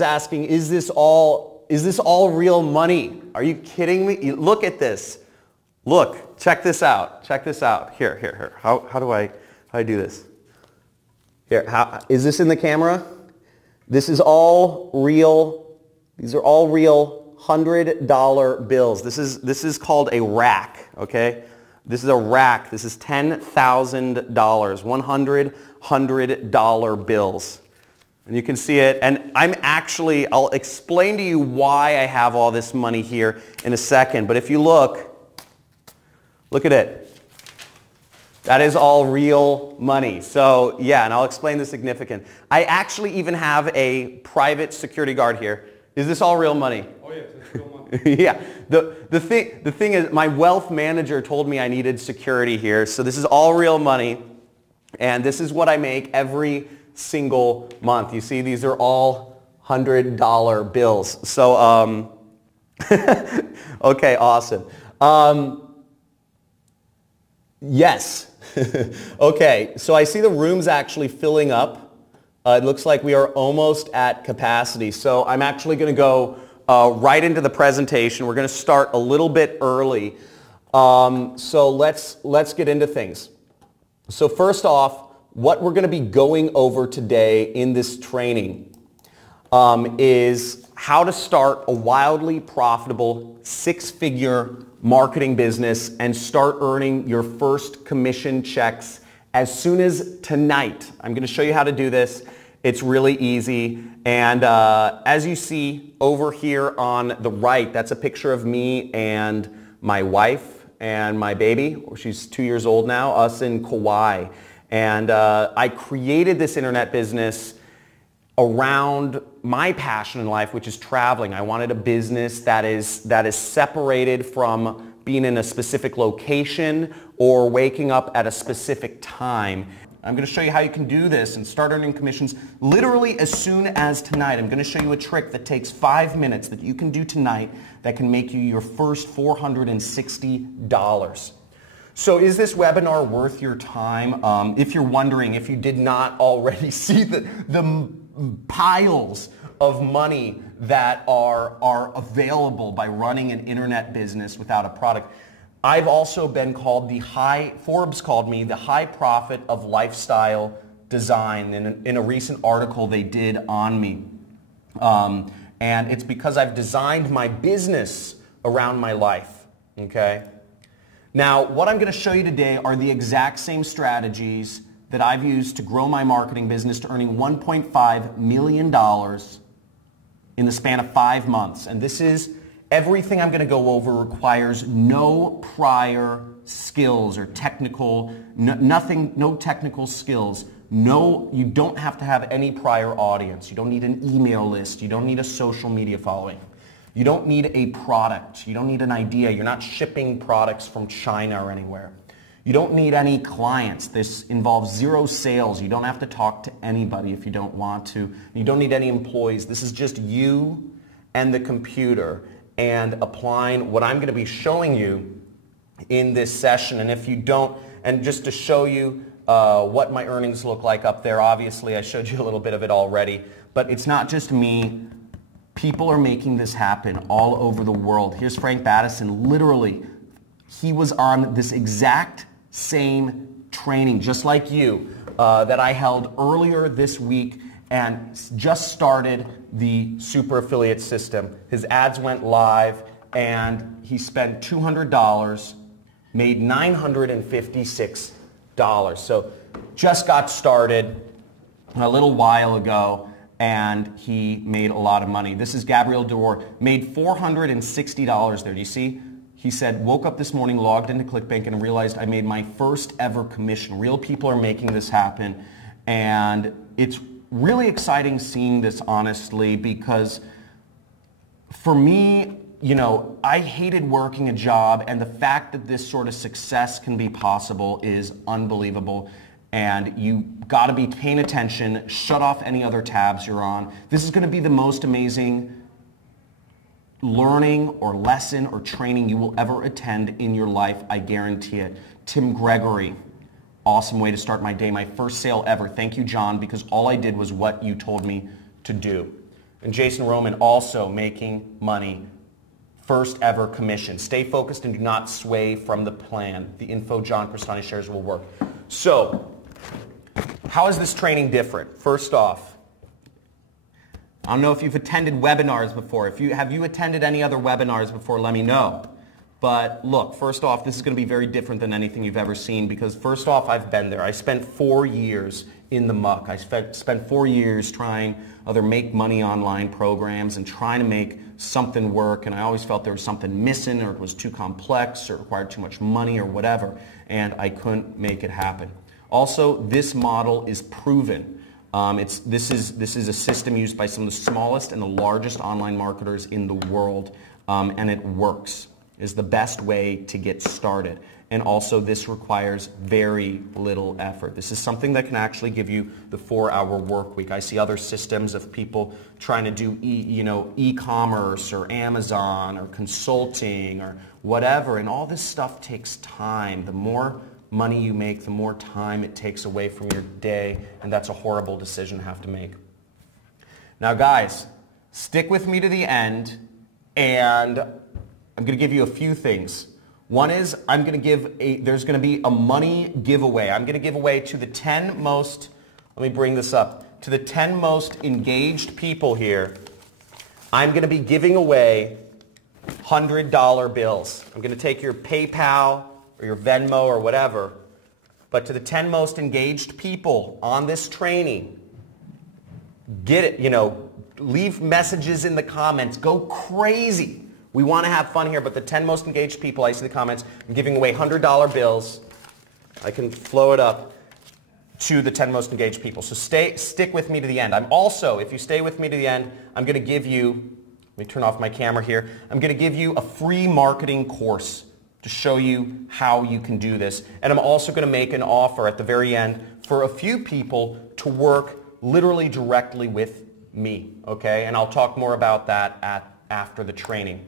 Asking, is this all real money? Are you kidding me? Look at this. Look, check this out. Check this out. Here. How do I do this? Here, is this in the camera? This is all real. These are all real $100 bills. This is called a rack, okay? This is a rack. This is $10,000, $100 bills. And you can see it, and I'll explain to you why I have all this money here in a second, but if you look at it. That is all real money. So yeah, and I'll explain the significance. I actually even have a private security guard here. Is this all real money? Oh yes, it's real money. Yeah. The thing is, my wealth manager told me I needed security here, so this is all real money, and this is what I make every single month. You see, these are all $100 bills. So, okay, awesome. Yes. Okay, so I see the room's actually filling up. It looks like we are almost at capacity. So I'm actually going to go right into the presentation. We're going to start a little bit early. So let's get into things. So first off, what we're going to be going over today in this training is how to start a wildly profitable six-figure marketing business and start earning your first commission checks as soon as tonight. I'm going to show you how to do this. It's really easy. And as you see over here on the right, that's a picture of me and my wife and my baby. She's 2 years old now, us in Kauai. And I created this internet business around my passion in life, which is traveling. I wanted a business that is separated from being in a specific location or waking up at a specific time. I'm going to show you how you can do this and start earning commissions literally as soon as tonight. I'm going to show you a trick that takes 5 minutes that you can do tonight that can make you your first $460. So is this webinar worth your time? If you're wondering, if you did not already see the piles of money that are available by running an internet business without a product. I've also been called Forbes called me the high prophet of lifestyle design in a recent article they did on me. And it's because I've designed my business around my life, okay? Now, what I'm going to show you today are the exact same strategies that I've used to grow my marketing business to earning $1.5 million in the span of 5 months. And this is, everything I'm going to go over requires no prior skills or no technical skills. No, you don't have to have any prior audience. You don't need an email list. You don't need a social media following. You don't need a product. You don't need an idea. You're not shipping products from China or anywhere. You don't need any clients. This involves zero sales. You don't have to talk to anybody if you don't want to. You don't need any employees. This is just you and the computer and applying what I'm going to be showing you in this session. And if you don't, and just to show you what my earnings look like up there, obviously I showed you a little bit of it already, but it's not just me. People are making this happen all over the world. Here's Frank Battison. Literally, he was on this exact same training, just like you, that I held earlier this week and just started the super affiliate system. His ads went live and he spent $200, made $956. So just got started a little while ago, and he made a lot of money. This is Gabriel Dorr, made $460 there. Do you see? He said, woke up this morning, logged into ClickBank, and realized I made my first ever commission. Real people are making this happen, and it's really exciting seeing this, honestly, because for me, you know, I hated working a job, and the fact that this sort of success can be possible is unbelievable. And you got to be paying attention, shut off any other tabs you're on. This is going to be the most amazing learning or lesson or training you will ever attend in your life, I guarantee it. Tim Gregory, awesome way to start my day, my first sale ever. Thank you, John, because all I did was what you told me to do. And Jason Roman also making money. First ever commission. Stay focused and do not sway from the plan. The info John Crestani shares will work. So, how is this training different? First off, I don't know if you've attended webinars before. Have you attended any other webinars before, let me know. But look, first off, this is going to be very different than anything you've ever seen because first off, I've been there. I spent 4 years in the muck. I spent 4 years trying other make money online programs and trying to make something work, and I always felt there was something missing or it was too complex or it required too much money or whatever, and I couldn't make it happen. Also, this model is proven. This is a system used by some of the smallest and the largest online marketers in the world, and it works. Is the best way to get started. And also this requires very little effort. This is something that can actually give you the 4-hour work week. I see other systems of people trying to do e-commerce or Amazon or consulting or whatever, and all this stuff takes time. The more money you make, the more time it takes away from your day, and that's a horrible decision to have to make. Now guys, stick with me to the end, and I'm going to give you a few things. One is there's going to be a money giveaway. I'm going to give away to the 10 most, let me bring this up, to the 10 most engaged people here. I'm going to be giving away $100 bills. I'm going to take your PayPal or your Venmo or whatever, but to the 10 most engaged people on this training, get it, leave messages in the comments, go crazy. We want to have fun here, but the 10 most engaged people, I see the comments, I'm giving away $100 bills. I can flow it up to the 10 most engaged people. So stick with me to the end. I'm also, if you stay with me to the end, I'm going to give you, let me turn off my camera here, I'm going to give you a free marketing course to show you how you can do this. And I'm also going to make an offer at the very end for a few people to work literally directly with me, okay? And I'll talk more about that after the training.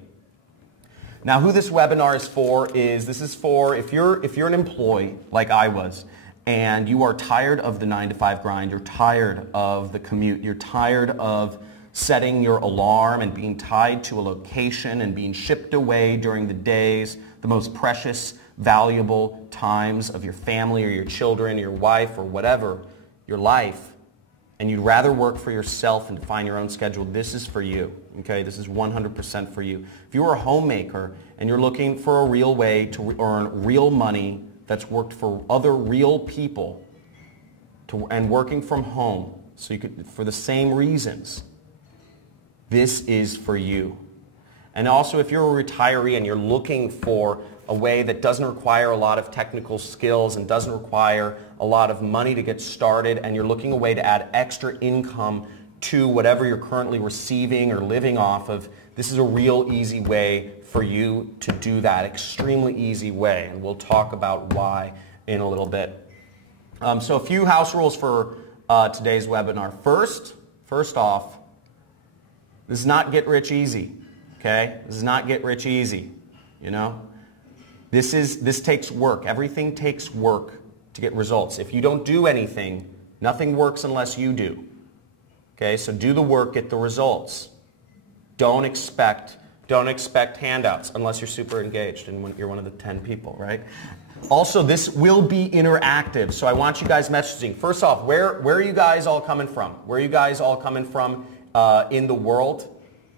Now, who this webinar is for is, this is for if you're an employee like I was, and you are tired of the 9-to-5 grind, you're tired of the commute, you're tired of setting your alarm and being tied to a location and being shipped away during the days, the most precious, valuable times of your family or your children or your wife or whatever, your life, and you'd rather work for yourself and define your own schedule, this is for you. Okay, this is 100% for you. If you're a homemaker and you're looking for a real way to earn real money that's worked for other real people and working from home, so you could, for the same reasons, this is for you. And also, if you're a retiree and you're looking for a way that doesn't require a lot of technical skills and doesn't require a lot of money to get started, and you're looking a way to add extra income to whatever you're currently receiving or living off of, this is a real easy way for you to do that. Extremely easy way, and we'll talk about why in a little bit. So a few house rules for today's webinar. First off, this is not get rich easy. Okay? This is not get rich easy. This takes work. Everything takes work to get results. If you don't do anything, nothing works unless you do. Okay, so do the work, get the results. Don't expect handouts unless you're super engaged and you're one of the 10 people, right? Also, this will be interactive, so I want you guys messaging. First off, where are you guys all coming from? Where are you guys all coming from in the world?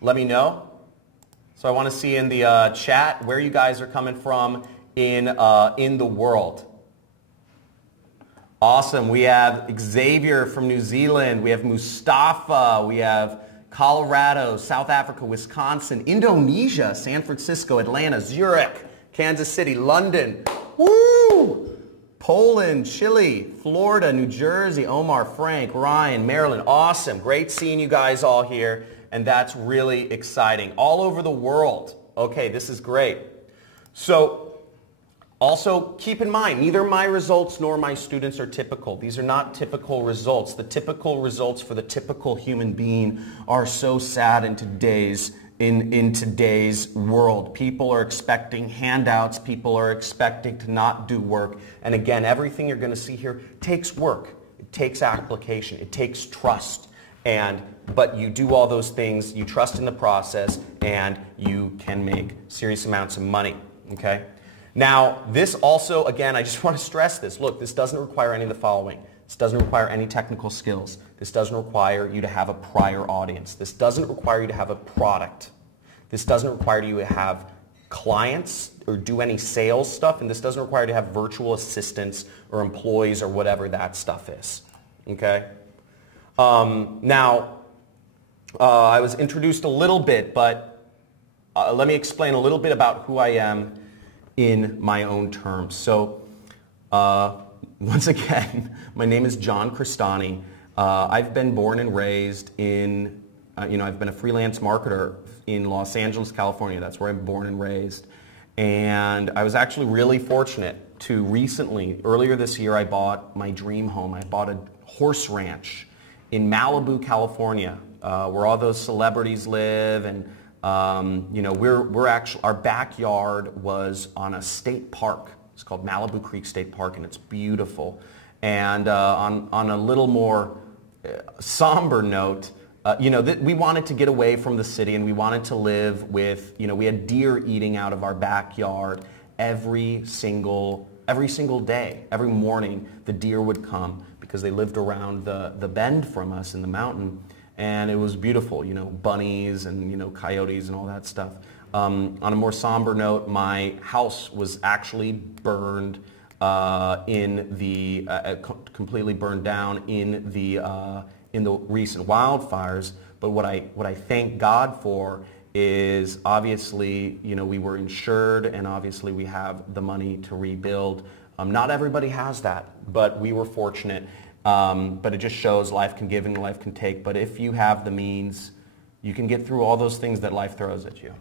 Let me know. So I want to see in the chat where you guys are coming from in the world. Awesome. We have Xavier from New Zealand. We have Mustafa. We have Colorado, South Africa, Wisconsin, Indonesia, San Francisco, Atlanta, Zurich, Kansas City, London, woo! Poland, Chile, Florida, New Jersey, Omar, Frank, Ryan, Maryland. Awesome. Great seeing you guys all here, and that's really exciting. All over the world. Okay, this is great. So, also, keep in mind, neither my results nor my students are typical. These are not typical results. The typical results for the typical human being are so sad in today's world. People are expecting handouts. People are expecting to not do work. And again, everything you're going to see here takes work. It takes application. It takes trust. But you do all those things, you trust in the process, and you can make serious amounts of money, okay? Now, this also, again, I just want to stress this. Look, this doesn't require any of the following. This doesn't require any technical skills. This doesn't require you to have a prior audience. This doesn't require you to have a product. This doesn't require you to have clients or do any sales stuff, and this doesn't require you to have virtual assistants or employees or whatever that stuff is, okay? I was introduced a little bit, but let me explain a little bit about who I am in my own terms. So, once again, my name is John Crestani. I've been born and raised in, I've been a freelance marketer in Los Angeles, California. That's where I'm born and raised. And I was actually really fortunate to recently, earlier this year, I bought my dream home. I bought a horse ranch in Malibu, California, where all those celebrities live, and we're actually, our backyard was on a state park. It's called Malibu Creek State Park, and it's beautiful. And on a little more somber note, we wanted to get away from the city, and we wanted to live with, we had deer eating out of our backyard every single day. Every morning, the deer would come because they lived around the bend from us in the mountain. And it was beautiful, bunnies and, coyotes and all that stuff. On a more somber note, my house was actually burned completely burned down in the recent wildfires. But what I thank God for is obviously, we were insured, and obviously we have the money to rebuild. Not everybody has that, but we were fortunate. But it just shows life can give and life can take. But if you have the means, you can get through all those things that life throws at you.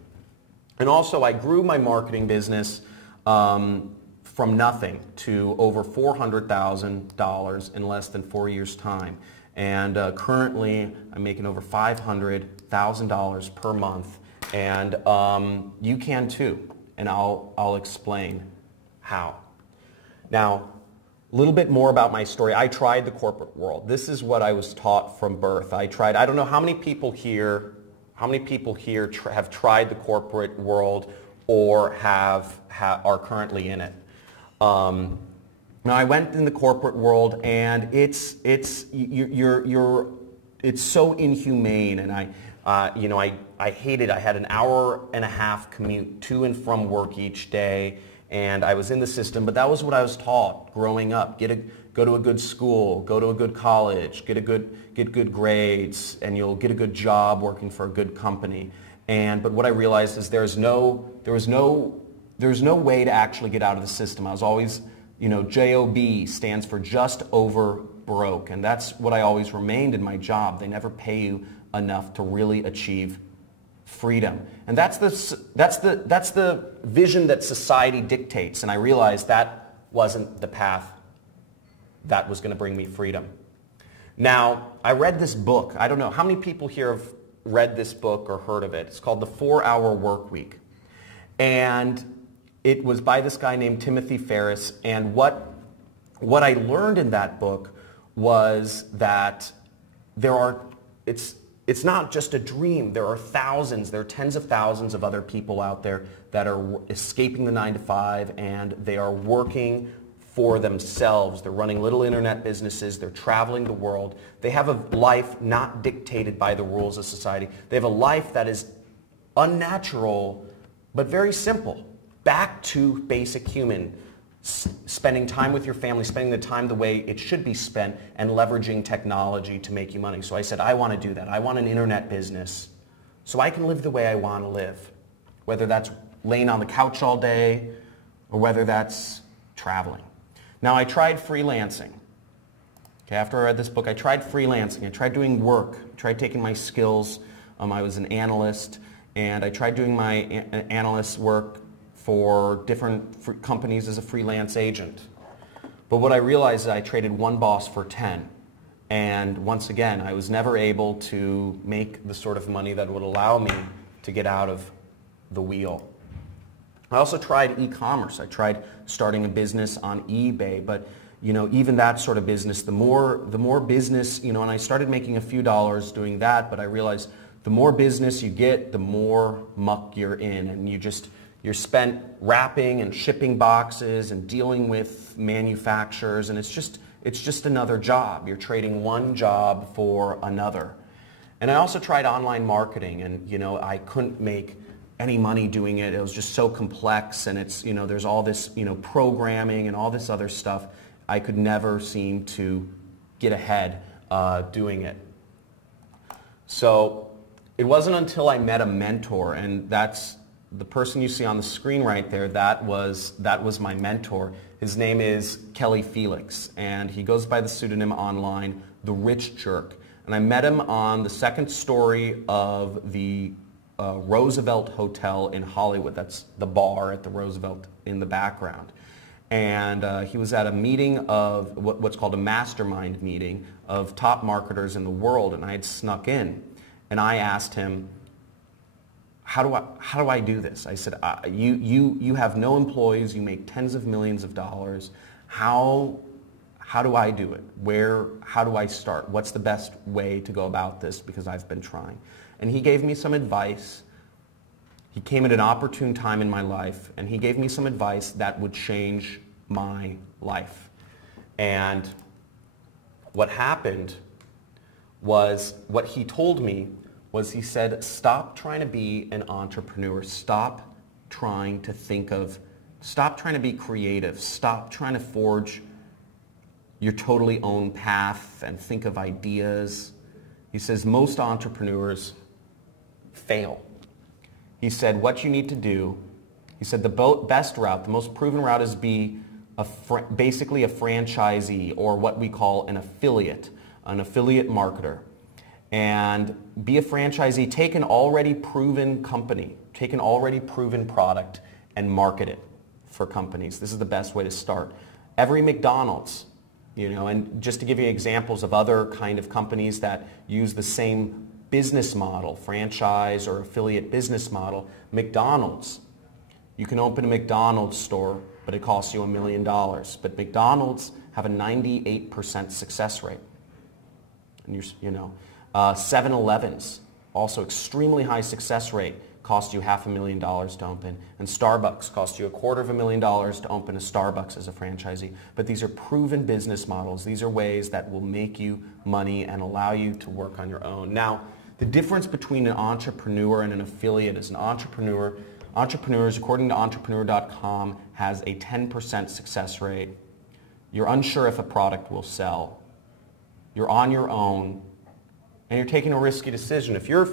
And also, I grew my marketing business from nothing to over $400,000 in less than 4 years' time. And currently, I'm making over $500,000 per month. And you can too. And I'll explain how. Now, a little bit more about my story. I tried the corporate world. This is what I was taught from birth. I don't know how many people here have tried the corporate world or are currently in it. Now, I went in the corporate world, and it's so inhumane, and I hated. I had an hour and a half commute to and from work each day. And I was in the system, but that was what I was taught growing up. Go to a good school, go to a good college, get good grades, and you'll get a good job working for a good company. But what I realized is there was no way to actually get out of the system. I was always, JOB stands for just over broke, and that's what I always remained in my job. They never pay you enough to really achieve freedom. And that's the vision that society dictates. And I realized that wasn't the path that was going to bring me freedom. Now, I read this book. I don't know how many people here have read this book or heard of it. It's called The 4-Hour Workweek. And it was by this guy named Timothy Ferriss. And what I learned in that book was that it's not just a dream. There are tens of thousands of other people out there that are escaping the 9-to-5, and they are working for themselves. They're running little internet businesses. They're traveling the world. They have a life not dictated by the rules of society. They have a life that is unnatural, but very simple. Back to basic human. Spending time with your family, spending the time the way it should be spent, and leveraging technology to make you money. So I said, I want to do that. I want an internet business so I can live the way I want to live, whether that's laying on the couch all day or whether that's traveling. Now, I tried freelancing. Okay, after I read this book, I tried freelancing. I tried doing work. I tried taking my skills. I was an analyst, and I tried doing my analyst work for different companies as a freelance agent. But what I realized is I traded one boss for 10. And once again, I was never able to make the sort of money that would allow me to get out of the wheel. I also tried e-commerce. I tried starting a business on eBay, but you know, even that sort of business, the more business, you know, and I started making a few dollars doing that, but I realized the more business you get, the more muck you're in, and you're spent wrapping and shipping boxes and dealing with manufacturers, and it's just another job. You're trading one job for another. And I also tried online marketing, and you know, I couldn't make any money doing it. It was just so complex, and it's, you know, there's all this, you know, programming and all this other stuff. I could never seem to get ahead doing it. So it wasn't until I met a mentor, and that's the person you see on the screen right there. That was my mentor. His name is Kelly Felix, and he goes by the pseudonym online, The Rich Jerk. And I met him on the second story of the Roosevelt Hotel in Hollywood. That's the bar at the Roosevelt in the background. And he was at a meeting of what's called a mastermind meeting of top marketers in the world, and I had snuck in. And I asked him, how do I do this? I said, you have no employees, you make tens of millions of dollars. How do I do it? How do I start? What's the best way to go about this? Because I've been trying. And he gave me some advice. He came at an opportune time in my life, and he gave me some advice that would change my life. And what happened was, what he told me was, he said, stop trying to be an entrepreneur. Stop trying to be creative. Stop trying to forge your totally own path and think of ideas. He says most entrepreneurs fail. He said what you need to do, he said the best route, the most proven route is be basically a franchisee, or what we call an affiliate marketer. And be a franchisee, take an already proven company, take an already proven product and market it for companies. This is the best way to start. Every McDonald's, you know, and just to give you examples of other kind of companies that use the same business model, franchise or affiliate business model, McDonald's. You can open a McDonald's store, but it costs you $1 million. But McDonald's have a 98% success rate. And you know, 7-Elevens, also extremely high success rate, cost you $500,000 to open, and Starbucks cost you $250,000 to open a Starbucks as a franchisee. But these are proven business models. These are ways that will make you money and allow you to work on your own. Now, the difference between an entrepreneur and an affiliate is, an entrepreneurs, according to entrepreneur.com, has a 10% success rate. You're unsure if a product will sell. You're on your own, and you're taking a risky decision. If you're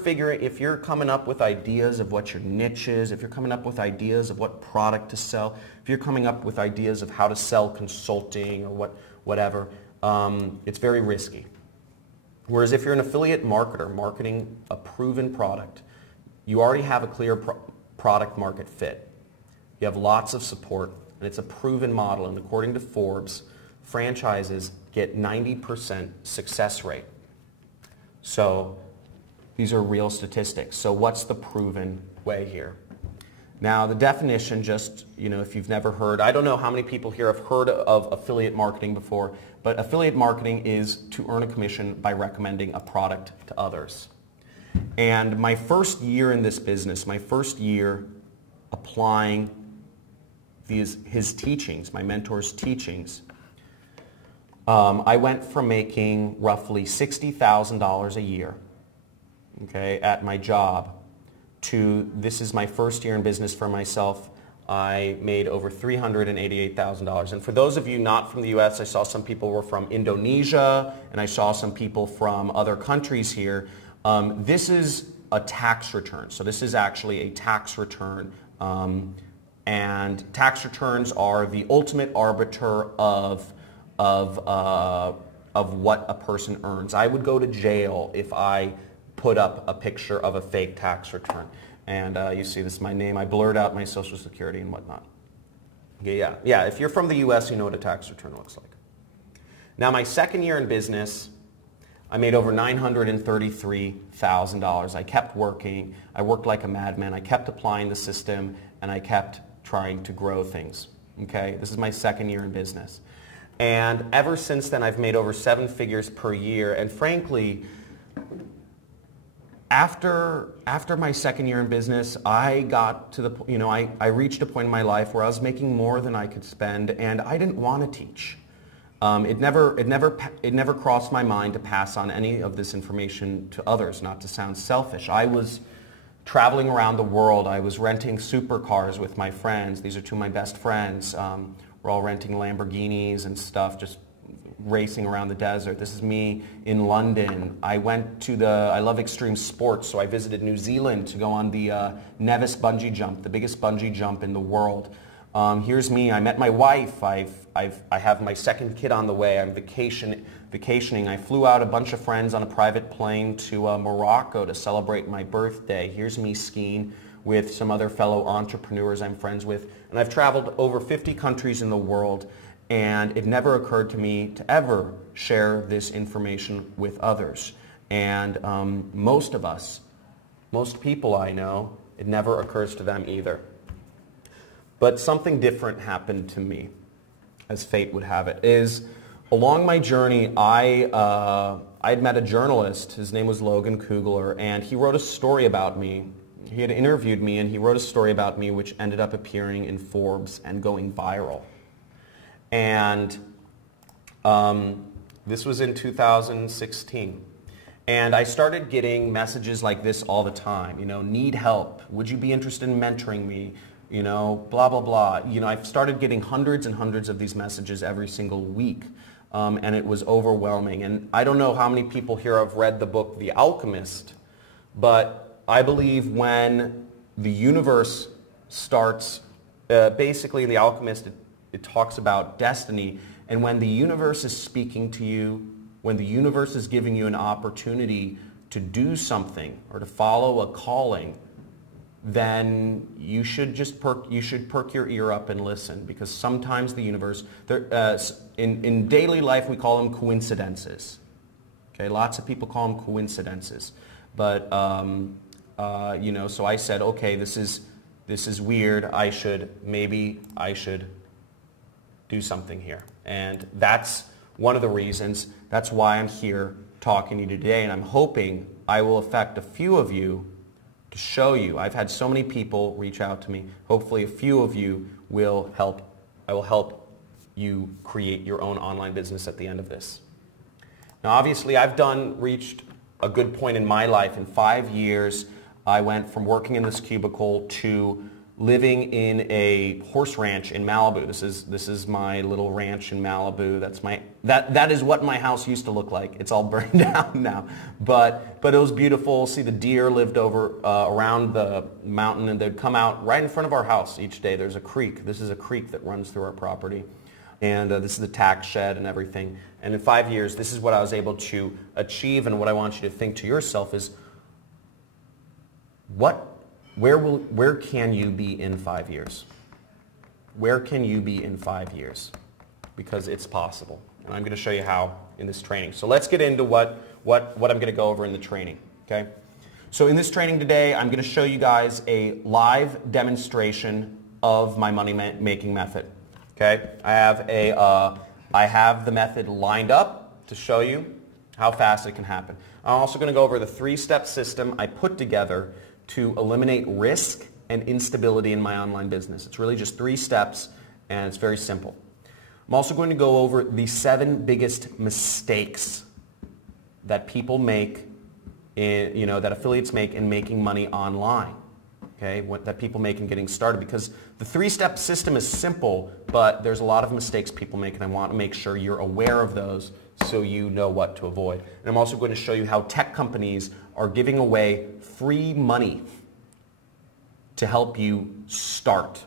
coming up with ideas of what your niche is, if you're coming up with ideas of what product to sell, if you're coming up with ideas of how to sell consulting or whatever, it's very risky. Whereas if you're an affiliate marketer marketing a proven product, you already have a clear product market fit. You have lots of support, and it's a proven model. And according to Forbes, franchises get 90% success rate. So these are real statistics. So what's the proven way here? Now the definition, just, you know, if you've never heard, I don't know how many people here have heard of affiliate marketing before, but affiliate marketing is to earn a commission by recommending a product to others. And my first year in this business, my first year applying his teachings, my mentor's teachings, I went from making roughly $60,000 a year, okay, at my job, to, this is my first year in business for myself, I made over $388,000. And for those of you not from the US, I saw some people were from Indonesia, and I saw some people from other countries here. This is a tax return. So this is actually a tax return. And tax returns are the ultimate arbiter of what a person earns. I would go to jail if I put up a picture of a fake tax return. And you see this is my name. I blurred out my social security and whatnot. Yeah, if you're from the US, you know what a tax return looks like. Now my second year in business, I made over $933,000. I kept working. I worked like a madman. I kept applying the system, and I kept trying to grow things. Okay, this is my second year in business. And ever since then, I've made over 7 figures per year. And frankly, after my second year in business, I got to the, I reached a point in my life where I was making more than I could spend, and I didn't want to teach. It never crossed my mind to pass on any of this information to others, not to sound selfish. I was traveling around the world. I was renting supercars with my friends. These are 2 of my best friends. We're all renting Lamborghinis and stuff, just racing around the desert. This is me in London. I love extreme sports, so I visited New Zealand to go on the Nevis bungee jump, the biggest bungee jump in the world. Here's me. I met my wife. I have my second kid on the way. I'm vacationing. I flew out a bunch of friends on a private plane to Morocco to celebrate my birthday. Here's me skiing with some other fellow entrepreneurs I'm friends with. And I've traveled over 50 countries in the world, and it never occurred to me to ever share this information with others. And most people I know, it never occurs to them either. But something different happened to me, as fate would have it, is along my journey, I had met a journalist. His name was Logan Kugler, and he wrote a story about me. He had interviewed me, and he wrote a story about me which ended up appearing in Forbes and going viral. And this was in 2016. And I started getting messages like this all the time. Need help. Would you be interested in mentoring me? Blah, blah, blah. I've started getting hundreds and hundreds of these messages every single week. And it was overwhelming. And I don't know how many people here have read the book The Alchemist, but I believe when the universe starts, basically The Alchemist, it talks about destiny. And when the universe is speaking to you, when the universe is giving you an opportunity to do something or to follow a calling, then you should just perk your ear up and listen, because sometimes the universe, in daily life we call them coincidences. Okay, lots of people call them coincidences, but so I said, okay, this is weird. Maybe I should do something here, and that's one of the reasons. That's why I'm here talking to you today, and I'm hoping I will affect a few of you to show you. I've had so many people reach out to me. Hopefully a few of you will help. I will help you create your own online business at the end of this. Now obviously I've reached a good point in my life. In 5 years I went from working in this cubicle to living in a horse ranch in Malibu. This is my little ranch in Malibu. That is what my house used to look like. It's all burned down now, but it was beautiful. See, the deer lived over around the mountain, and they'd come out right in front of our house each day. There's a creek. This is a creek that runs through our property, and this is the tax shed and everything. And in 5 years, this is what I was able to achieve. And what I want you to think to yourself is, where can you be in 5 years? Where can you be in 5 years? Because it's possible. And I'm going to show you how in this training. So let's get into what I'm going to go over in the training. Okay? So in this training today, I'm going to show you guys a live demonstration of my money making method. Okay? I have the method lined up to show you how fast it can happen. I'm also going to go over the 3-step system I put together to eliminate risk and instability in my online business. It's really just 3 steps, and it's very simple. I'm also going to go over the 7 biggest mistakes that people make, that affiliates make in making money online. Okay, that people make in getting started, because the 3-step system is simple, but there's a lot of mistakes people make, and I want to make sure you're aware of those so you know what to avoid. And I'm also going to show you how tech companies are giving away free money to help you start.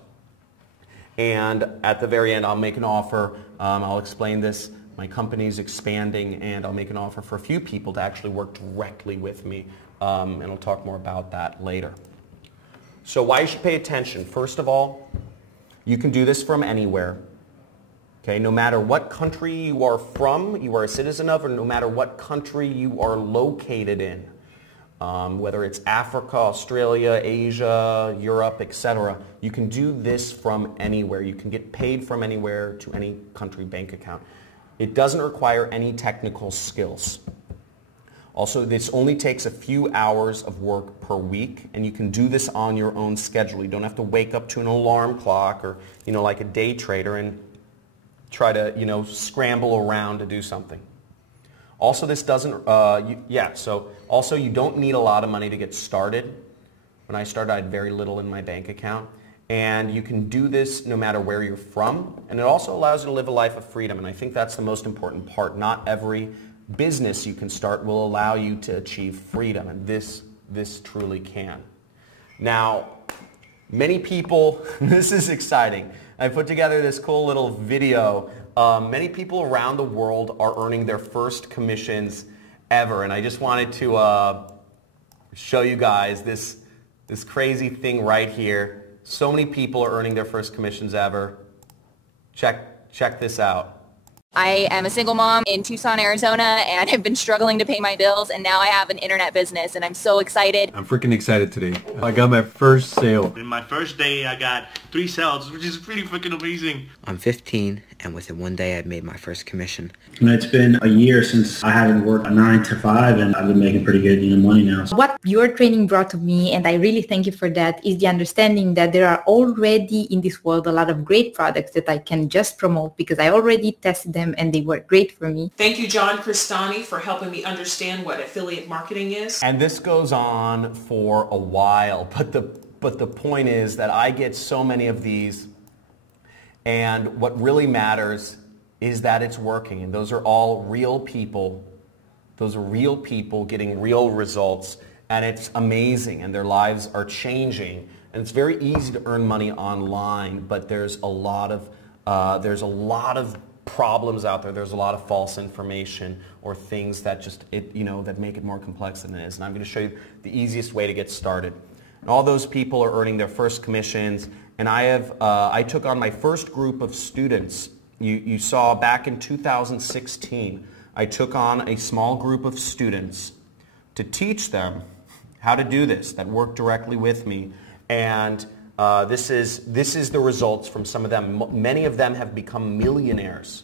And at the very end, I'll make an offer. I'll explain this. My company's expanding, and I'll make an offer for a few people to actually work directly with me. And I'll talk more about that later. So why you should pay attention. First of all, you can do this from anywhere. Okay, no matter what country you are from, you are a citizen of, or no matter what country you are located in, whether it's Africa, Australia, Asia, Europe, etc., you can do this from anywhere. You can get paid from anywhere to any country bank account. It doesn't require any technical skills. Also, this only takes a few hours of work per week, and you can do this on your own schedule. You don't have to wake up to an alarm clock or, like a day trader and try to, scramble around to do something. Also, this doesn't, also you don't need a lot of money to get started. When I started, I had very little in my bank account. And you can do this no matter where you're from, and it also allows you to live a life of freedom, and I think that's the most important part. Not every business you can start will allow you to achieve freedom, and this truly can. Now, many people, this is exciting. I put together this cool little video. Many people around the world are earning their first commissions ever, and I just wanted to show you guys this crazy thing right here. So many people are earning their first commissions ever. Check this out. I am a single mom in Tucson, Arizona, and I've been struggling to pay my bills, and now I have an internet business, and I'm so excited. I'm freaking excited today. I got my first sale. In my first day, I got 3 sales, which is pretty freaking amazing. I'm 15, and within one day, I've made my first commission. And it's been a year since I haven't worked a 9 to 5, and I've been making pretty good money now. What your training brought to me, and I really thank you for that, is the understanding that there are already in this world a lot of great products that I can just promote because I already tested them and they work great for me. Thank you, John Crestani, for helping me understand what affiliate marketing is. And this goes on for a while, but the point is that I get so many of these, and what really matters is that it's working, and those are all real people. Those are real people getting real results, and it's amazing, and their lives are changing. And it's very easy to earn money online, but there's a lot of problems out there. There's a lot of false information or things that that make it more complex than it is. And I'm going to show you the easiest way to get started. And all those people are earning their first commissions, and I took on my first group of students. You saw back in 2016, I took on a small group of students to teach them how to do this, that worked directly with me. And this is the results from some of them. Many of them have become millionaires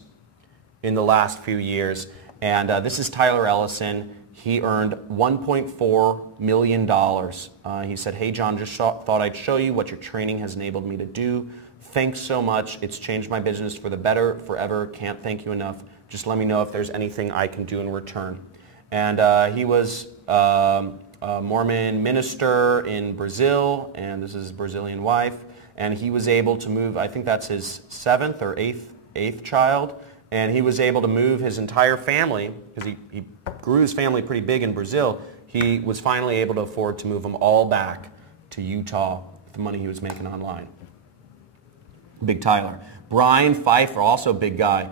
in the last few years. And this is Tyler Ellison. He earned $1.4 million. He said, "Hey John, just thought I'd show you what your training has enabled me to do. Thanks so much. It's changed my business for the better forever. Can't thank you enough. Just let me know if there's anything I can do in return." And he was a Mormon minister in Brazil, and this is his Brazilian wife. And he was able to move, I think that's his 7th or 8th child, and he was able to move his entire family, because he grew his family pretty big in Brazil. He was finally able to afford to move them all back to Utah with the money he was making online. Big Tyler. Brian Pfeiffer, also a big guy.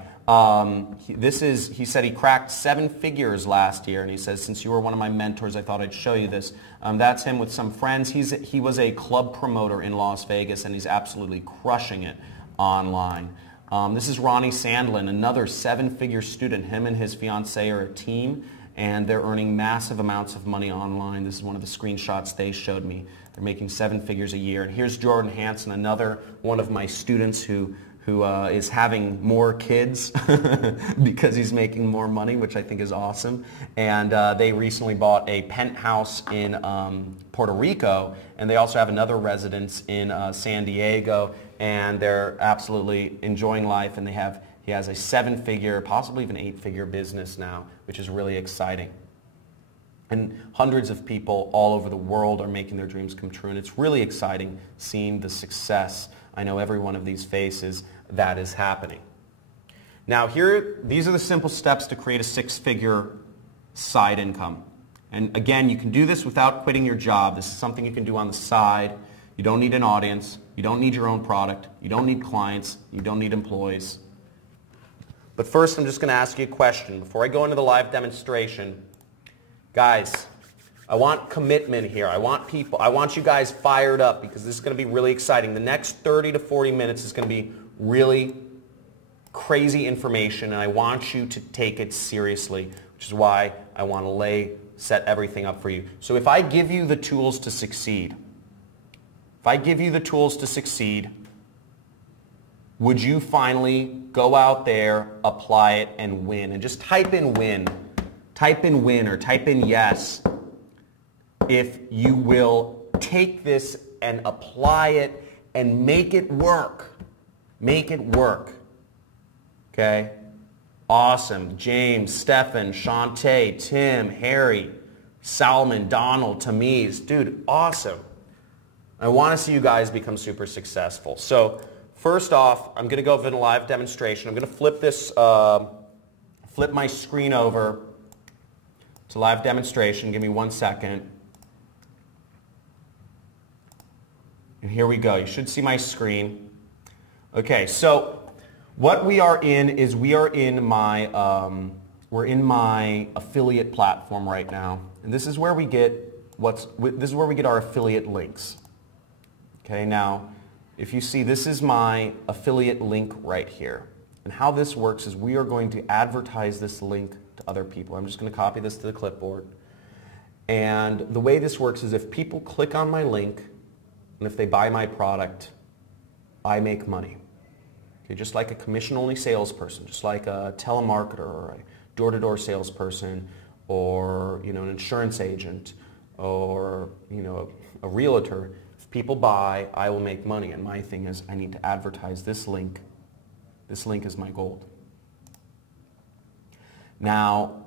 He said he cracked 7 figures last year, and he says, "Since you were one of my mentors, I thought I'd show you this." That's him with some friends. He was a club promoter in Las Vegas, and he's absolutely crushing it online. This is Ronnie Sandlin, another 7-figure student. Him and his fiancée are a team, and they're earning massive amounts of money online. This is one of the screenshots they showed me. They're making 7 figures a year. And here's Jordan Hansen, another one of my students who is having more kids because he's making more money, which I think is awesome. And they recently bought a penthouse in Puerto Rico, and they also have another residence in San Diego, and they're absolutely enjoying life, and he has a 7-figure, possibly even 8-figure business now, which is really exciting. And hundreds of people all over the world are making their dreams come true, and it's really exciting seeing the success. I know every one of these faces that is happening. Now these are the simple steps to create a 6-figure side income. And again, you can do this without quitting your job. This is something you can do on the side. You don't need an audience. You don't need your own product. You don't need clients. You don't need employees. But first, I'm just going to ask you a question. Before I go into the live demonstration, guys, I want commitment here. I want you guys fired up because this is going to be really exciting. The next 30 to 40 minutes is going to be really crazy information, and I want you to take it seriously, which is why I want to set everything up for you. So if I give you the tools to succeed, would you finally go out there, apply it, and win? And just type in win. Type in win or type in yes if you will take this and apply it and make it work. Make it work. Okay? Awesome. James, Stefan, Shantae, Tim, Harry, Salman, Donald, Tamiz. Dude, awesome. I want to see you guys become super successful. So first off, I'm going to go over the live demonstration. I'm going to flip this, flip my screen over to live demonstration. Give me 1 second. And here we go. You should see my screen. Okay, so what we are in is we're in my affiliate platform right now, and this is where we get our affiliate links. Okay, now if you see, this is my affiliate link right here, and how this works is we are going to advertise this link to other people. I'm just going to copy this to the clipboard, and the way this works is if people click on my link and if they buy my product, I make money. Okay, just like a commission-only salesperson, just like a telemarketer or a door-to-door salesperson, or an insurance agent, or a realtor. If people buy, I will make money. And my thing is, I need to advertise this link. This link is my gold. Now,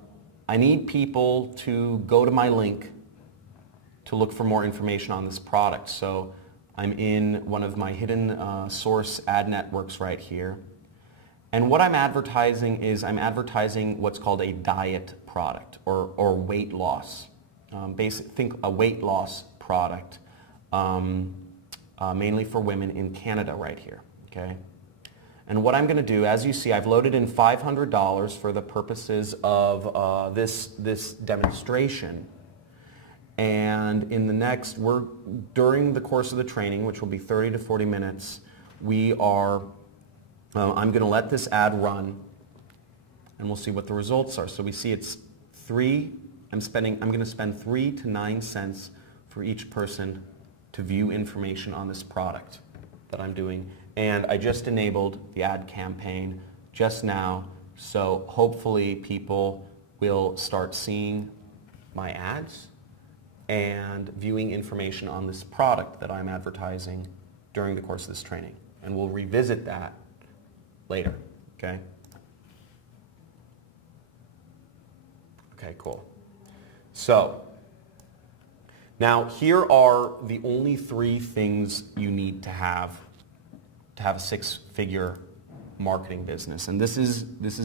I need people to go to my link to look for more information on this product. So I'm in one of my hidden source ad networks right here. And what I'm advertising is I'm advertising what's called a diet product or weight loss. Think a weight loss product, mainly for women in Canada right here. Okay? And what I'm going to do, as you see, I've loaded in $500 for the purposes of this demonstration. And in the next, during the course of the training, which will be 30 to 40 minutes, I'm going to let this ad run, and we'll see what the results are. So we see it's I'm going to spend 3 to 9 cents for each person to view information on this product that I'm doing. And I just enabled the ad campaign just now, so hopefully people will start seeing my ads and viewing information on this product that I'm advertising during the course of this training. And we'll revisit that later, okay? Okay, cool. So, now here are the only 3 things you need to have a 6-figure marketing business. And this is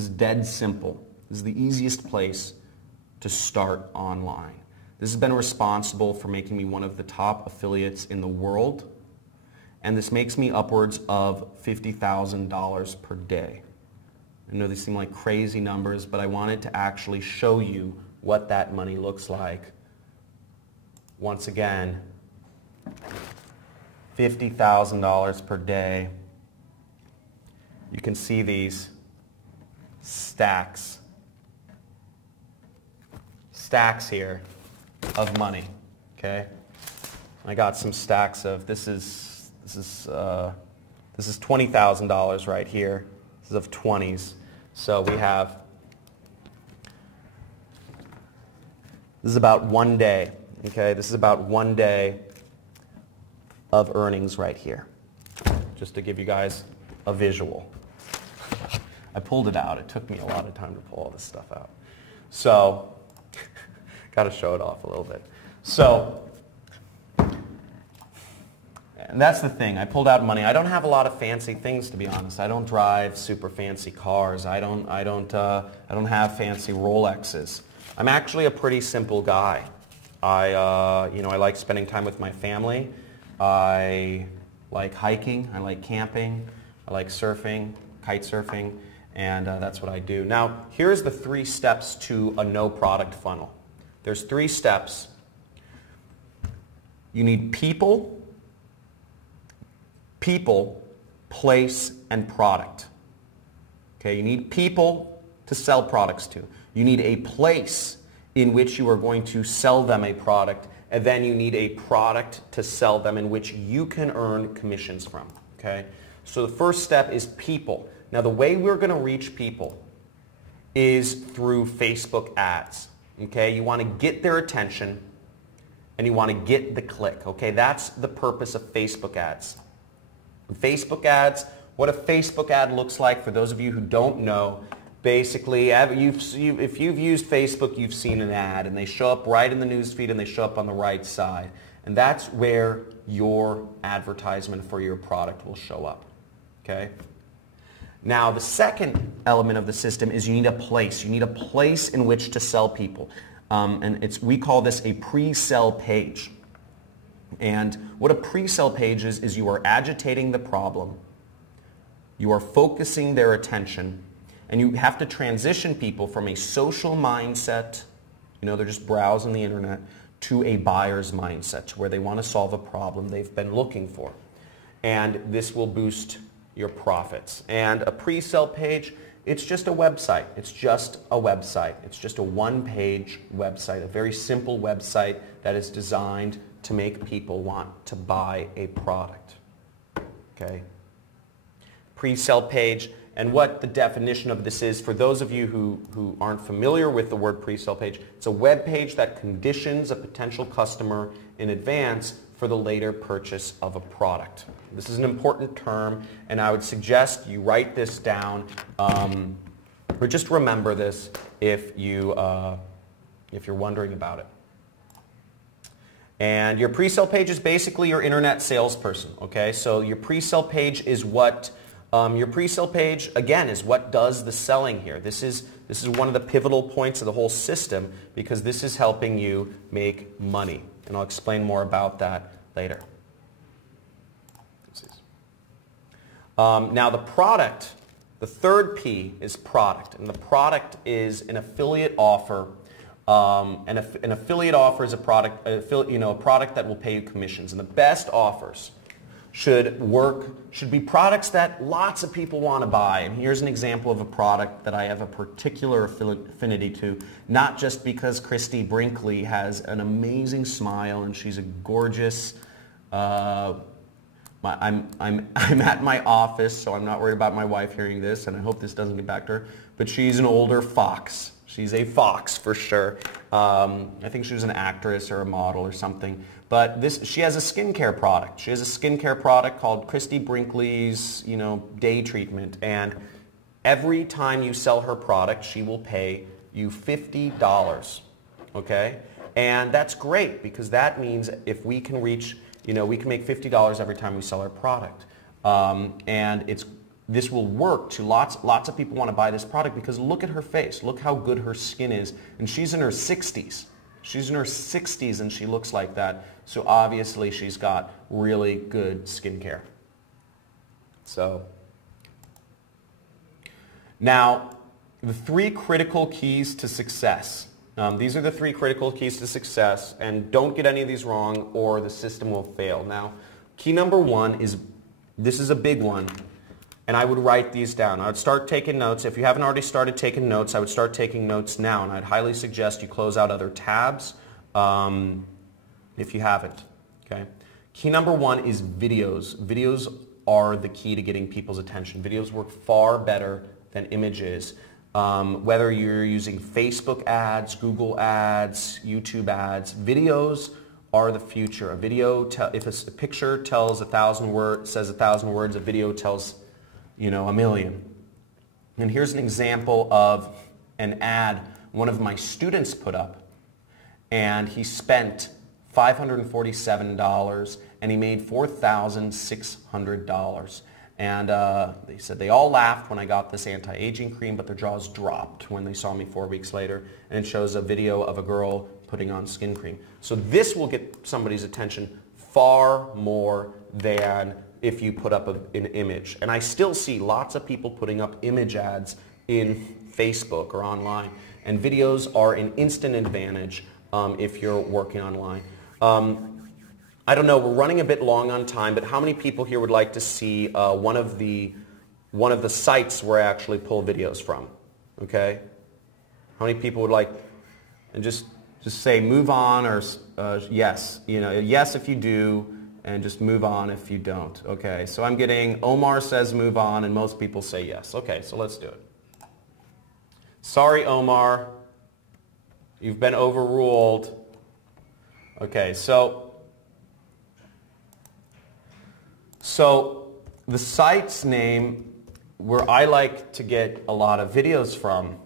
dead simple. This is the easiest place to start online. This has been responsible for making me one of the top affiliates in the world, and this makes me upwards of $50,000 per day. I know these seem like crazy numbers, but I wanted to actually show you what that money looks like. Once again, $50,000 per day. You can see these stacks here of money, okay? I got some stacks of, this is $20,000 right here. This is of 20s. So we have, this is about 1 day, okay? This is about 1 day of earnings right here, just to give you guys a visual. I pulled it out. It took me a lot of time to pull all this stuff out. So, got to show it off a little bit. So, and that's the thing. I pulled out money. I don't have a lot of fancy things, to be honest. I don't drive super fancy cars. I don't have fancy Rolexes. I'm actually a pretty simple guy. I like spending time with my family. I like hiking. I like camping. I like surfing, kite surfing, and that's what I do. Now, here's the 3 steps to a no product funnel. There's 3 steps. You need people, place, and product. Okay, you need people to sell products to. You need a place in which you are going to sell them a product, and then you need a product to sell them in which you can earn commissions from. Okay? So the first step is people. Now the way we're going to reach people is through Facebook ads. Okay, you want to get their attention and you want to get the click. Okay, that's the purpose of Facebook ads. Facebook ads, what a Facebook ad looks like, for those of you who don't know, basically, if you've used Facebook, you've seen an ad, and they show up right in the news feed and they show up on the right side. And that's where your advertisement for your product will show up. Okay? Now, the second element of the system is you need a place. You need a place in which to sell people. And we call this a pre-sell page. And what a pre-sell page is you are agitating the problem, you are focusing their attention, and you have to transition people from a social mindset, they're just browsing the internet, to a buyer's mindset, where they want to solve a problem they've been looking for. And this will boost your profits. And a pre-sell page, it's just a website. It's just a website. It's just a one-page website, a very simple website that is designed to make people want to buy a product. Okay? Pre-sell page, and what the definition of this is, for those of you who aren't familiar with the word pre-sell page, it's a web page that conditions a potential customer in advance for the later purchase of a product. This is an important term, and I would suggest you write this down, or just remember this if you're wondering about it. And your pre-sale page is basically your internet salesperson. Okay, so your pre-sale page is what your pre-sale page, again, is what does the selling here. This is one of the pivotal points of the whole system, because this is helping you make money. And I'll explain more about that later. Now the product, the third P is product. And the product is an affiliate offer. An affiliate offer is a product, a product that will pay you commissions. And the best offers should be products that lots of people want to buy. And here's an example of a product that I have a particular affinity to, not just because Christy Brinkley has an amazing smile and she's a gorgeous, I'm at my office, so I'm not worried about my wife hearing this, and I hope this doesn't get back to her, but she's an older fox. She's a fox for sure. I think she was an actress or a model or something. But she has a skincare product. She has a skincare product called Christy Brinkley's, Day Treatment. And every time you sell her product, she will pay you $50. Okay? And that's great, because that means if we can reach, we can make $50 every time we sell her product. And this will work to lots of people want to buy this product, because look at her face. Look how good her skin is. And she's in her 60s. She's in her 60s and she looks like that. So obviously she's got really good skincare. So now the three critical keys to success. These are the three critical keys to success, and don't get any of these wrong or the system will fail. Now, key number one is, this is a big one, and I would write these down. I would start taking notes. If you haven't already started taking notes, I would start taking notes now, and I'd highly suggest you close out other tabs if you haven't. Okay. Key number one is videos. Videos are the key to getting people's attention. Videos work far better than images. Whether you're using Facebook ads, Google ads, YouTube ads, videos are the future. A video, if a picture tells 1,000 words, says 1,000 words, a video tells, a million. And here's an example of an ad one of my students put up, and he spent $547 and he made $4,600. And they said they all laughed when I got this anti-aging cream, but their jaws dropped when they saw me 4 weeks later. And it shows a video of a girl putting on skin cream. So this will get somebody's attention far more than if you put up an image. And I still see lots of people putting up image ads in Facebook or online. And videos are an instant advantage if you're working online. I don't know, we're running a bit long on time, but how many people here would like to see one of the sites where I actually pull videos from? Okay? How many people would like, and just say move on or yes, yes if you do, and just move on if you don't. Okay, so I'm getting Omar says move on, and most people say yes. Okay, so let's do it. Sorry, Omar. You've been overruled. Okay, so the site's name where I like to get a lot of videos from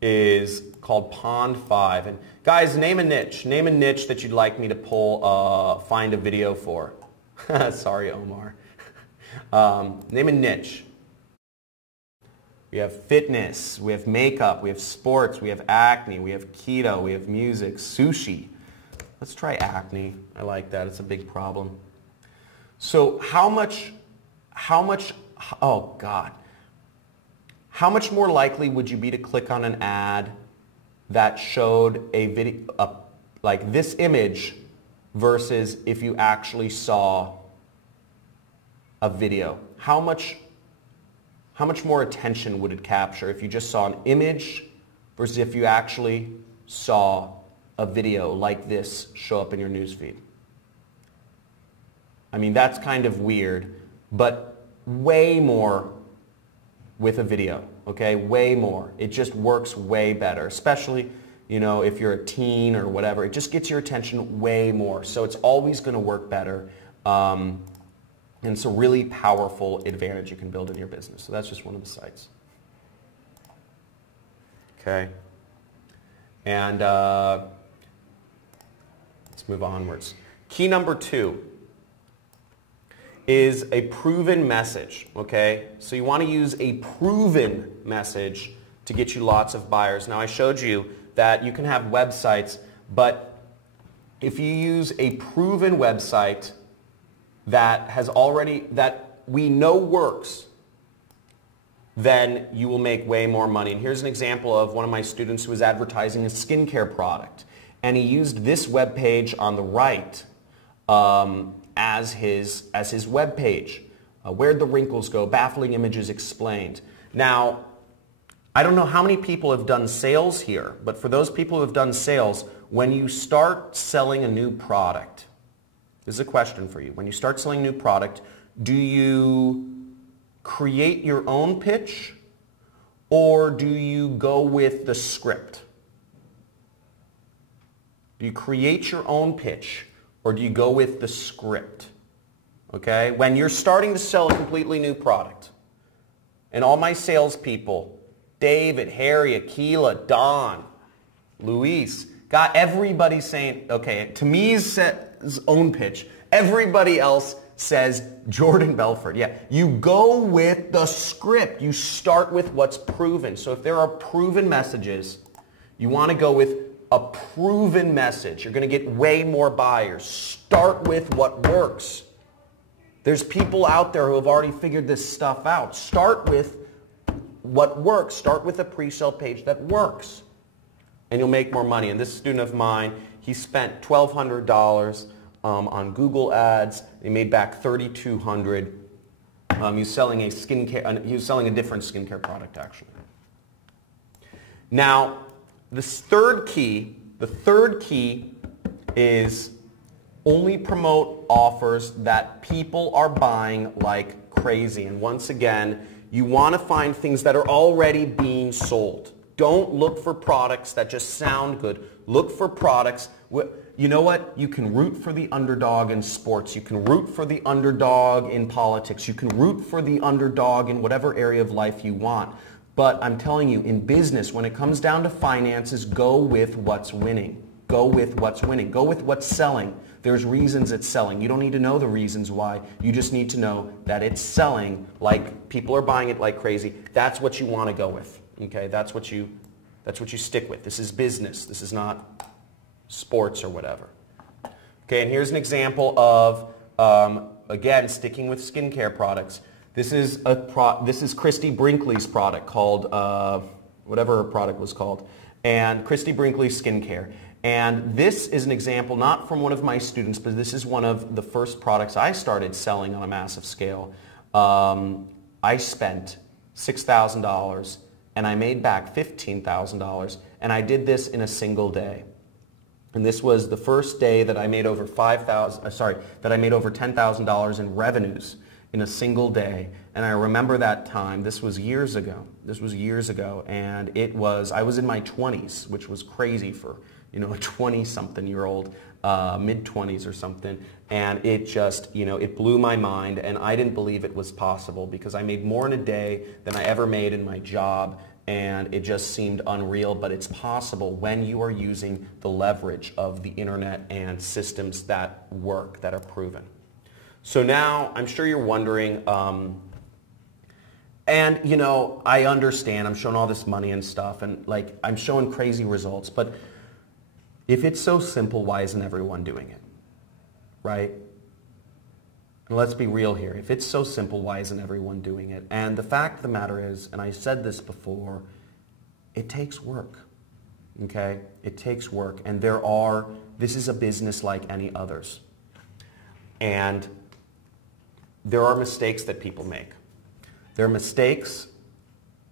is called Pond 5. And guys, name a niche. Name a niche that you'd like me to find a video for. Sorry, Omar. Name a niche. We have fitness, we have makeup, we have sports, we have acne, we have keto, we have music, sushi. Let's try acne. I like that. It's a big problem. So how much, oh God. How much more likely would you be to click on an ad that showed a video, like this image, versus if you actually saw a video? How much more attention would it capture if you just saw an image versus if you actually saw a video like this show up in your newsfeed? I mean, that's kind of weird, but way more with a video, okay? Way more. It just works way better, especially, you know, if you're a teen or whatever. It just gets your attention way more. So it's always going to work better. And it's a really powerful advantage you can build in your business. So that's just one of the sites. Okay. And let's move onwards. Key number 2 is a proven message, okay? So you want to use a proven message to get you lots of buyers. Now I showed you that you can have websites, but if you use a proven website that we know works, then you will make way more money. And here's an example of one of my students who was advertising a skincare product. And he used this web page on the right as his web page. Where'd the wrinkles go? Baffling images explained. Now, I don't know how many people have done sales here, but for those people who have done sales, when you start selling a new product, this is a question for you. When you start selling a new product, do you create your own pitch or do you go with the script? Do you create your own pitch or do you go with the script? Okay? When you're starting to sell a completely new product, and all my salespeople, David, Harry, Akila, Don, Luis, got everybody saying, okay, Tamiz's own pitch. Everybody else says Jordan Belfort. Yeah, you go with the script. You start with what's proven. So if there are proven messages, you want to go with a proven message. You're going to get way more buyers. Start with what works. There's people out there who have already figured this stuff out. Start with what works. Start with a pre-sale page that works, and you'll make more money. And this student of mine, he spent $1,200 on Google ads. He made back $3,200. He's selling a skincare. He was selling a different skincare product actually. Now, the third key is only promote offers that people are buying like crazy. And once again, you want to find things that are already being sold. Don't look for products that just sound good. Look for products. You know what? You can root for the underdog in sports. You can root for the underdog in politics. You can root for the underdog in whatever area of life you want. But I'm telling you, in business, when it comes down to finances, go with what's winning. Go with what's winning. Go with what's selling. There's reasons it's selling. You don't need to know the reasons why. You just need to know that it's selling like people are buying it like crazy. That's what you want to go with. Okay? That's what you stick with. This is business. This is not sports or whatever. Okay, and here's an example of, again, sticking with skincare products. This is Christy Brinkley's product called, whatever her product was called, and Christy Brinkley Skincare. And this is an example, not from one of my students, but this is one of the first products I started selling on a massive scale. I spent $6,000 and I made back $15,000, and I did this in a single day. And this was the first day that I made over $10,000 in revenues in a single day. And I remember that time. This was years ago. And I was in my 20s, which was crazy for, a 20-something-year-old, mid-20s or something. And it just, it blew my mind, and I didn't believe it was possible because I made more in a day than I ever made in my job. And it just seemed unreal, but it's possible when you are using the leverage of the internet and systems that work, that are proven. So now, I'm sure you're wondering, and I understand, I'm showing all this money and stuff, and I'm showing crazy results, but if it's so simple, why isn't everyone doing it, right? And let's be real here. If it's so simple, why isn't everyone doing it? And the fact of the matter is, and I said this before, it takes work, okay? It takes work. And this is a business like any others. And there are mistakes that people make. There are mistakes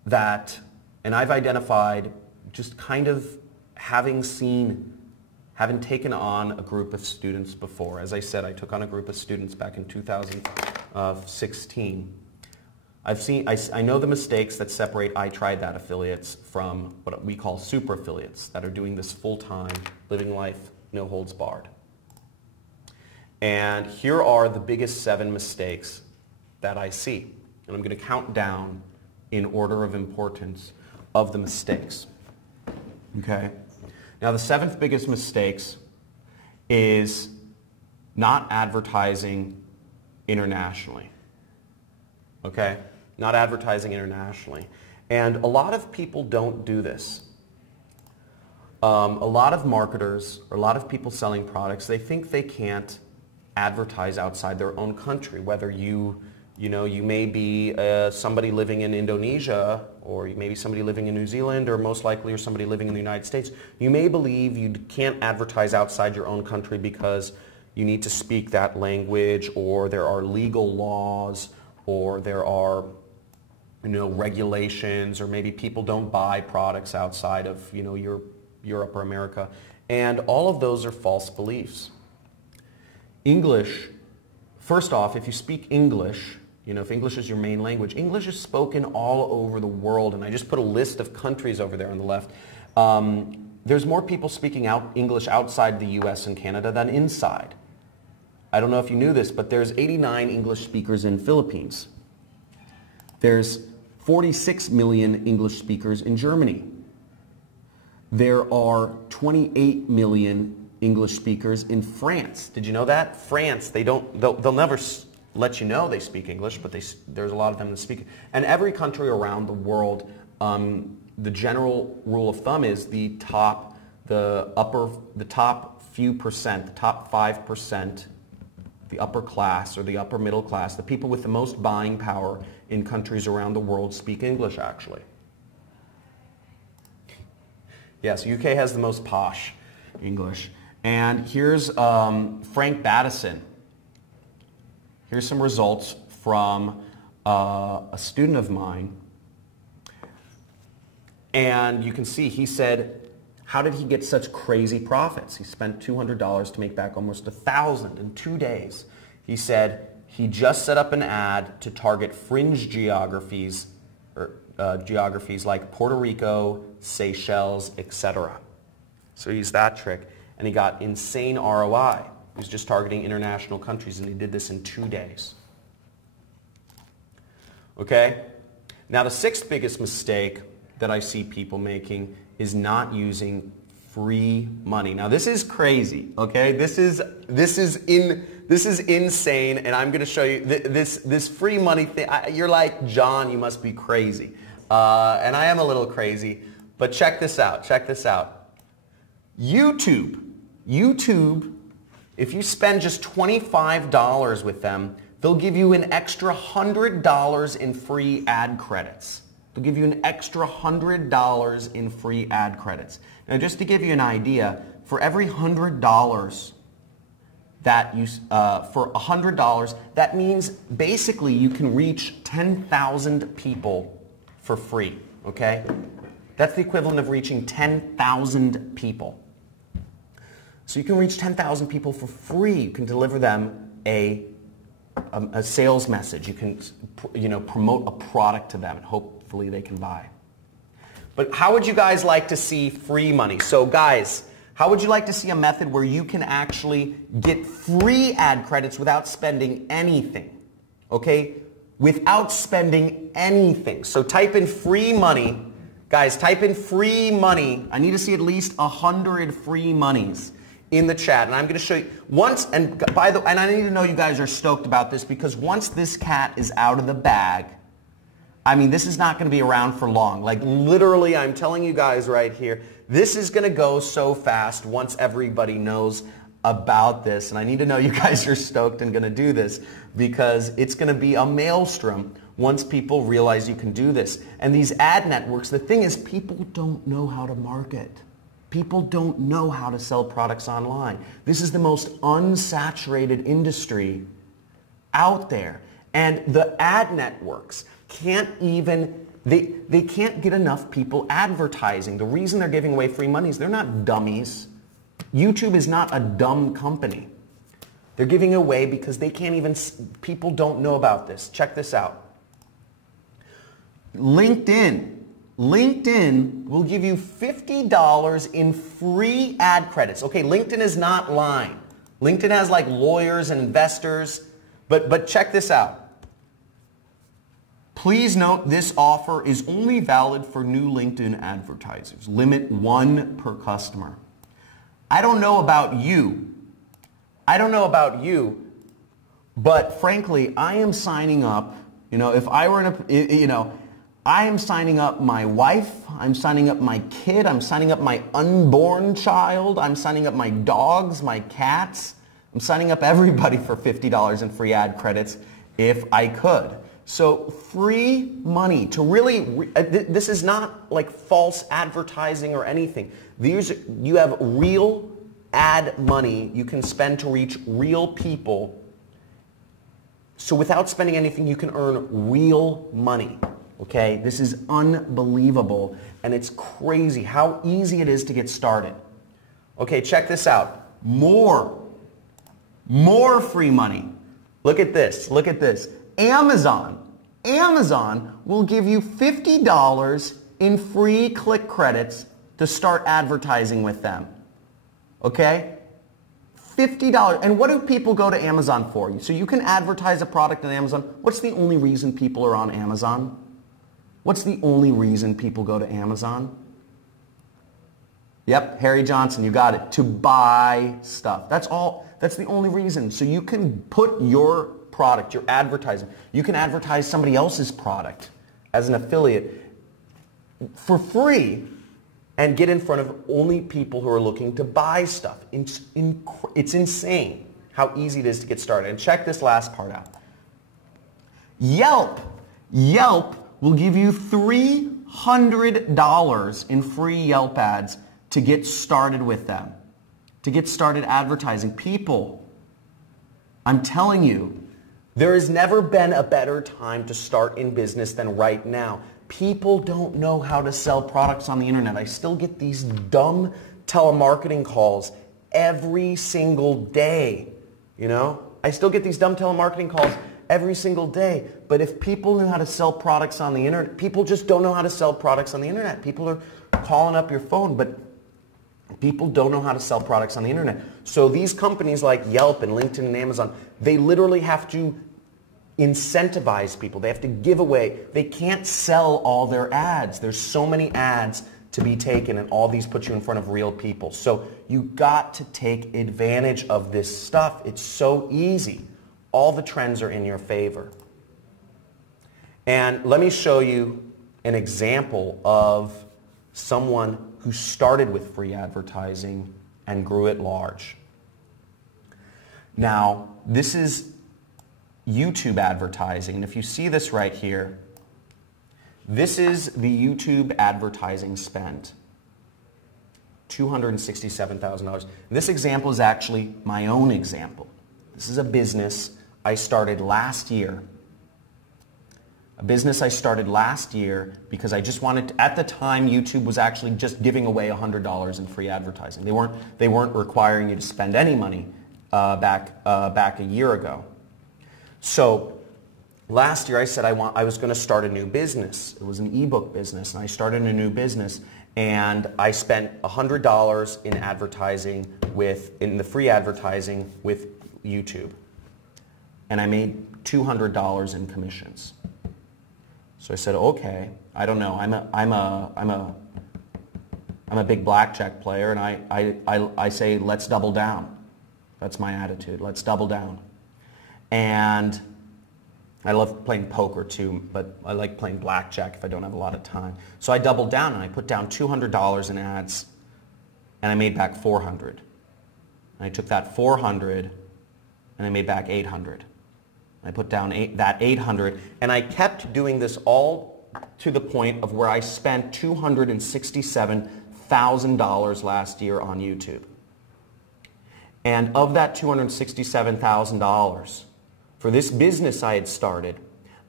that, and I've identified just kind of having taken on a group of students before. As I said, I took on a group of students back in 2016. I know the mistakes that separate I Tried That affiliates from what we call super affiliates that are doing this full-time, living life, no holds barred. And here are the biggest 7 mistakes that I see. And I'm going to count down in order of importance of the mistakes. Okay? Now, the 7th biggest mistakes is not advertising internationally. Okay? Not advertising internationally. And a lot of people don't do this. A lot of marketers, or a lot of people selling products, they think they can't advertise outside their own country, whether you may be somebody living in Indonesia, or you may be somebody living in New Zealand, or most likely you're somebody living in the United States. You may believe you can't advertise outside your own country because you need to speak that language, or there are legal laws, or there are regulations, or maybe people don't buy products outside of Europe or America. And all of those are false beliefs. English, first off, if you speak English, if English is your main language, English is spoken all over the world, and I just put a list of countries over there on the left. There's more people speaking English outside the US and Canada than inside. I don't know if you knew this, but there's 89 English speakers in Philippines. There's 46 million English speakers in Germany. There are 28 million English speakers in France. Did you know that? France, they'll never let you know they speak English, but there's a lot of them that speak it. And every country around the world, the general rule of thumb is the top few percent, the top 5%, the upper class or the upper middle class, the people with the most buying power in countries around the world speak English, actually. Yes, UK has the most posh English. And here's Frank Battison. Here's some results from a student of mine. And you can see he said, how did he get such crazy profits? He spent $200 to make back almost $1,000 in 2 days. He said he just set up an ad to target fringe geographies, geographies like Puerto Rico, Seychelles, etc. So he used that trick, and he got insane ROI. He was just targeting international countries, and he did this in 2 days. Okay? Now, the 6th biggest mistake that I see people making is not using free money. Now, this is crazy, okay? This is insane, and I'm going to show you this free money thing. You're like, John, you must be crazy. And I am a little crazy, but check this out. Check this out. YouTube, if you spend just $25 with them, they'll give you an extra $100 in free ad credits. They'll give you an extra $100 in free ad credits. Now, just to give you an idea, for every $100 that you, for $100, that means basically you can reach 10,000 people for free, okay? That's the equivalent of reaching 10,000 people. So you can reach 10,000 people for free. You can deliver them a sales message. You can, promote a product to them, and hopefully they can buy. But how would you guys like to see free money? So guys, how would you like to see a method where you can actually get free ad credits without spending anything? Okay? Without spending anything. So type in free money. Guys, type in free money. I need to see at least 100 free monies in the chat. And I'm going to show you once, and I need to know you guys are stoked about this, because once this cat is out of the bag, I mean, this is not going to be around for long. Like literally, I'm telling you guys right here, this is going to go so fast once everybody knows about this. And I need to know you guys are stoked and going to do this, because it's going to be a maelstrom once people realize you can do this. And these ad networks, the thing is, people don't know how to market. People don't know how to sell products online. This is the most unsaturated industry out there. And the ad networks can't even, they can't get enough people advertising. The reason they're giving away free money is they're not dummies. YouTube is not a dumb company. They're giving away because they can't even, people don't know about this. Check this out. LinkedIn will give you $50 in free ad credits. Okay, LinkedIn is not lying. LinkedIn has like lawyers and investors, but check this out. Please note this offer is only valid for new LinkedIn advertisers. Limit 1 per customer. I don't know about you. But frankly, I am signing up, if I were in a, I am signing up my wife, I'm signing up my kid, I'm signing up my unborn child, I'm signing up my dogs, my cats, I'm signing up everybody for $50 in free ad credits if I could. So free money to really, this is not like false advertising or anything. You have real ad money you can spend to reach real people. So without spending anything, you can earn real money. Okay, this is unbelievable, and it's crazy how easy it is to get started. Okay, check this out. More free money. Look at this. Amazon will give you $50 in free click credits to start advertising with them. Okay? $50. And what do people go to Amazon for? So you can advertise a product on Amazon. What's the only reason people are on Amazon? What's the only reason people go to Amazon? Yep, Harry Johnson, you got it. To buy stuff. That's all. That's the only reason. So you can put your product, your advertising, you can advertise somebody else's product as an affiliate for free and get in front of only people who are looking to buy stuff. It's insane how easy it is to get started. And check this last part out. Yelp will give you $300 in free Yelp ads to get started with them, to get started advertising. People, I'm telling you, there has never been a better time to start in business than right now. People don't know how to sell products on the internet. I still get these dumb telemarketing calls every single day, I still get these dumb telemarketing calls every single day. But if people knew how to sell products on the internet, people just don't know how to sell products on the internet. People are calling up your phone, but people don't know how to sell products on the internet. So these companies like Yelp and LinkedIn and Amazon, they literally have to incentivize people. They have to give away. They can't sell all their ads. There's so many ads to be taken, and all these put you in front of real people. So you got to take advantage of this stuff. It's so easy. All the trends are in your favor. And let me show you an example of someone who started with free advertising and grew it large. Now, this is YouTube advertising. And if you see this right here, this is the YouTube advertising spend. $267,000. This example is actually my own example. This is a business I started last year. A business I started last year because I just wanted to, at the time YouTube was actually just giving away $100 in free advertising. They weren't requiring you to spend any money back a year ago. So last year I said I was going to start a new business. It was an ebook business, and I started a new business, and I spent $100 in advertising in the free advertising with YouTube, and I made $200 in commissions. So I said, okay, I don't know. I'm a big blackjack player, and I say, let's double down. That's my attitude. Let's double down. And I love playing poker too, but I like playing blackjack if I don't have a lot of time. So I doubled down, and I put down $200 in ads, and I made back $400. And I took that $400, and I made back $800. I put down that $800, and I kept doing this all to the point of where I spent $267,000 last year on YouTube. And of that $267,000, for this business I had started,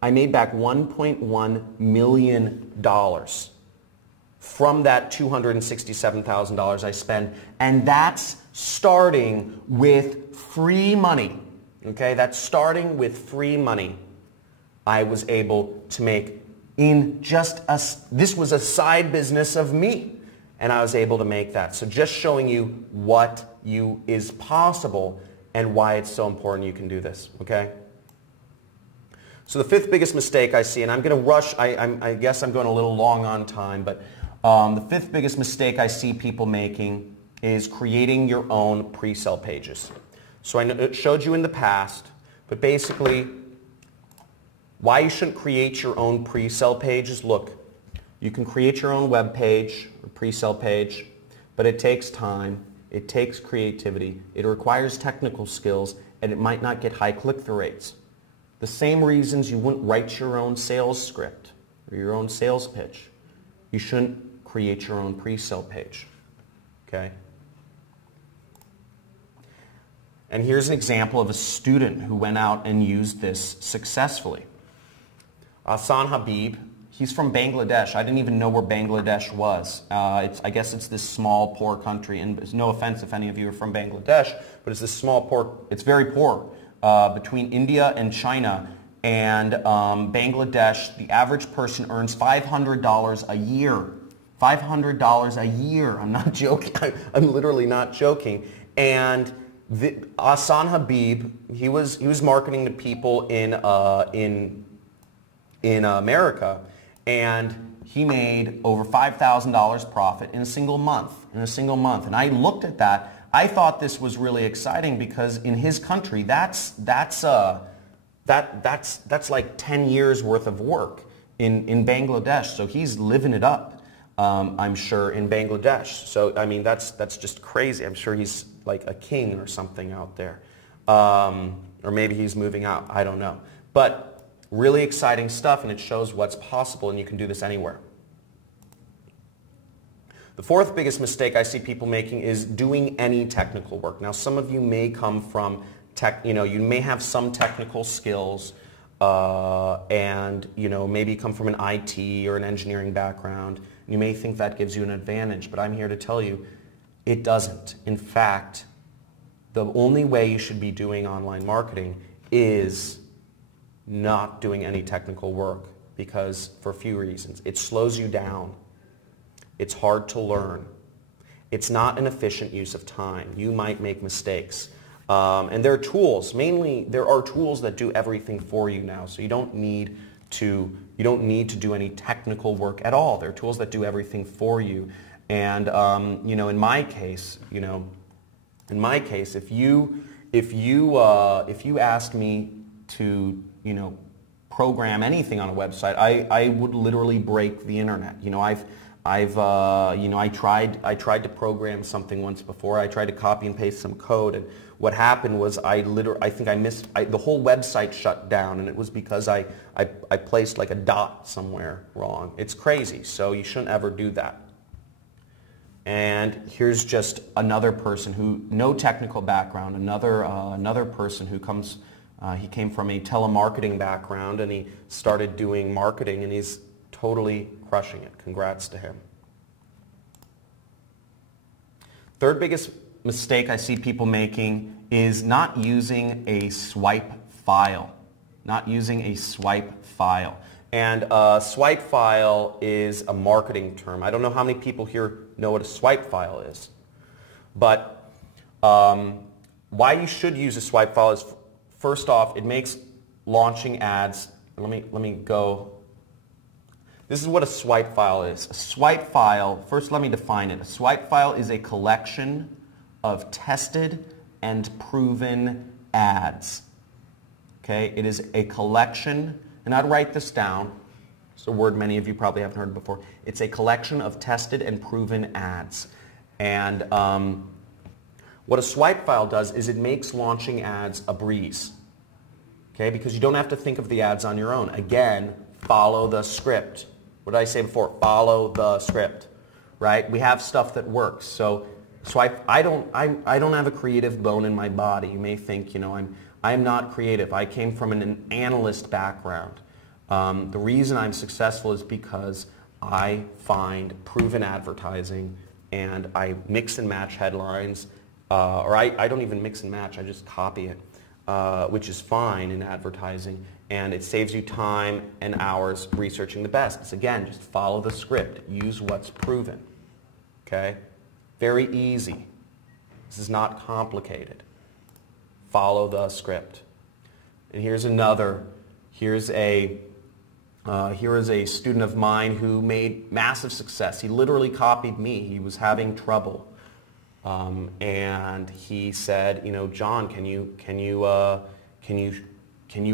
I made back $1.1 million from that $267,000 I spent, and that's starting with free money. Okay, that's starting with free money. I was able to make in just this was a side business of me, and I was able to make that. So just showing you what is possible and why it's so important you can do this, okay? So the fifth biggest mistake I see, and I'm going to rush, I guess I'm going a little long on time, but the fifth biggest mistake I see people making is creating your own pre-sale pages. So I showed you in the past, but basically why you shouldn't create your own pre-sale page is, look, you can create your own web page or pre-sale page, but it takes time, it takes creativity, it requires technical skills, and it might not get high click-through rates. The same reasons you wouldn't write your own sales script or your own sales pitch, you shouldn't create your own pre-sale page, okay? And here's an example of a student who went out and used this successfully. Ahsan Habib, he's from Bangladesh. I didn't even know where Bangladesh was. I guess it's this small, poor country, and no offense if any of you are from Bangladesh, but it's this small, poor, it's very poor, between India and China. And Bangladesh, the average person earns $500 a year. $500 a year. I'm not joking. I'm literally not joking. And Ahsan Habib, he was marketing to people in America, and he made over $5,000 profit in a single month. And I looked at that. I thought this was really exciting because in his country, that's like 10 years worth of work in Bangladesh. So he's living it up, I'm sure, in Bangladesh. So I mean, that's just crazy. I'm sure he's like a king or something out there. Or maybe he's moving out. I don't know. But really exciting stuff, and it shows what's possible, and you can do this anywhere. The fourth biggest mistake I see people making is doing any technical work. Now, some of you may come from you may have some technical skills, and maybe come from an IT or an engineering background. You may think that gives you an advantage, but I'm here to tell you it doesn't. In fact, the only way you should be doing online marketing is not doing any technical work, because for a few reasons. It slows you down. It's hard to learn. It's not an efficient use of time. You might make mistakes. And there are tools. Mainly, there are tools that do everything for you now. So you don't need to do any technical work at all. There are tools that do everything for you. And in my case, if you ask me to program anything on a website, I would literally break the internet. I tried to program something once before. I tried to copy and paste some code, and what happened was the whole website shut down, and it was because I placed like a dot somewhere wrong. It's crazy, so you shouldn't ever do that. And here's just another person who, no technical background, another person who comes He came from a telemarketing background and he started doing marketing and he's totally crushing it. Congrats to him. Third biggest mistake I see people making is not using a swipe file. Not using a swipe file. And a swipe file is a marketing term. I don't know how many people here know what a swipe file is. But why you should use a swipe file is, first off, it makes launching ads. Let me go. This is what a swipe file is. A swipe file, first let me define it. A swipe file is a collection of tested and proven ads. Okay, it is a collection, and I'd write this down. It's a word many of you probably haven't heard before. It's a collection of tested and proven ads. And what a swipe file does is it makes launching ads a breeze. Okay, because you don't have to think of the ads on your own. Again, follow the script. What did I say before? Follow the script, right? We have stuff that works. So I don't have a creative bone in my body. You may think, you know, I'm not creative. I came from an analyst background. The reason I'm successful is because I find proven advertising and I mix and match headlines, or I don't even mix and match, I just copy it, which is fine in advertising, and it saves you time and hours researching the best. It's, again, just follow the script. Use what's proven. Okay? Very easy. This is not complicated. Follow the script. And here's another. Here is a student of mine who made massive success. He literally copied me. He was having trouble, and he said, you know, John, can you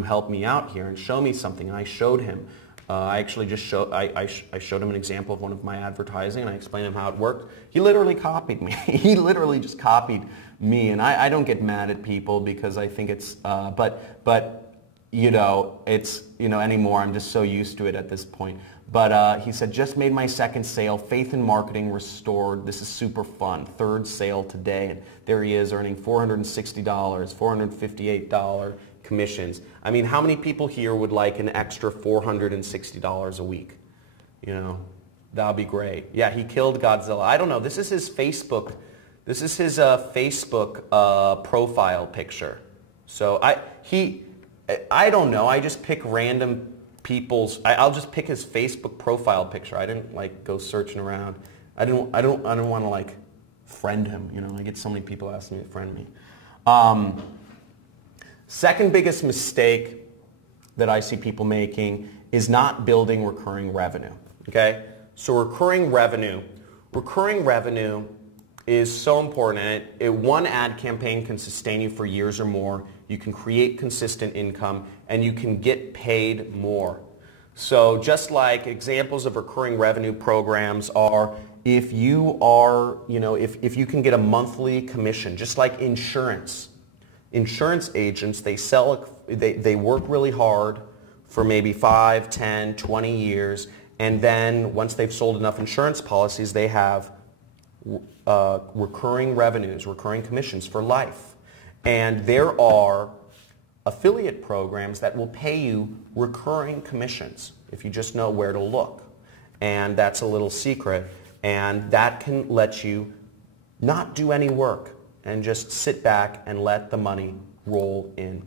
help me out here and show me something? And I showed him. I actually just I showed him an example of one of my advertising, and I explained him how it worked. He literally copied me. He literally just copied me, and I don't get mad at people because I think it's but you know, it's, you know, anymore. I'm just so used to it at this point. But he said, just made my second sale, faith in marketing restored. This is super fun. Third sale today. And there he is earning $460, $458 commissions. I mean, how many people here would like an extra $460 a week? You know, that would be great. Yeah, he killed Godzilla. I don't know. This is his Facebook. This is his Facebook profile picture. So I don't know. I just pick random people's. I'll just pick his Facebook profile picture. I didn't like go searching around. I don't want to like friend him. You know, I get so many people asking me to friend me. Second biggest mistake that I see people making is not building recurring revenue. Okay, so recurring revenue is so important, and one ad campaign can sustain you for years or more. You can create consistent income, and you can get paid more. So just like examples of recurring revenue programs are, if you are, you know, if you can get a monthly commission, just like insurance. Insurance agents, they work really hard for maybe 5, 10, 20 years, and then once they've sold enough insurance policies, they have recurring revenues, recurring commissions for life. And there are affiliate programs that will pay you recurring commissions if you just know where to look. And that's a little secret. And that can let you not do any work and just sit back and let the money roll in.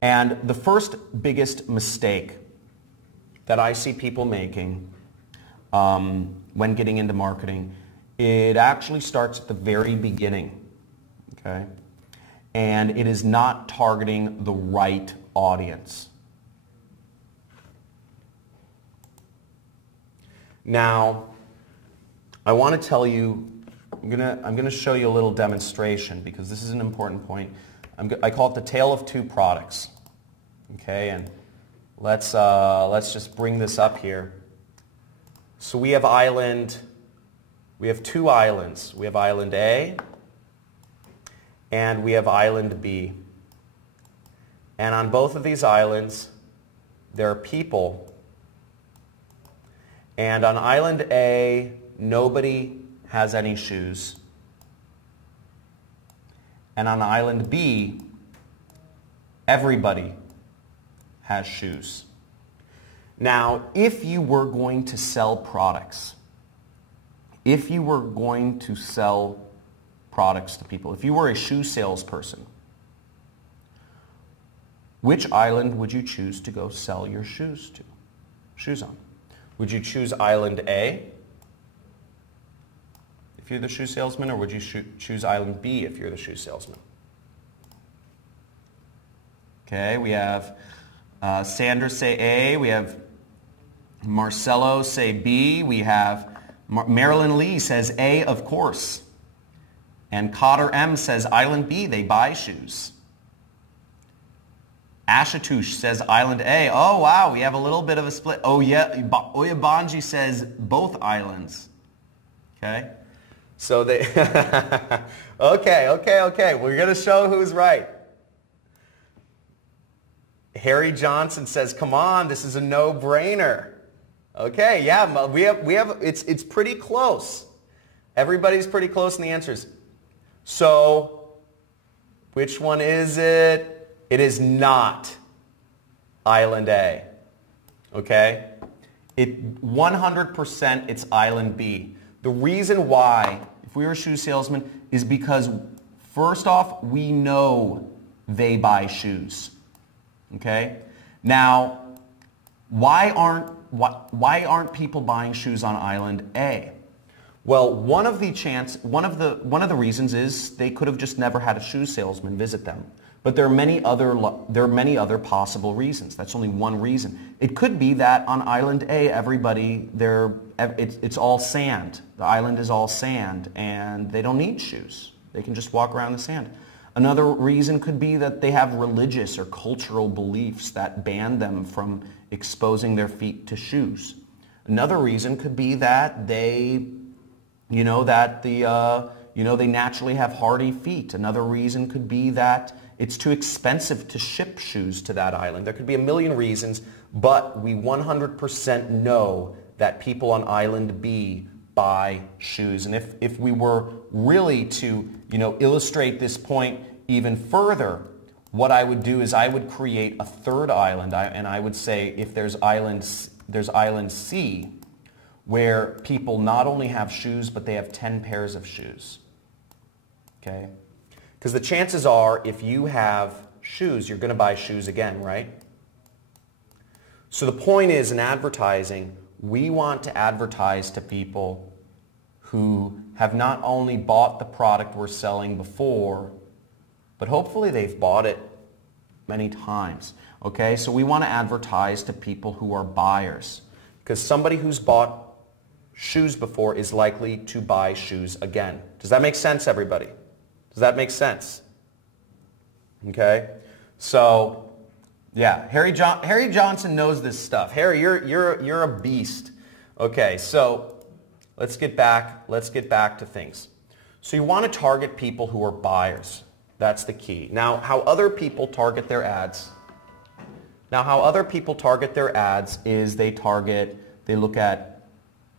And the first biggest mistake that I see people making when getting into marketing, it actually starts at the very beginning, okay? And it is not targeting the right audience. Now, I want to tell you, I'm gonna show you a little demonstration because this is an important point. I call it the tale of two products, okay? And let's just bring this up here. So we have two islands. We have island A and we have island B. And on both of these islands, there are people. And on island A, nobody has any shoes. And on island B, Everybody has shoes. Now, if you were going to sell products, if you were going to sell products to people, if you were a shoe salesperson, which island would you choose to go sell your shoes on? Would you choose island A if you're the shoe salesman, or would you choose island B if you're the shoe salesman? Okay, we have Sandra say A, we have Marcelo say B, we have Marilyn Lee says A, of course. And Cotter M says island B, they buy shoes. Ashatush says island A. Oh, wow, we have a little bit of a split. Oh, yeah, Oyabanji says both islands. Okay? So they... okay. We're going to show who's right. Harry Johnson says, come on, this is a no-brainer. Okay, yeah, we have it's pretty close. Everybody's pretty close in the answers. So, which one is it? It is not island A. Okay? 100% it's island B. The reason why, if we were a shoe salesman, is because first off, we know they buy shoes. Okay? Now, why aren't people buying shoes on island A? Well, one of the reasons is they could have just never had a shoe salesman visit them. But there are many other possible reasons. That's only one reason. It could be that on island A, it's all sand. The island is all sand, and they don't need shoes. They can just walk around the sand. Another reason could be that they have religious or cultural beliefs that ban them from exposing their feet to shoes. Another reason could be that they naturally have hardy feet. Another reason could be that it's too expensive to ship shoes to that island. There could be a million reasons, but we 100% know that people on island B buy shoes. And if we were really to, illustrate this point even further, what I would do is I would create a third island, and I would say if there's island C, where people not only have shoes, but they have 10 pairs of shoes. Okay? Because the chances are, if you have shoes, you're going to buy shoes again, right? So the point is, in advertising, we want to advertise to people who have not only bought the product we're selling before, but hopefully they've bought it many times. Okay? So we want to advertise to people who are buyers. Because somebody who's bought shoes before is likely to buy shoes again. Does that make sense, everybody? Does that make sense? Okay? So, yeah, Harry Johnson knows this stuff. Harry, you're a beast. Okay, so let's get back to things. So you want to target people who are buyers. That's the key. Now, how other people target their ads is they look at,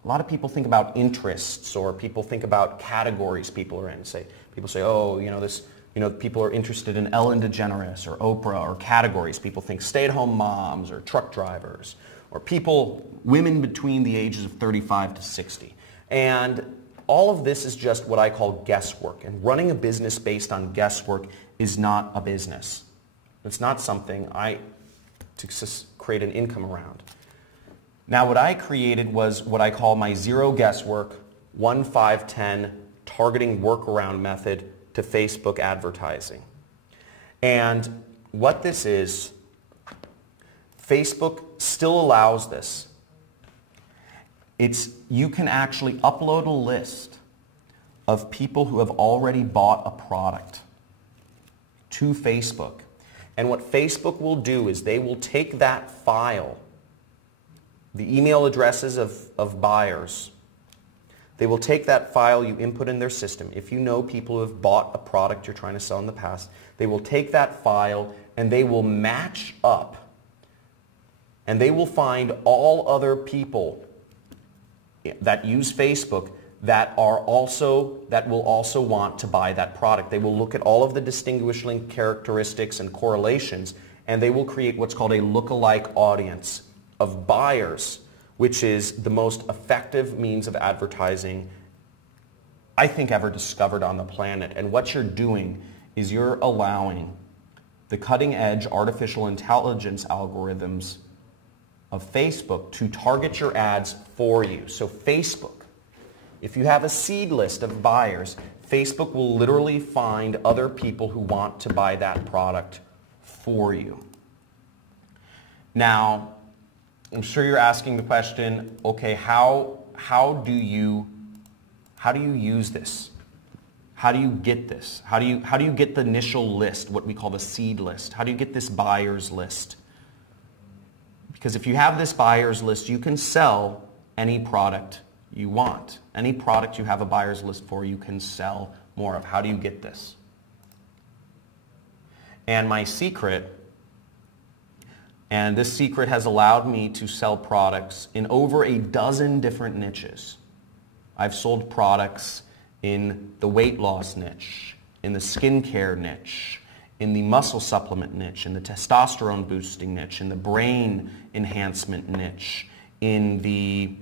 a lot of people think about interests, or people think about categories people are in. People say, people are interested in Ellen DeGeneres or Oprah, or categories. People think stay-at-home moms or truck drivers, or women between the ages of 35 to 60. And all of this is just what I call guesswork. And running a business based on guesswork is not a business. It's not something to create an income around. Now, what I created was what I call my zero guesswork, 1-5-10 targeting workaround method to Facebook advertising. And what this is, Facebook still allows this. You can actually upload a list of people who have already bought a product to Facebook. And what Facebook will do is they will take that file, the email addresses of buyers. They will take that file you input in their system. If you know people who have bought a product you're trying to sell in the past, they will take that file and they will match up, and they will find all other people that use Facebook that will also want to buy that product. They will look at all of the distinguishing characteristics and correlations, and they will create what's called a lookalike audience of buyers, which is the most effective means of advertising I think ever discovered on the planet. And what you're doing is you're allowing the cutting edge artificial intelligence algorithms of Facebook to target your ads for you. So Facebook, if you have a seed list of buyers, Facebook will literally find other people who want to buy that product for you. Now, I'm sure you're asking the question, okay, how do you use this? How do you get this? How do you get the initial list, what we call the seed list? How do you get this buyer's list? Because if you have this buyer's list, you can sell any product you want. Any product you have a buyer's list for, you can sell more of. How do you get this? And my secret, and this secret has allowed me to sell products in over a dozen different niches. I've sold products in the weight loss niche, in the skincare niche, in the muscle supplement niche, in the testosterone boosting niche, in the brain enhancement niche, in the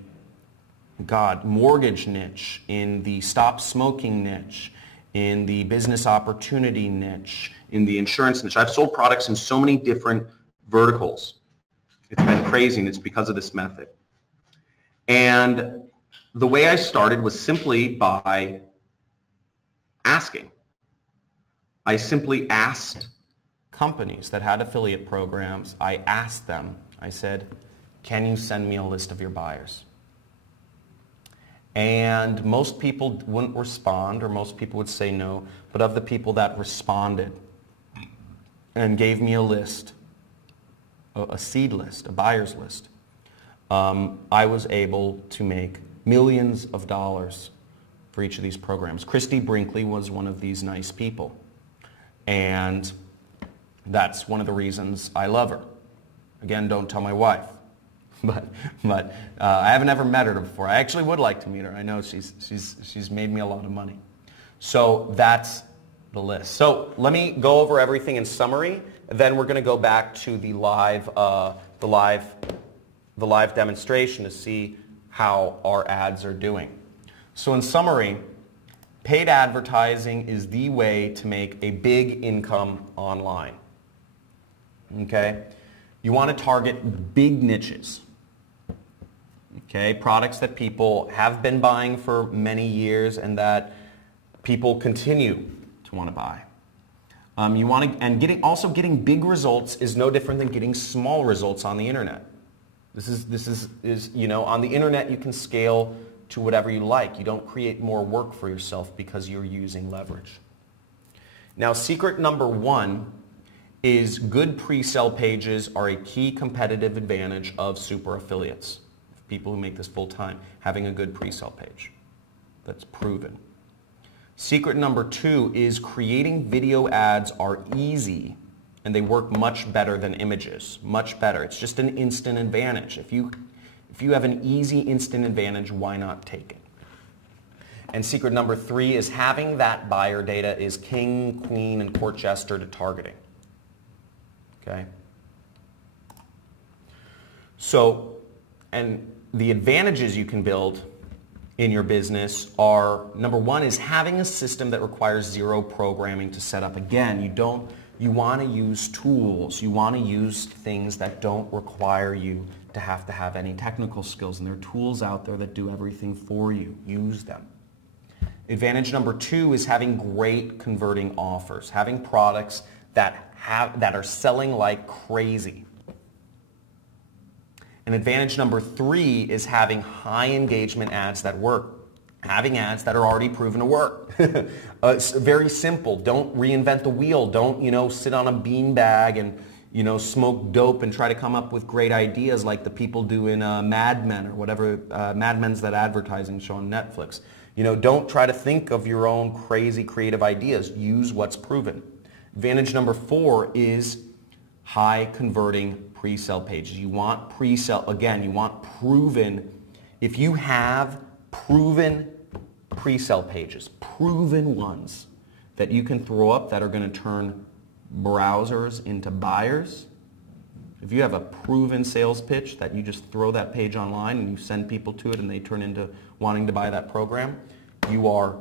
mortgage niche, in the stop smoking niche, in the business opportunity niche, in the insurance niche. I've sold products in so many different verticals. It's been crazy, and it's because of this method. And the way I started was simply by asking. I simply asked companies that had affiliate programs, I asked them, I said, can you send me a list of your buyers? And most people wouldn't respond, or most people would say no, but of the people that responded and gave me a list, a seed list, a buyer's list, I was able to make millions of dollars for each of these programs. Christy Brinkley was one of these nice people, and that's one of the reasons I love her. Again, don't tell my wife, but I haven't ever met her before. I actually would like to meet her. I know she's made me a lot of money. So that's the list. So let me go over everything in summary. Then we're going to go back to the live demonstration to see how our ads are doing. So in summary, paid advertising is the way to make a big income online. Okay? You want to target big niches. Okay? Products that people have been buying for many years and that people continue to want to buy. Getting big results is no different than getting small results on the internet. This is on the internet you can scale to whatever you like. You don't create more work for yourself because you're using leverage. Now, secret number one is good pre-sale pages are a key competitive advantage of super affiliates. People who make this full time, having a good pre-sale page. That's proven. Secret number two is creating video ads are easy and they work much better than images, much better. It's just an instant advantage. If you have an easy instant advantage, why not take it? And secret number three is having that buyer data is king, queen, and court jester to targeting. Okay? So, and the advantages you can build in your business are, number one is having a system that requires zero programming to set up. Again, you want to use tools. You want to use things that don't require you to have any technical skills. And there are tools out there that do everything for you. Use them. Advantage number two is having great converting offers. Having products that are selling like crazy. And advantage number three is having high engagement ads that work. Having ads that are already proven to work. It's very simple. Don't reinvent the wheel. Don't, sit on a beanbag and, smoke dope and try to come up with great ideas like the people do in Mad Men or whatever, Mad Men's that advertising show on Netflix. Don't try to think of your own crazy creative ideas. Use what's proven. Advantage number four is high converting pre-sale pages. You want pre-sale, again, you want proven. If you have proven pre-sale pages, proven ones that you can throw up that are going to turn browsers into buyers. If you have a proven sales pitch that you just throw that page online and you send people to it and they turn into wanting to buy that program, you're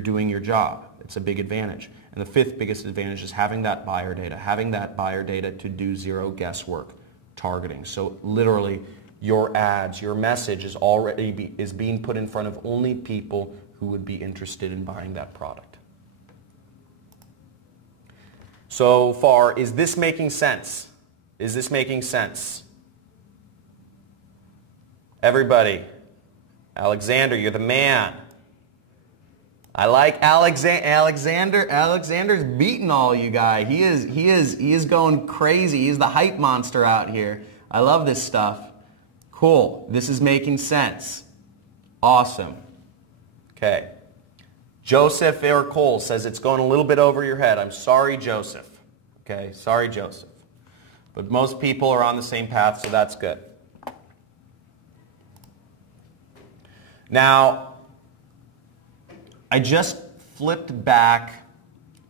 doing your job. It's a big advantage. And the fifth biggest advantage is having that buyer data to do zero guesswork targeting. So literally your ads, your message is already is being put in front of only people who would be interested in buying that product. So far, is this making sense? Is this making sense? Everybody, Alexander, you're the man. I like Alexander. Alexander's beating all you guys. He is going crazy. He's the hype monster out here. I love this stuff. Cool. This is making sense. Awesome. Okay. Joseph Air Cole says it's going a little bit over your head. I'm sorry, Joseph. Okay. Sorry, Joseph. But most people are on the same path, so that's good. Now, I just flipped back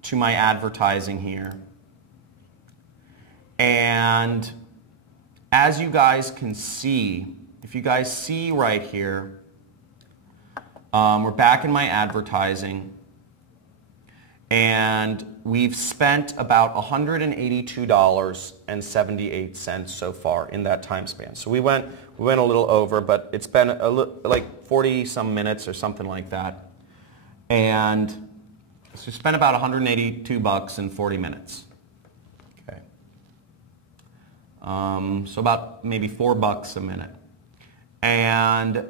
to my advertising here. And as you guys can see, if you guys see right here, we're back in my advertising. And we've spent about $182.78 so far in that time span. So we went a little over, but it's been like 40 some minutes or something like that. And so we spent about $182 in 40 minutes. Okay. So about maybe $4 a minute. And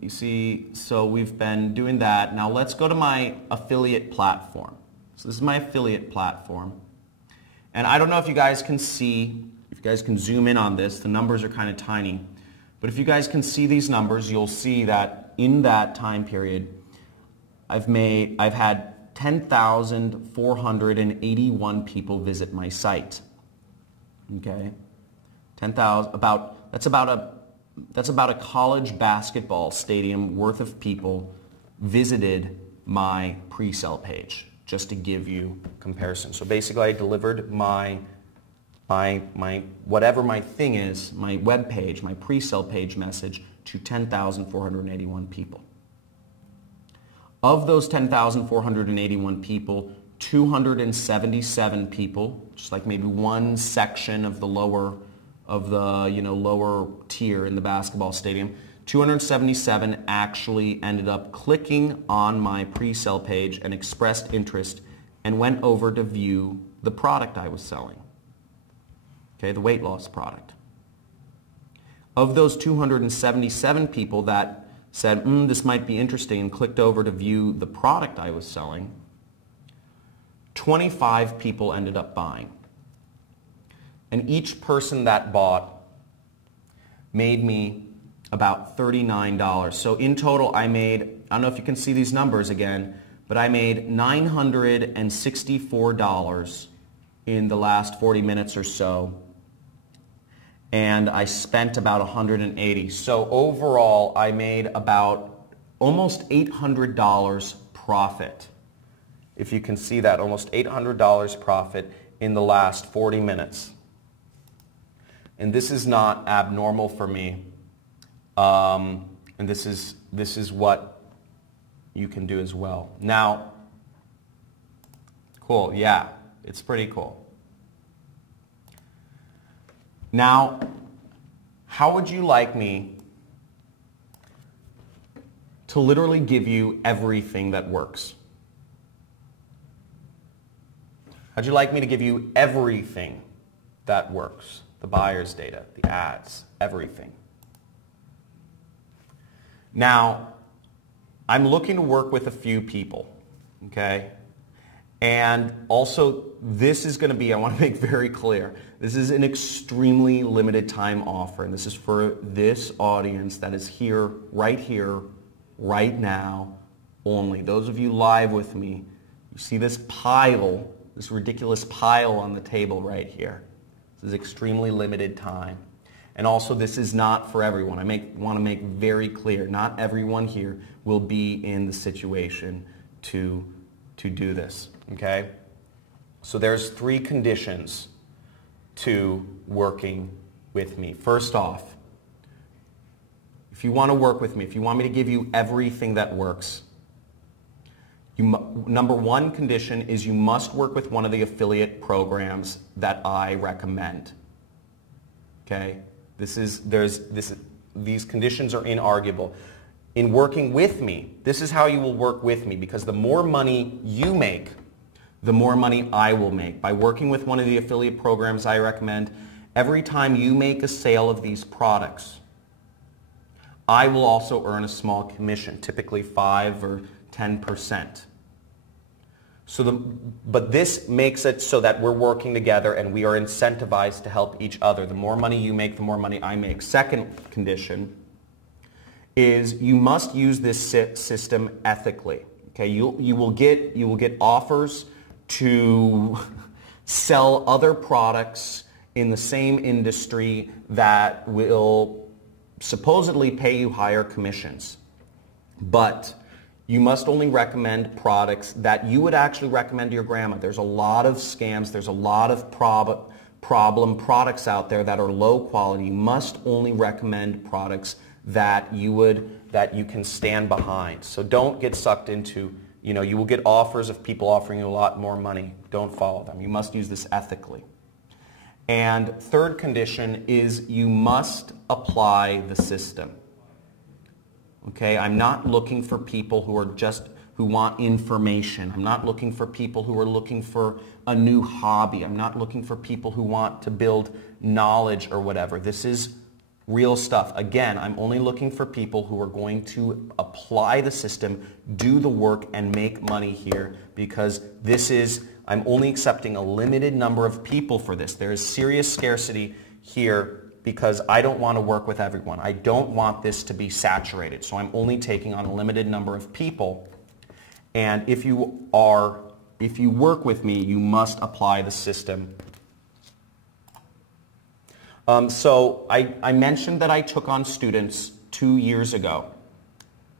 you see, so we've been doing that. Now let's go to my affiliate platform. So this is my affiliate platform. And I don't know if you guys can see, if you guys can zoom in on this, the numbers are kind of tiny. But if you guys can see these numbers, you'll see that in that time period, I've had 10,481 people visit my site. Okay? 10,000, that's about a college basketball stadium worth of people visited my pre-sale page, just to give you comparison. So basically I delivered my whatever my thing is, my web page, my pre-sale page message to 10,481 people. Of those 10,481 people, 277 people, just like maybe one section of the lower tier in the basketball stadium, 277 actually ended up clicking on my pre-sale page and expressed interest and went over to view the product I was selling. Okay, the weight loss product. Of those 277 people that said, this might be interesting, and clicked over to view the product I was selling, 25 people ended up buying. And each person that bought made me about $39. So in total I made, I don't know if you can see these numbers again, but I made $964 in the last 40 minutes or so. And I spent about $180. So overall I made about almost $800 profit. If you can see that, almost $800 profit in the last 40 minutes. And this is not abnormal for me. And this is what you can do as well. Now, cool, yeah, it's pretty cool. Now, how would you like me to literally give you everything that works? How'd you like me to give you everything that works? The buyer's data, the ads, everything. Now, I'm looking to work with a few people, okay? And also, this is going to be, I want to make very clear, this is an extremely limited time offer, and this is for this audience that is here, right now, only. Those of you live with me, you see this pile, this ridiculous pile on the table right here. This is extremely limited time. And also, this is not for everyone. I want to make very clear, not everyone here will be in the situation to do this, okay? So there's 3 conditions to working with me. First off, if you want to work with me, if you want me to give you everything that works, number 1 condition is you must work with one of the affiliate programs that I recommend. Okay? These conditions are inarguable. In working with me, this is how you will work with me, because the more money you make, the more money I will make. By working with one of the affiliate programs I recommend, every time you make a sale of these products, I will also earn a small commission, typically 5 or 10%. But this makes it so that we're working together and we are incentivized to help each other. The more money you make, the more money I make. Second condition is you must use this system ethically. Okay, you will get offers to sell other products in the same industry that will supposedly pay you higher commissions. But you must only recommend products that you would actually recommend to your grandma. There's a lot of scams, there's a lot of problem products out there that are low quality. You must only recommend products that you can stand behind. So don't get sucked into, you will get offers of people offering you a lot more money. Don't follow them. You must use this ethically. And third condition is you must apply the system. Okay, I'm not looking for people who want information. I'm not looking for people who are looking for a new hobby. I'm not looking for people who want to build knowledge or whatever. This is real stuff. Again, I'm only looking for people who are going to apply the system, do the work, and make money here, because I'm only accepting a limited number of people for this. There is serious scarcity here because I don't want to work with everyone. I don't want this to be saturated. So I'm only taking on a limited number of people. And if you work with me, you must apply the system. So I mentioned that I took on students 2 years ago,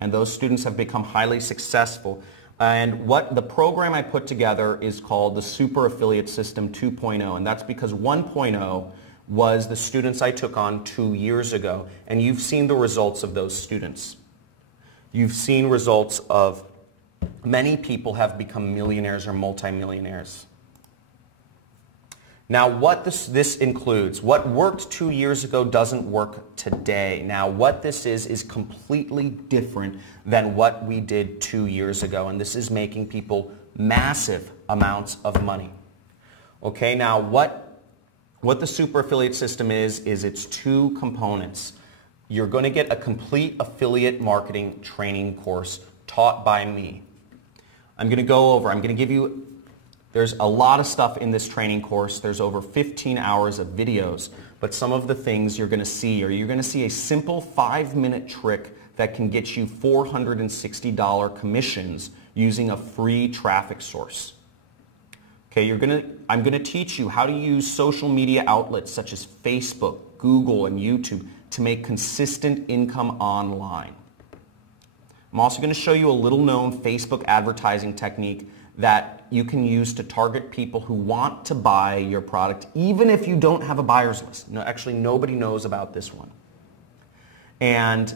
and those students have become highly successful. And what the program I put together is called the Super Affiliate System 2.0, and that's because 1.0 was the students I took on 2 years ago, and you've seen the results of those students. You've seen results of many people have become millionaires or multimillionaires. Now, what this includes, what worked 2 years ago doesn't work today. Now, what this is completely different than what we did 2 years ago, and this is making people massive amounts of money. Okay, now what the super affiliate system is it's 2 components. You're going to get a complete affiliate marketing training course taught by me. I'm going to give you, there's a lot of stuff in this training course. There's over 15 hours of videos, but some of the things you're going to see a simple 5-minute trick that can get you $460 commissions using a free traffic source. Okay, I'm going to teach you how to use social media outlets such as Facebook, Google, and YouTube to make consistent income online. I'm also going to show you a little-known Facebook advertising technique that you can use to target people who want to buy your product even if you don't have a buyer's list. No, actually, nobody knows about this one. And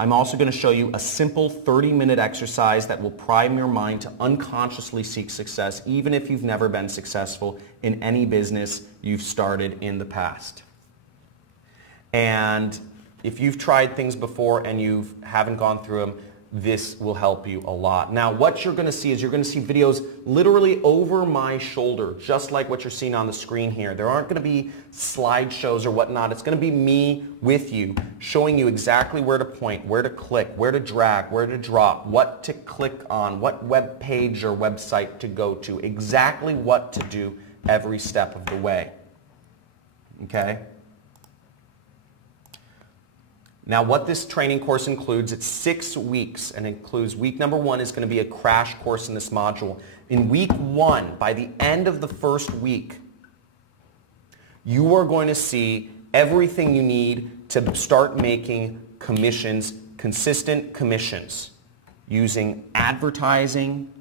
I'm also going to show you a simple 30-minute exercise that will prime your mind to unconsciously seek success even if you've never been successful in any business you've started in the past. And if you've tried things before and you haven't gone through them, this will help you a lot. Now, what you're going to see is you're going to see videos literally over my shoulder, just like what you're seeing on the screen here. There aren't going to be slideshows or whatnot. It's going to be me with you, showing you exactly where to point, where to click, where to drag, where to drop, what to click on, what web page or website to go to, exactly what to do every step of the way. Okay? Now, what this training course includes, it's 6 weeks, and includes week number 1 is going to be a crash course in this module. In week 1, by the end of the first week, you are going to see everything you need to start making commissions, consistent commissions, using advertising,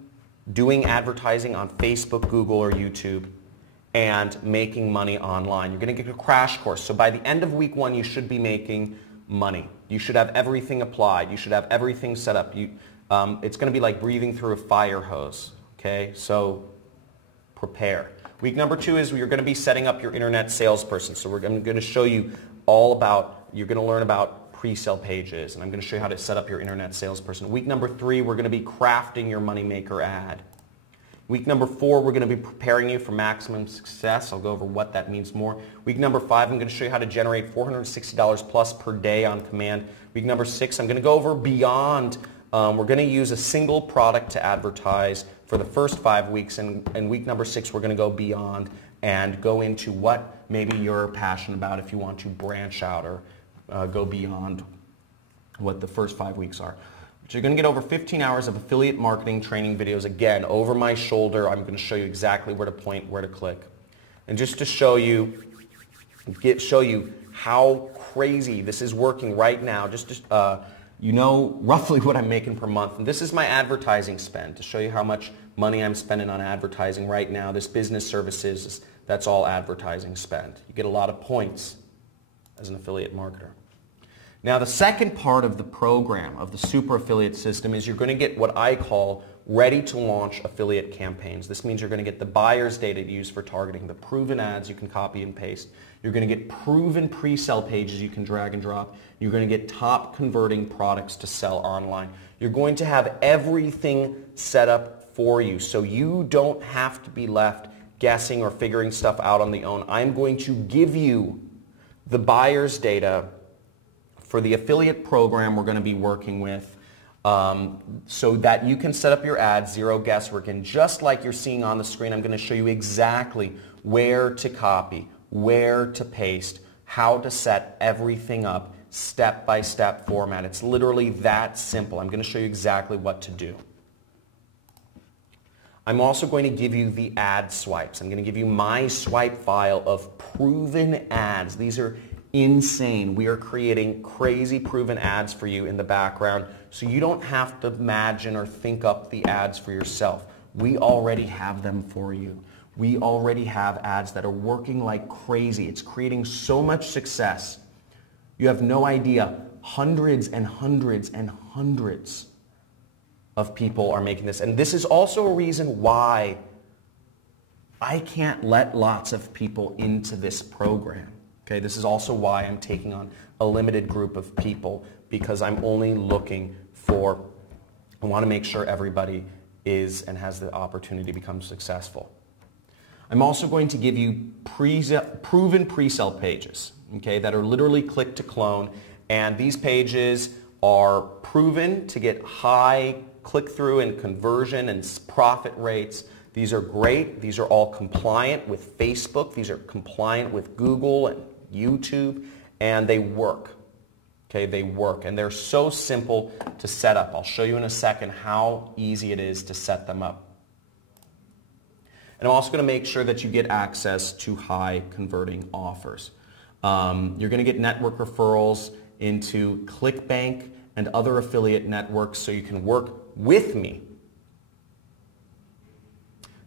doing advertising on Facebook, Google, or YouTube, and making money online. You're going to get a crash course. So by the end of week 1, you should be making money. You should have everything applied. You should have everything set up. It's going to be like breathing through a fire hose. Okay, so prepare. Week number 2 is you're going to be setting up your internet salesperson. So I'm going to show you all about, you're going to learn about pre-sale pages, and I'm going to show you how to set up your internet salesperson. Week number 3, we're going to be crafting your moneymaker ad. Week number 4, we're going to be preparing you for maximum success. I'll go over what that means more. Week number 5, I'm going to show you how to generate $460 plus per day on command. Week number 6, I'm going to go over beyond. We're going to use a single product to advertise for the first 5 weeks, and week number 6, we're going to go beyond and go into what maybe you're passionate about if you want to branch out or go beyond what the first 5 weeks are. So you're going to get over 15 hours of affiliate marketing training videos, again, over my shoulder. I'm going to show you exactly where to point, where to click. And just to show you how crazy this is working right now, just to, you know roughly what I'm making per month. And this is my advertising spend, to show you how much money I'm spending on advertising right now. This business services, that's all advertising spend. You get a lot of points as an affiliate marketer. Now the second part of the program, of the super affiliate system, is you're going to get what I call ready to launch affiliate campaigns. This means you're going to get the buyer's data to use for targeting, the proven ads you can copy and paste. You're going to get proven pre-sale pages you can drag and drop. You're going to get top converting products to sell online. You're going to have everything set up for you, so you don't have to be left guessing or figuring stuff out on the own. I'm going to give you the buyer's data for the affiliate program we're going to be working with, so that you can set up your ads, zero guesswork. And just like you're seeing on the screen, I'm going to show you exactly where to copy, where to paste, how to set everything up, step-by-step format. It's literally that simple. I'm going to show you exactly what to do. I'm also going to give you the ad swipes. I'm going to give you my swipe file of proven ads. These are insane. We are creating crazy proven ads for you in the background, so you don't have to imagine or think up the ads for yourself. We already have them for you. We already have ads that are working like crazy. It's creating so much success. You have no idea. Hundreds and hundreds and hundreds of people are making this. And this is also a reason why I can't let lots of people into this program. Okay, this is also why I'm taking on a limited group of people, because I'm only looking for, I want to make sure everybody is and has the opportunity to become successful. I'm also going to give you proven pre-sale pages, okay, that are literally click to clone, and these pages are proven to get high click-through and conversion and profit rates. These are great. These are all compliant with Facebook. These are compliant with Google and YouTube, and they work. Okay, they work, and they're so simple to set up. I'll show you in a second how easy it is to set them up. And I'm also going to make sure that you get access to high converting offers. You're going to get network referrals into ClickBank and other affiliate networks, so you can work with me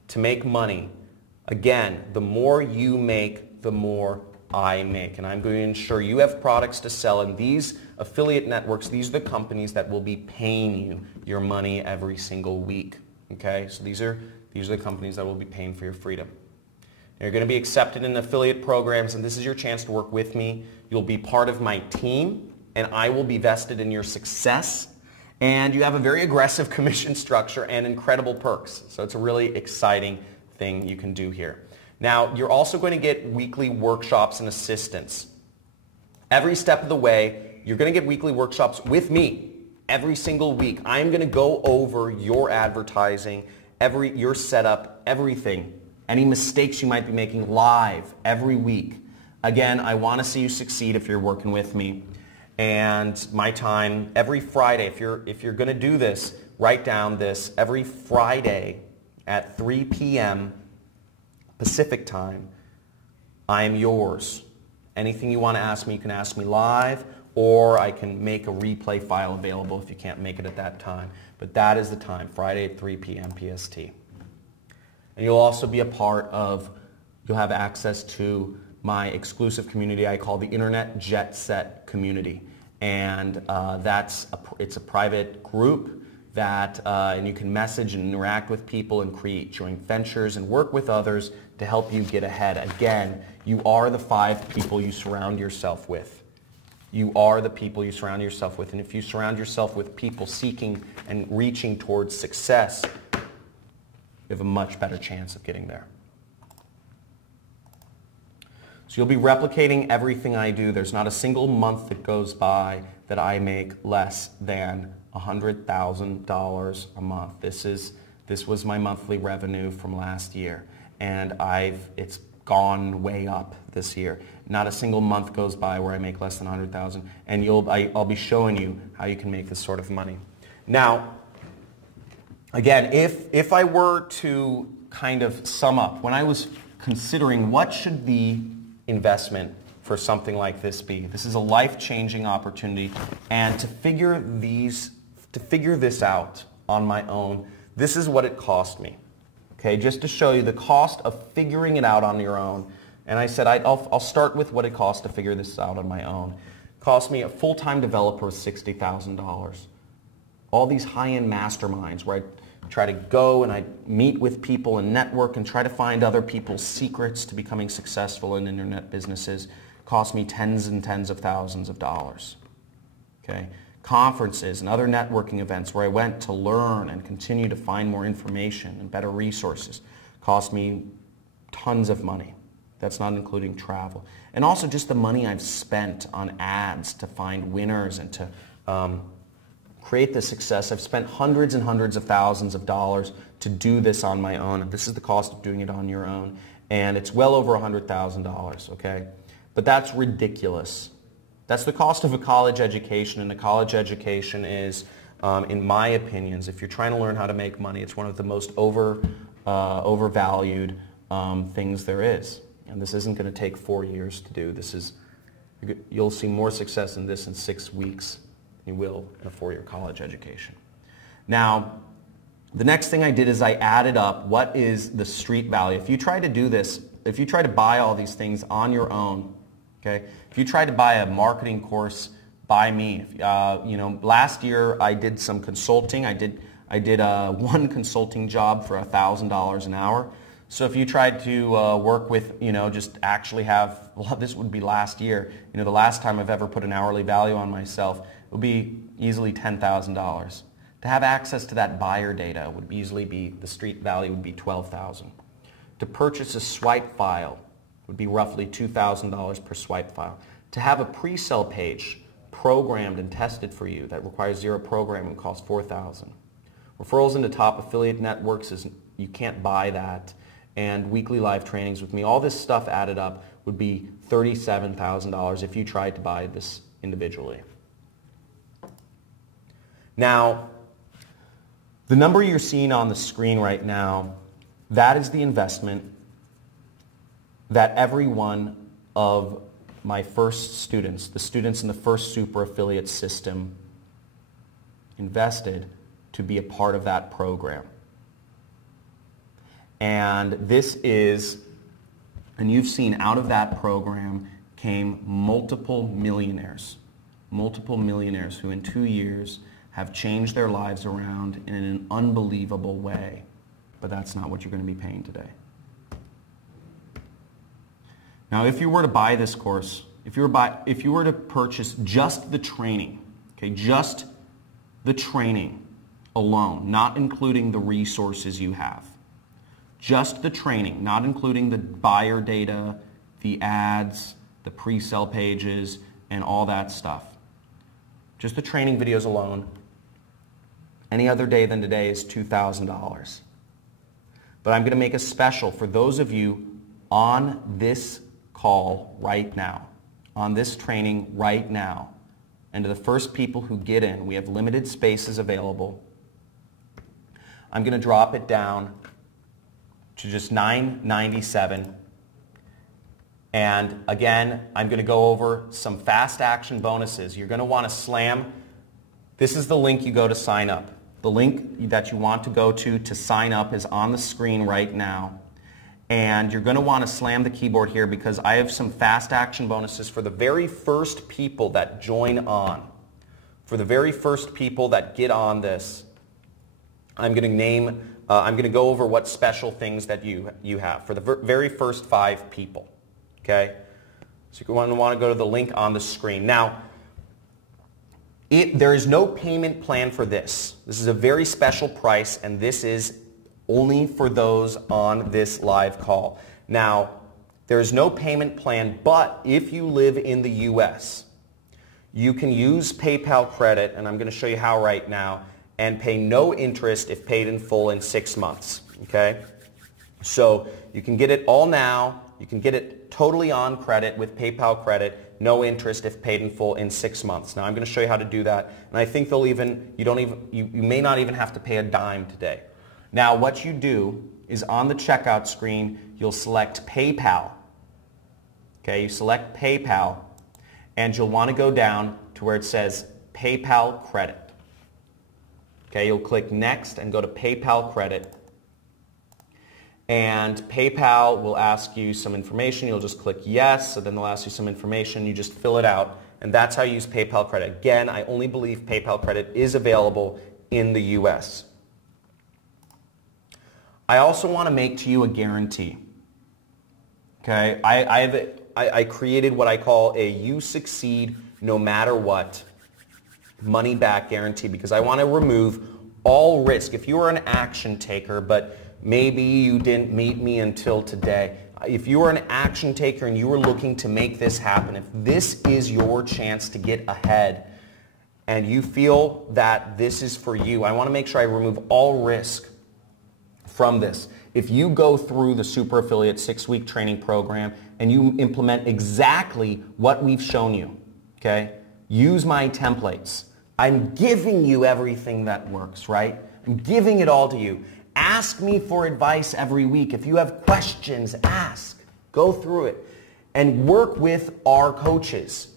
to make money. Again, the more you make, the more I make, and I'm going to ensure you have products to sell, and these affiliate networks, these are the companies that will be paying you your money every single week. Okay, so these are the companies that will be paying for your freedom. You're going to be accepted in affiliate programs, and this is your chance to work with me. You'll be part of my team, and I will be vested in your success, and you have a very aggressive commission structure and incredible perks. So it's a really exciting thing you can do here. Now, you're also going to get weekly workshops and assistance. Every step of the way, you're going to get weekly workshops with me every single week. I'm going to go over your advertising, your setup, everything, any mistakes you might be making live every week. Again, I want to see you succeed if you're working with me. And my time every Friday, if you're going to do this, write down this, every Friday at 3 p.m. Pacific time, I am yours. Anything you want to ask me, you can ask me live, or I can make a replay file available if you can't make it at that time. But that is the time, Friday at 3 p.m. PST. And you'll also be a part of, you'll have access to my exclusive community I call the Internet Jet Set Community. And it's a private group that, and you can message and interact with people and create joint ventures and work with others to help you get ahead. Again, you are the 5 people you surround yourself with. You are the people you surround yourself with. And if you surround yourself with people seeking and reaching towards success, you have a much better chance of getting there. So you'll be replicating everything I do. There's not a single month that goes by that I make less than $100,000 a month. This was my monthly revenue from last year, and it's gone way up this year. Not a single month goes by where I make less than $100,000, and I'll be showing you how you can make this sort of money. Now, again, if I were to kind of sum up, when I was considering what should the investment for something like this be, this is a life-changing opportunity, and to figure this out on my own, this is what it cost me. Okay, just to show you the cost of figuring it out on your own. And I said I'll start with what it cost to figure this out on my own. It cost me a full-time developer $60,000. All these high-end masterminds where I try to go and I meet with people and network and try to find other people's secrets to becoming successful in internet businesses cost me tens and tens of thousands of dollars. Okay? Conferences and other networking events where I went to learn and continue to find more information and better resources cost me tons of money. That's not including travel. And also just the money I've spent on ads to find winners and to create this success. I've spent hundreds and hundreds of thousands of dollars to do this on my own. This is the cost of doing it on your own. And it's well over $100,000, okay? But that's ridiculous. That's the cost of a college education, and a college education is, in my opinions, if you're trying to learn how to make money, it's one of the most overvalued things there is. And this isn't going to take 4 years to do. You'll see more success in this in 6 weeks than you will in a 4-year college education. Now, the next thing I did is I added up what is the street value. If you try to do this, if you try to buy all these things on your own, okay? If you try to buy a marketing course by me, last year I did some consulting. I did one consulting job for $1,000 an hour. So if you tried to work with, just actually have, well, this would be last year. The last time I've ever put an hourly value on myself, it would be easily $10,000. To have access to that buyer data would easily be, the street value would be $12,000. To purchase a swipe file would be roughly $2,000 per swipe file. To have a pre-sale page programmed and tested for you that requires zero programming would cost $4,000. Referrals into top affiliate networks, you can't buy that. And weekly live trainings with me, all this stuff added up would be $37,000 if you tried to buy this individually. Now, the number you're seeing on the screen right now, that is the investment that every one of my first students, the students in the first super affiliate system, invested to be a part of that program. And this is, and you've seen out of that program came multiple millionaires who in 2 years have changed their lives around in an unbelievable way. But that's not what you're going to be paying today. Now, if you were to buy this course, if you were to purchase just the training, okay, just the training alone, not including the resources you have, just the training, not including the buyer data, the ads, the pre-sale pages, and all that stuff. Just the training videos alone, any other day than today is $2,000. But I'm going to make a special for those of you on this call right now, on this training right now, and to the first people who get in. We have limited spaces available. I'm going to drop it down to just $9.97, And again, I'm going to go over some fast action bonuses. You're going to want to slam. This is the link you go to sign up. The link that you want to go to sign up is on the screen right now. And you're going to want to slam the keyboard here because I have some fast action bonuses for the very first people that join on. For the very first people that get on this, I'm going to go over what special things that you have for the very first 5 people. Okay? So you're going to want to go to the link on the screen. Now, there is no payment plan for this. This is a very special price, and this is only for those on this live call. Now, there is no payment plan, but if you live in the U.S., you can use PayPal credit, and I'm going to show you how right now, and pay no interest if paid in full in 6 months. Okay? So you can get it all now. You can get it totally on credit with PayPal credit, no interest if paid in full in 6 months. Now I'm going to show you how to do that, and I think you may not even have to pay a dime today. Now what you do is on the checkout screen, you'll select PayPal. Okay, you select PayPal, and you'll want to go down to where it says PayPal credit. Okay, you'll click next and go to PayPal credit. And PayPal will ask you some information. You'll just click yes, so then they'll ask you some information. You just fill it out, and that's how you use PayPal credit. Again, I only believe PayPal credit is available in the U.S. I also want to make to you a guarantee. Okay, I created what I call a you succeed no matter what money back guarantee because I want to remove all risk. If you are an action taker, but maybe you didn't meet me until today. If you are an action taker and you are looking to make this happen, if this is your chance to get ahead and you feel that this is for you, I want to make sure I remove all risk from this. If you go through the Super Affiliate 6-week training program and you implement exactly what we've shown you, okay? Use my templates. I'm giving you everything that works, right? I'm giving it all to you. Ask me for advice every week. If you have questions, ask. Go through it. And work with our coaches.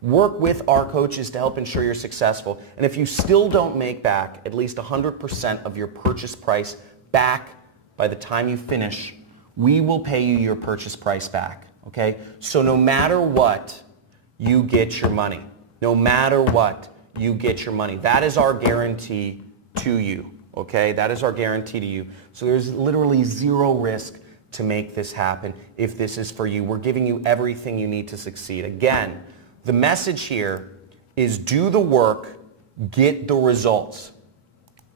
Work with our coaches to help ensure you're successful. And if you still don't make back at least 100% of your purchase price back by the time you finish, we will pay you your purchase price back. Okay? So no matter what, you get your money. No matter what, you get your money. That is our guarantee to you. Okay, that is our guarantee to you. So there's literally zero risk to make this happen if this is for you. We're giving you everything you need to succeed. Again, the message here is do the work, get the results.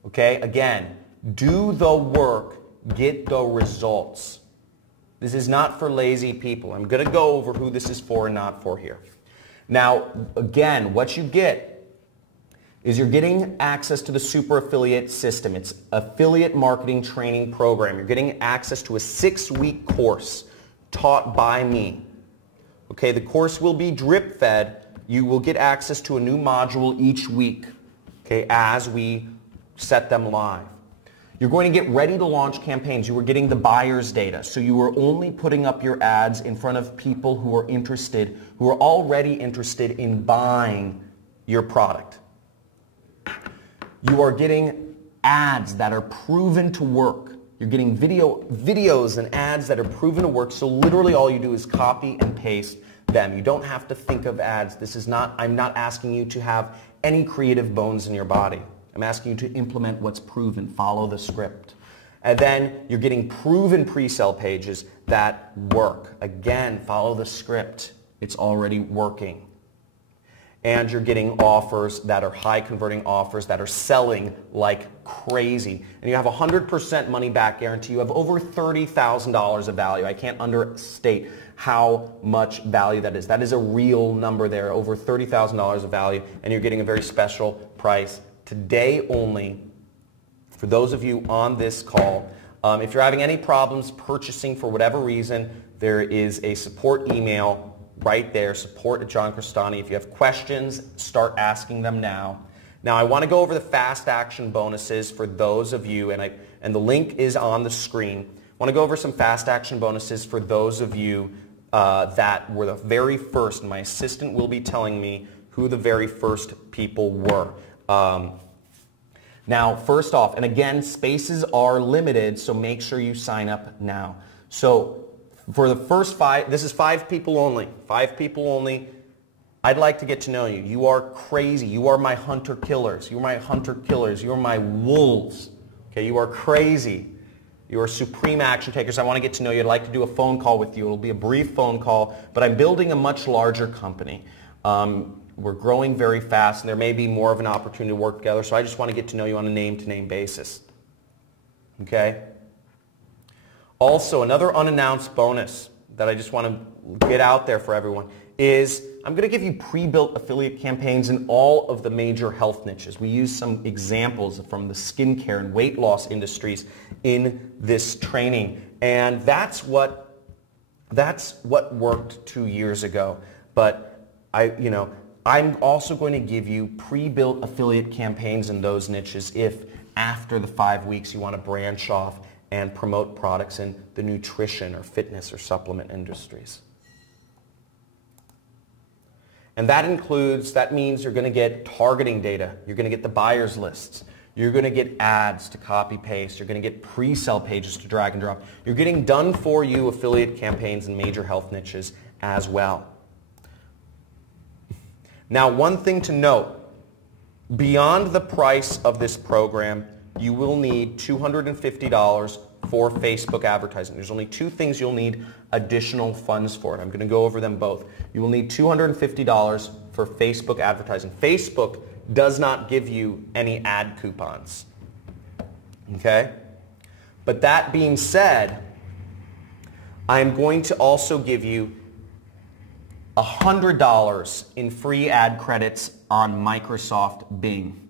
Okay, again, do the work, get the results. This is not for lazy people. I'm going to go over who this is for and not for here. Now, again, what you get is you're getting access to the Super Affiliate system. It's affiliate marketing training program. You're getting access to a 6-week course taught by me. Okay, the course will be drip fed. You will get access to a new module each week, okay, as we set them live. You're going to get ready to launch campaigns. You are getting the buyer's data. So you are only putting up your ads in front of people who are interested, who are already interested in buying your product. You are getting ads that are proven to work. You're getting videos and ads that are proven to work. So literally all you do is copy and paste them. You don't have to think of ads. I'm not asking you to have any creative bones in your body. I'm asking you to implement what's proven. Follow the script. And then you're getting proven pre-sale pages that work. Again, follow the script. It's already working. And you're getting offers that are high converting offers that are selling like crazy. And you have 100% money back guarantee. You have over $30,000 of value. I can't understate how much value that is. That is a real number there, over $30,000 of value, and you're getting a very special price today only for those of you on this call. If you're having any problems purchasing for whatever reason, there is a support email right there, support@JohnCrestani. If you have questions, start asking them now. Now, I want to go over the fast action bonuses for those of you, and the link is on the screen. I want to go over some fast action bonuses for those of you that were the very first, and my assistant will be telling me who the very first people were. Now, first off, and again, spaces are limited, so make sure you sign up now. So for the first 5, this is 5 people only. 5 people only. I'd like to get to know you. You are crazy. You are my hunter-killers. You are my hunter-killers. You are my wolves. Okay, you are crazy. You are supreme action takers. I want to get to know you. I'd like to do a phone call with you. It'll be a brief phone call, but I'm building a much larger company. We're growing very fast, and there may be more of an opportunity to work together, so I just want to get to know you on a name-to-name basis. Okay? Also, another unannounced bonus that I just want to get out there for everyone is I'm going to give you pre-built affiliate campaigns in all of the major health niches. We use some examples from the skincare and weight loss industries in this training, and that's what worked 2 years ago. But I'm also going to give you pre-built affiliate campaigns in those niches if after the 5 weeks you want to branch off and promote products in the nutrition or fitness or supplement industries. And that means you're going to get targeting data, you're going to get the buyers lists, you're going to get ads to copy paste, you're going to get pre-sell pages to drag and drop. You're getting done for you affiliate campaigns in major health niches as well. Now, one thing to note, beyond the price of this program, you will need $250 for Facebook advertising. There's only 2 things you'll need additional funds for, and I'm going to go over them both. You will need $250 for Facebook advertising. Facebook does not give you any ad coupons. Okay? But that being said, I'm going to also give you $100 in free ad credits on Microsoft Bing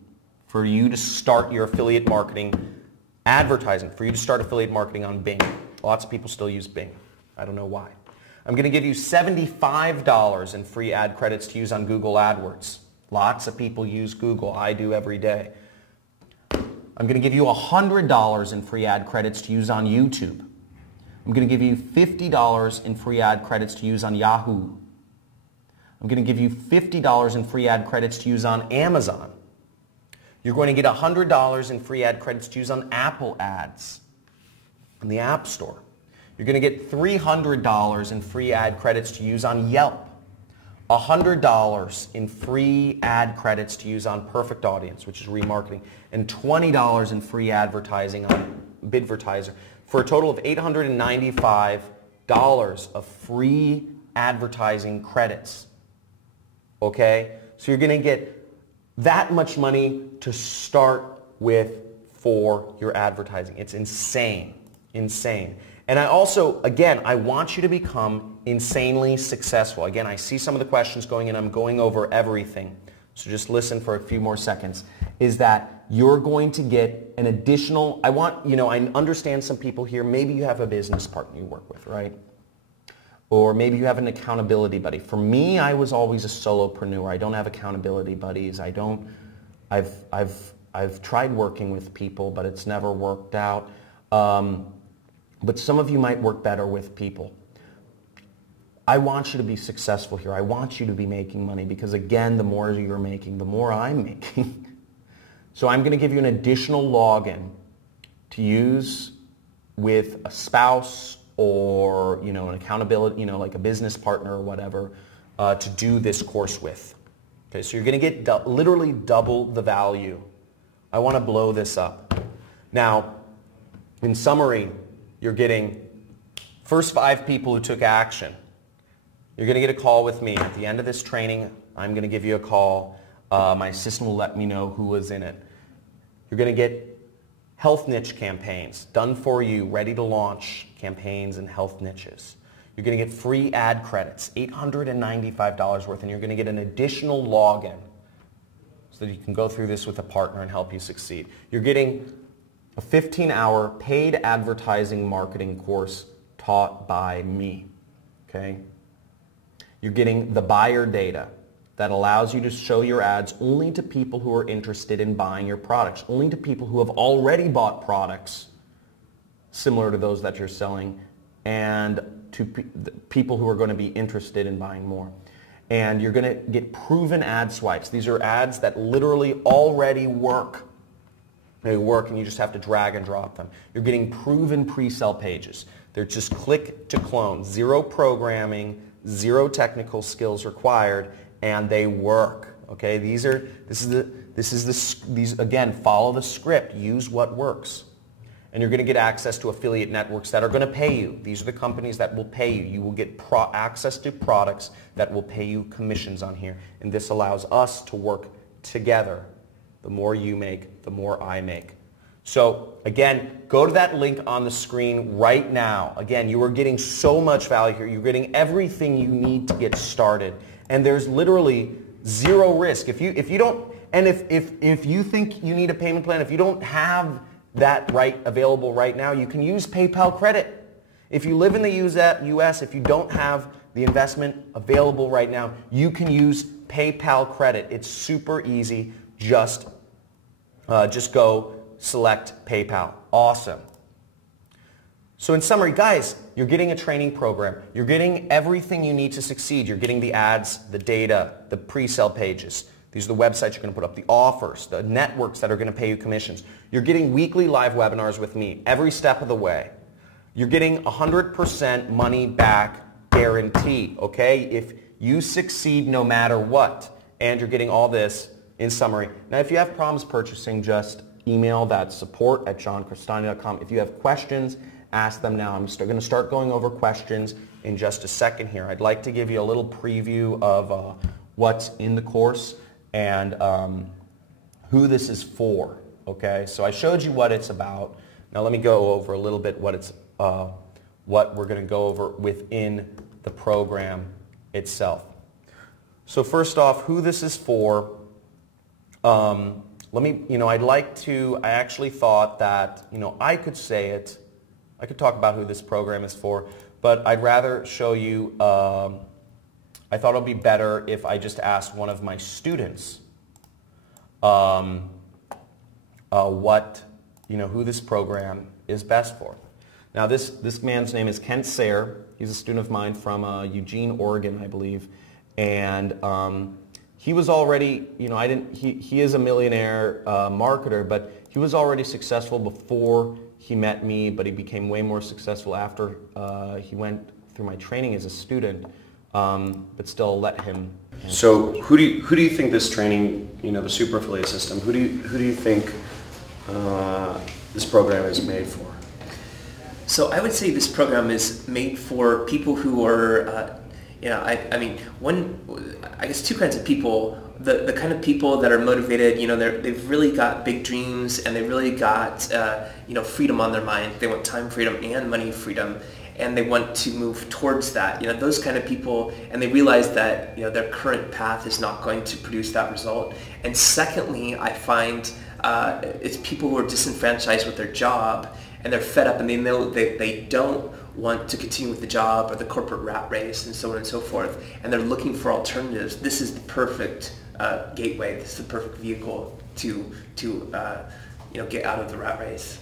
for you to start your affiliate marketing advertising, for you to start affiliate marketing on Bing. Lots of people still use Bing. I don't know why. I'm going to give you $75 in free ad credits to use on Google AdWords. Lots of people use Google. I do every day. I'm going to give you $100 in free ad credits to use on YouTube. I'm going to give you $50 in free ad credits to use on Yahoo. I'm going to give you $50 in free ad credits to use on Amazon. You're going to get $100 in free ad credits to use on Apple ads in the App Store. You're going to get $300 in free ad credits to use on Yelp. $100 in free ad credits to use on Perfect Audience, which is remarketing, and $20 in free advertising on Bidvertiser, for a total of $895 of free advertising credits. Okay? So you're going to get that much money to start with for your advertising. It's insane. Insane. And I also, again, I want you to become insanely successful. Again, I see some of the questions going in. I'm going over everything. So just listen for a few more seconds. Is that you're going to get an additional, I understand some people here, maybe you have a business partner you work with, right? Or maybe you have an accountability buddy. For me, I was always a solopreneur. I don't have accountability buddies. I've tried working with people, but it's never worked out. But some of you might work better with people. I want you to be successful here. I want you to be making money because, again, the more you're making, the more I'm making. So I'm going to give you an additional login to use with a spouse or an accountability, like a business partner or whatever, to do this course with. Okay, so you're going to get literally double the value. I want to blow this up. Now, in summary, you're getting first 5 people who took action. You're going to get a call with me. At the end of this training, I'm going to give you a call. My assistant will let me know who was in it. You're going to get health niche campaigns done for you, ready to launch campaigns in health niches. You're going to get free ad credits, $895 worth, and you're going to get an additional login so that you can go through this with a partner and help you succeed. You're getting a 15-hour paid advertising marketing course taught by me. Okay? You're getting the buyer data that allows you to show your ads only to people who are interested in buying your products, only to people who have already bought products similar to those that you're selling, and to the people who are going to be interested in buying more. And you're going to get proven ad swipes. These are ads that literally already work. They work and you just have to drag and drop them. You're getting proven pre-sale pages. They're just click to clone. Zero programming, zero technical skills required, and they work. Okay, these again, follow the script, use what works. And you're going to get access to affiliate networks that are going to pay you. These are the companies that will pay you. You will get access to products that will pay you commissions on here. And this allows us to work together. The more you make, the more I make. So again, go to that link on the screen right now. Again, you are getting so much value here. You're getting everything you need to get started. And there's literally zero risk. If you don't, and if you think you need a payment plan, if you don't have that available right now, you can use PayPal credit. If you live in the US, if you don't have the investment available right now, you can use PayPal credit. It's super easy. Just go select PayPal. Awesome. So in summary, guys, you're getting a training program. You're getting everything you need to succeed. You're getting the ads, the data, the pre-sale pages. These are the websites you're going to put up, the offers, the networks that are going to pay you commissions. You're getting weekly live webinars with me every step of the way. You're getting 100% money back guarantee, okay? If you succeed no matter what, and you're getting all this in summary. Now, if you have problems purchasing, just email that support@johncrestani.com. If you have questions, ask them now. I'm going to start going over questions in just a second here. I'd like to give you a little preview of what's in the course and who this is for. Okay, so I showed you what it's about. Now let me go over a little bit what we're going to go over within the program itself. So first off, who this is for. I actually thought that, I could say it. I could talk about who this program is for, but I'd rather show you, I thought it would be better if I just asked one of my students who this program is best for. Now this man's name is Kent Sayre. He's a student of mine from Eugene, Oregon, I believe, and he was already, he is a millionaire marketer, but he was already successful before he met me, but he became way more successful after he went through my training as a student, but still let him. So who do you think this training, the super affiliate system, who do you think this program is made for? So I would say this program is made for people who are, I guess two kinds of people. The kind of people that are motivated, they've really got big dreams and they really got, freedom on their mind. They want time freedom and money freedom, and they want to move towards that. Those kind of people, and they realize that, their current path is not going to produce that result. And secondly, I find it's people who are disenfranchised with their job and they're fed up and they know they don't want to continue with the job or the corporate rat race and so on and so forth, and they're looking for alternatives. This is the perfect gateway. This is the perfect vehicle to get out of the rat race.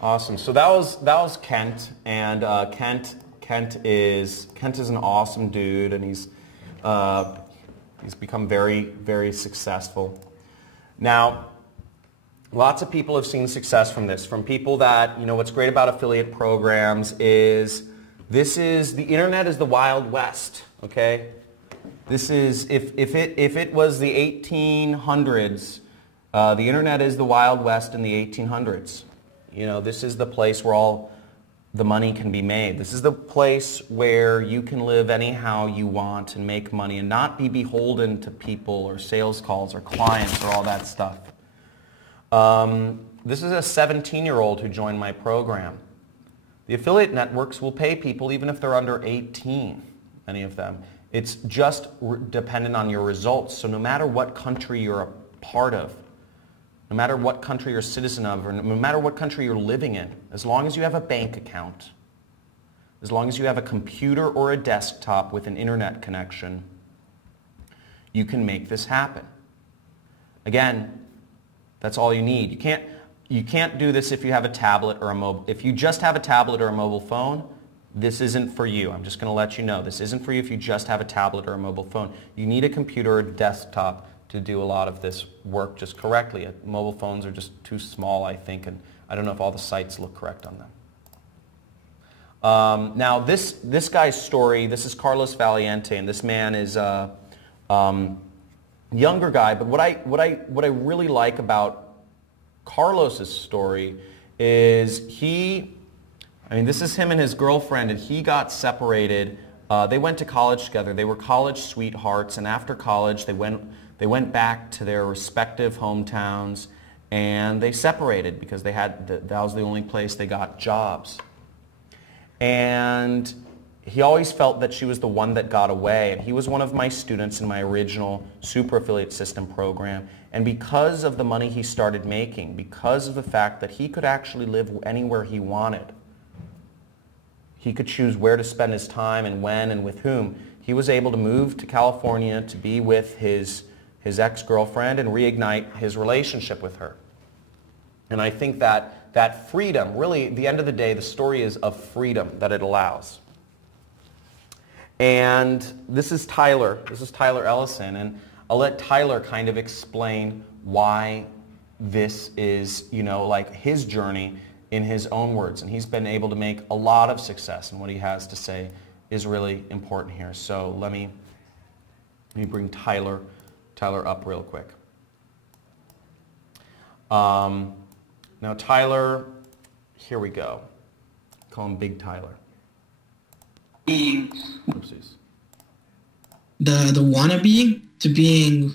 Awesome. So that was Kent, and Kent is an awesome dude, and he's become very, very successful. Now, lots of people have seen success from this. From people that, what's great about affiliate programs is the internet is the Wild West, okay? This is, if it was the 1800s, the internet is the Wild West in the 1800s. This is the place where all the money can be made. This is the place where you can live anyhow you want and make money and not be beholden to people or sales calls or clients or all that stuff. This is a 17-year-old who joined my program. The affiliate networks will pay people even if they're under 18, many of them. It's just dependent on your results. So no matter what country you're a part of, no matter what country you're a citizen of, or no matter what country you're living in, as long as you have a bank account, as long as you have a computer or a desktop with an internet connection, you can make this happen. Again, that's all you need. You can't do this if you have a tablet or a mobile. If you just have a tablet or a mobile phone, this isn't for you. I'm just going to let you know. This isn't for you if you just have a tablet or a mobile phone. You need a computer or a desktop to do a lot of this work just correctly. Mobile phones are just too small, I think, and I don't know if all the sites look correct on them. Now, this guy's story, this is Carlos Valiente, and this man is a younger guy, but what I really like about Carlos's story is this is him and his girlfriend, and he got separated. They went to college together. They were college sweethearts, and after college, they went back to their respective hometowns, and they separated because that was the only place they got jobs. And he always felt that she was the one that got away, and he was one of my students in my original super affiliate system program. And because of the money he started making, because of the fact that he could actually live anywhere he wanted, he could choose where to spend his time and when and with whom, he was able to move to California to be with his ex-girlfriend and reignite his relationship with her. And I think that freedom, really, at the end of the day, the story is of freedom that it allows. And this is Tyler Ellison, and I'll let Tyler kind of explain why this is, like his journey in his own words. And he's been able to make a lot of success, and what he has to say is really important here. So let me bring Tyler up real quick. Now Tyler, here we go. Call him Big Tyler. Oopsies. The wannabe to being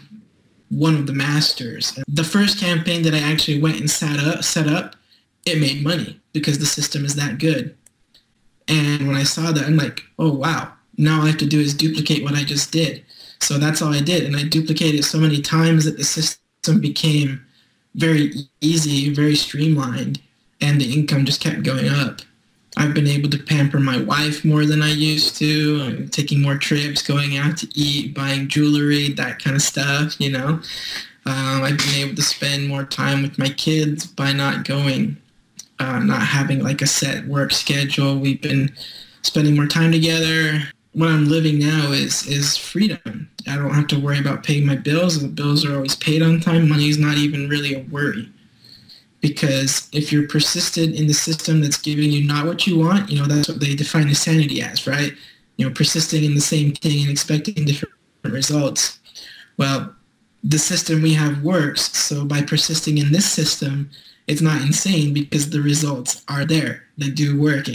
one of the masters. The first campaign that I actually went and set up, it made money because the system is that good. And when I saw that, I'm like, oh wow, now all I have to do is duplicate what I just did. So that's all I did, and I duplicated so many times that the system became very easy, very streamlined, and the income just kept going up. I've been able to pamper my wife more than I used to. I'm taking more trips, going out to eat, buying jewelry, that kind of stuff, I've been able to spend more time with my kids by not having like a set work schedule. We've been spending more time together. What I'm living now is freedom. I don't have to worry about paying my bills. The bills are always paid on time. Money's not even really a worry. Because if you're persistent in the system that's giving you not what you want, that's what they define insanity as, right? Persisting in the same thing and expecting different results. Well, the system we have works, so by persisting in this system, it's not insane because the results are there. They do work.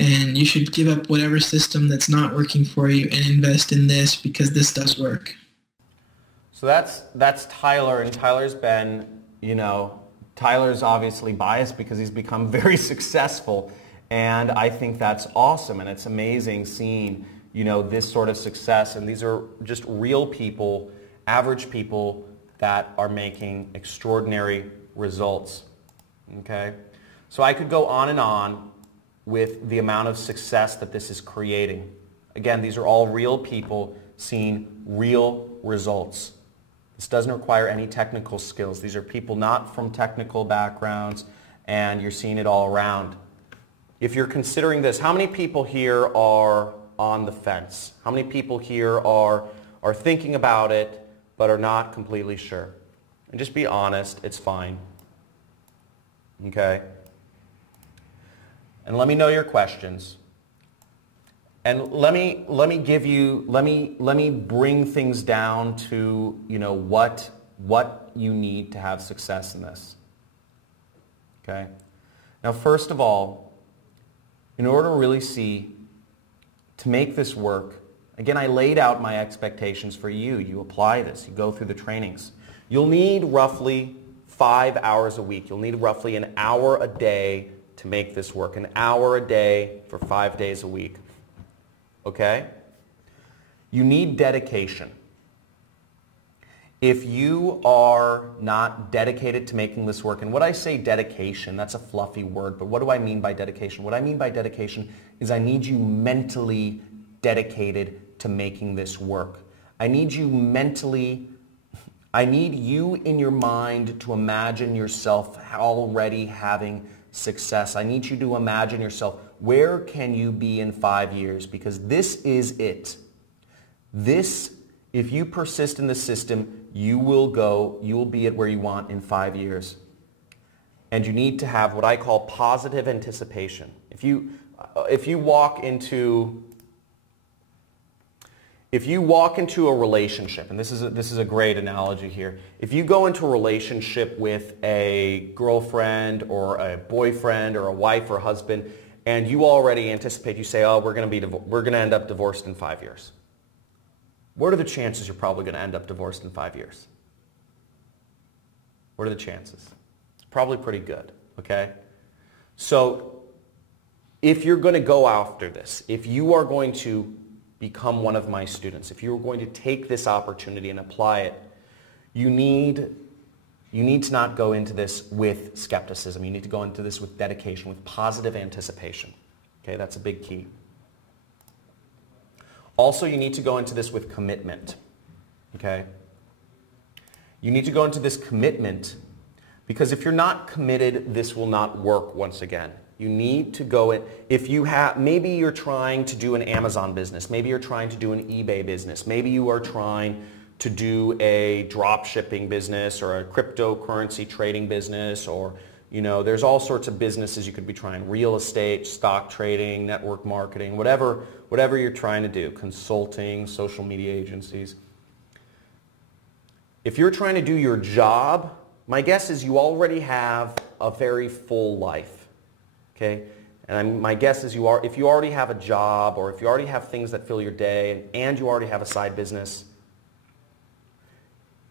And you should give up whatever system that's not working for you and invest in this because this does work. So that's Tyler, and Tyler's been, Tyler's obviously biased because he's become very successful, and I think that's awesome, and it's amazing seeing, this sort of success, and these are just real people, average people that are making extraordinary results, okay? So I could go on and on with the amount of success that this is creating. Again, these are all real people seeing real results. This doesn't require any technical skills. These are people not from technical backgrounds, and you're seeing it all around. If you're considering this, how many people here are on the fence? How many people here are thinking about it but are not completely sure? And just be honest, it's fine. Okay? And let me know your questions. And let me bring things down to, what you need to have success in this. Okay? Now, first of all, in order to really to make this work, again, I laid out my expectations for you. You apply this. You go through the trainings. You'll need roughly 5 hours a week. You'll need roughly an hour a day to make this work. An hour a day for 5 days a week. Okay? You need dedication. If you are not dedicated to making this work, and when I say dedication, that's a fluffy word, but what do I mean by dedication? What I mean by dedication is I need you mentally dedicated to making this work. I need you in your mind to imagine yourself already having success. I need you to imagine yourself, where can you be in 5 years? Because this is it. This, if you persist in the system, you will be at where you want in 5 years. And you need to have what I call positive anticipation. If you walk into a relationship, and this is a great analogy here. If you go into a relationship with a girlfriend or a boyfriend or a wife or a husband, and you already anticipate, you say, oh, we're going to end up divorced in 5 years. What are the chances you're probably going to end up divorced in 5 years? What are the chances? It's probably pretty good, okay? So if you're going to go after this, if you are going to become one of my students, if you're going to take this opportunity and apply it, you need to not go into this with skepticism. You need to go into this with dedication, with positive anticipation. Okay, that's a big key. Also, you need to go into this with commitment. Okay? You need to go into this commitment because if you're not committed, this will not work once again. You need to go in, maybe you're trying to do an Amazon business, maybe you're trying to do an eBay business, maybe you are trying to do a drop shipping business or a cryptocurrency trading business, or there's all sorts of businesses you could be trying, real estate, stock trading, network marketing, whatever you're trying to do, consulting, social media agencies. If you're trying to do your job, my guess is you already have a very full life. Okay, and my guess is if you already have a job, or if you already have things that fill your day, and you already have a side business,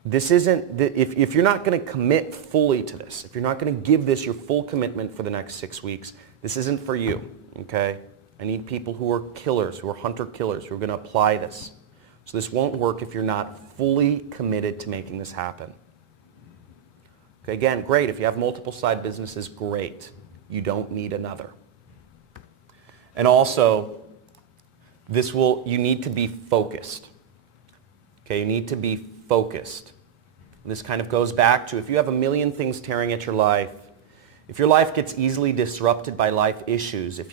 this isn't, if you're not going to commit fully to this, if you're not going to give this your full commitment for the next 6 weeks, this isn't for you, okay? I need people who are killers, who are hunter killers, who are going to apply this. So this won't work if you're not fully committed to making this happen. Okay, again, great. If you have multiple side businesses, great. You don't need another. And also, you need to be focused. Okay, you need to be focused. This kind of goes back to if you have a million things tearing at your life, if your life gets easily disrupted by life issues, if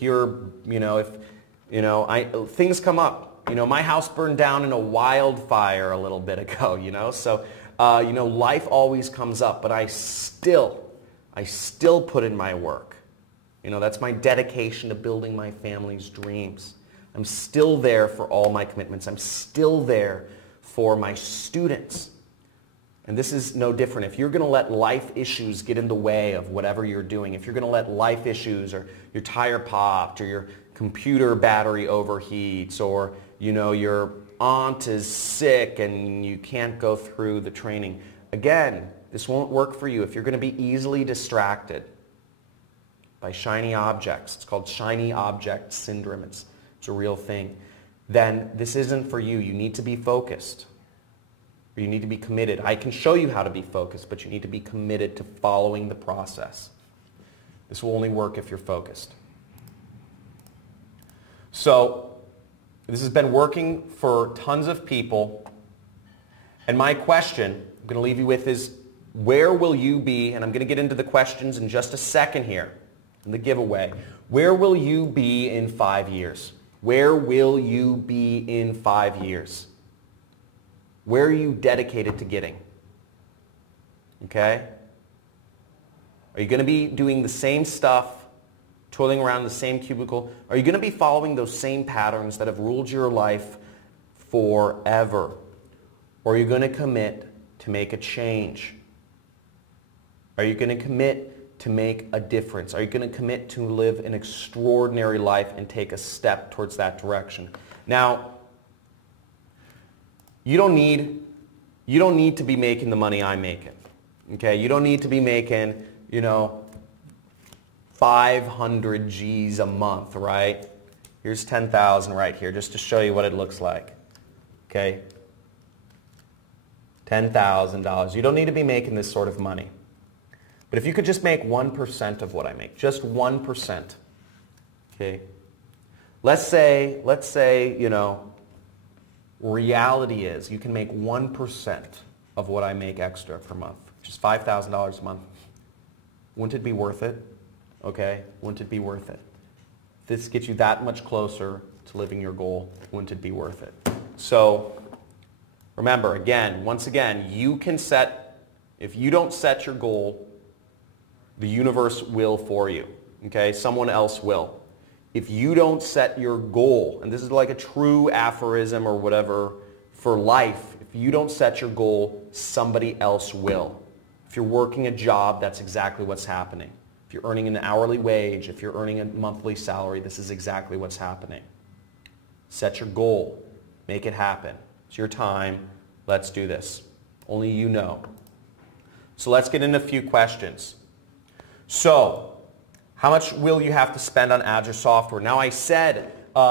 things come up. My house burned down in a wildfire a little bit ago, so life always comes up, but I still put in my work. That's my dedication to building my family's dreams. I'm still there for all my commitments. I'm still there for my students. And this is no different. If you're going to let life issues get in the way of whatever you're doing, if you're going to let life issues, or your tire popped, or your computer battery overheats, or your aunt is sick and you can't go through the training, again, this won't work for you. If you're going to be easily distracted by shiny objects, it's called shiny object syndrome, it's a real thing, then this isn't for you. You need to be focused. Or you need to be committed. I can show you how to be focused, but you need to be committed to following the process. This will only work if you're focused. So, this has been working for tons of people, and my question I'm going to leave you with is, where will you be, and I'm going to get into the questions in just a second here, in the giveaway. Where will you be in 5 years? Where will you be in 5 years? Where are you dedicated to getting? Okay? Are you going to be doing the same stuff, toiling around the same cubicle? Are you going to be following those same patterns that have ruled your life forever? Or are you going to commit to make a change? Are you going to commit to make a difference? Are you going to commit to live an extraordinary life and take a step towards that direction? Now, you don't need to be making the money I'm making. Okay? You don't need to be making, 500 G's a month, right? Here's 10,000 right here, just to show you what it looks like. Okay? $10,000. You don't need to be making this sort of money. But if you could just make 1% of what I make, just 1%, okay? Let's say, reality is you can make 1% of what I make extra per month, which is $5,000 a month. Wouldn't it be worth it? Okay? Wouldn't it be worth it? If this gets you that much closer to living your goal, wouldn't it be worth it? So remember, again, once again, you can set, if you don't set your goal, the universe will for you. Okay? Someone else will. If you don't set your goal, and this is like a true aphorism or whatever for life, if you don't set your goal, somebody else will. If you're working a job, that's exactly what's happening. If you're earning an hourly wage, if you're earning a monthly salary, this is exactly what's happening. Set your goal. Make it happen. It's your time. Let's do this. Only you know. So let's get into a few questions. So, how much will you have to spend on ads or software? Now I said there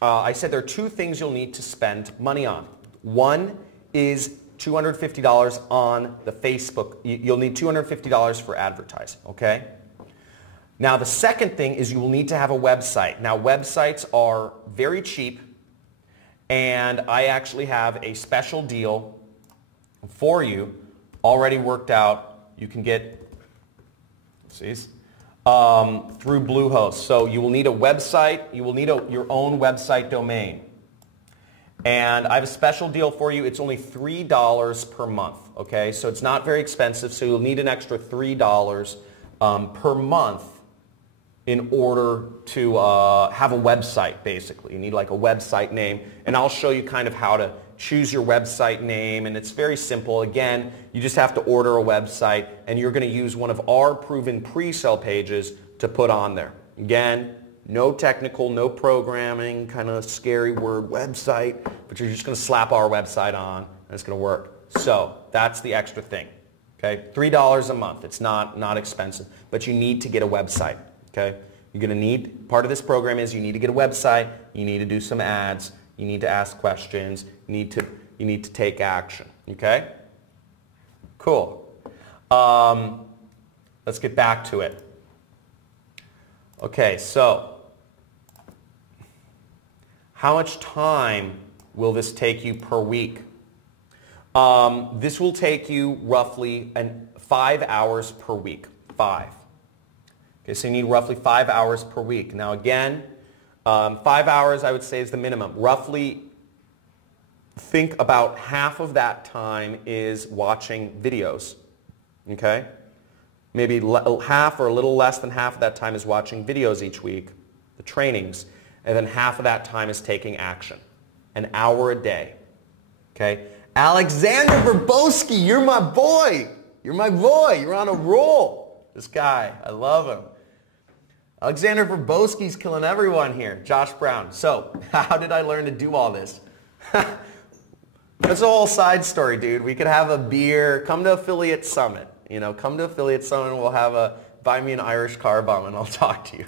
are two things you'll need to spend money on. One is $250 on the Facebook. You'll need $250 for advertising, okay? Now the second thing is you will need to have a website. Now websites are very cheap, and I actually have a special deal for you already worked out. You can get, through Bluehost. So you will need a website. You will need your own website domain. And I have a special deal for you. It's only $3 per month, okay? So it's not very expensive, so you'll need an extra $3 per month in order to have a website, basically. You need like a website name, and I'll show you kind of how to choose your website name, and it's very simple. Again, you just have to order a website, and you're going to use one of our proven pre-sale pages to put on there. Again, no technical, no programming, kind of scary word website, but you're just going to slap our website on and it's going to work. So that's the extra thing. Okay, $3 a month. It's not expensive, but you need to get a website. Okay, you're going to need, part of this program is you need to get a website, you need to do some ads, you need to ask questions, you need to take action. Okay, cool. Let's get back to it. Okay, so how much time will this take you per week? This will take you roughly 5 hours per week. 5. Okay, so you need roughly 5 hours per week. Now again, 5 hours I would say is the minimum. Roughly think about half of that time is watching videos. Okay? Maybe half or a little less than half of that time is watching videos each week, the trainings, and then half of that time is taking action. An hour a day. Okay? Alexander Verbowski, you're my boy. You're my boy. You're on a roll. This guy, I love him. Alexander Verbowski's killing everyone here. Josh Brown. So, how did I learn to do all this? That's a whole side story, dude. We could have a beer. Come to Affiliate Summit. You know, come to Affiliate Summit and we'll have buy me an Irish car bomb and I'll talk to you.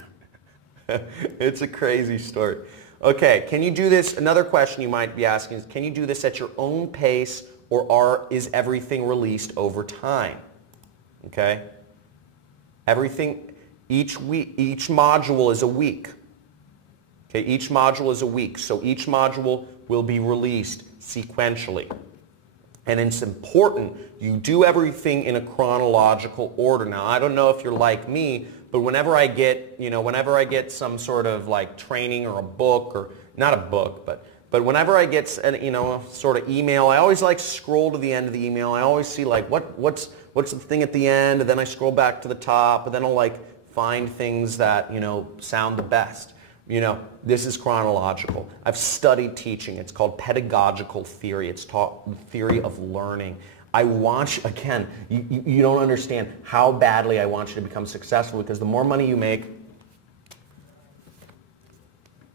It's a crazy story. Okay, can you do this? Another question you might be asking is, can you do this at your own pace, or is everything released over time? Okay? Everything, each module is a week. Okay, each module is a week, so each module will be released sequentially. And it's important you do everything in a chronological order. Now, I don't know if you're like me, but whenever I get some sort of like training or a book, or not a book, but whenever I get a sort of email, I always like scroll to the end of the email. I always see like what's the thing at the end, and then I scroll back to the top, and then I'll like find things that sound the best. This is chronological. I've studied teaching. It's called pedagogical theory. It's taught the theory of learning. I want you, again, you don't understand how badly I want you to become successful, because the more money you make,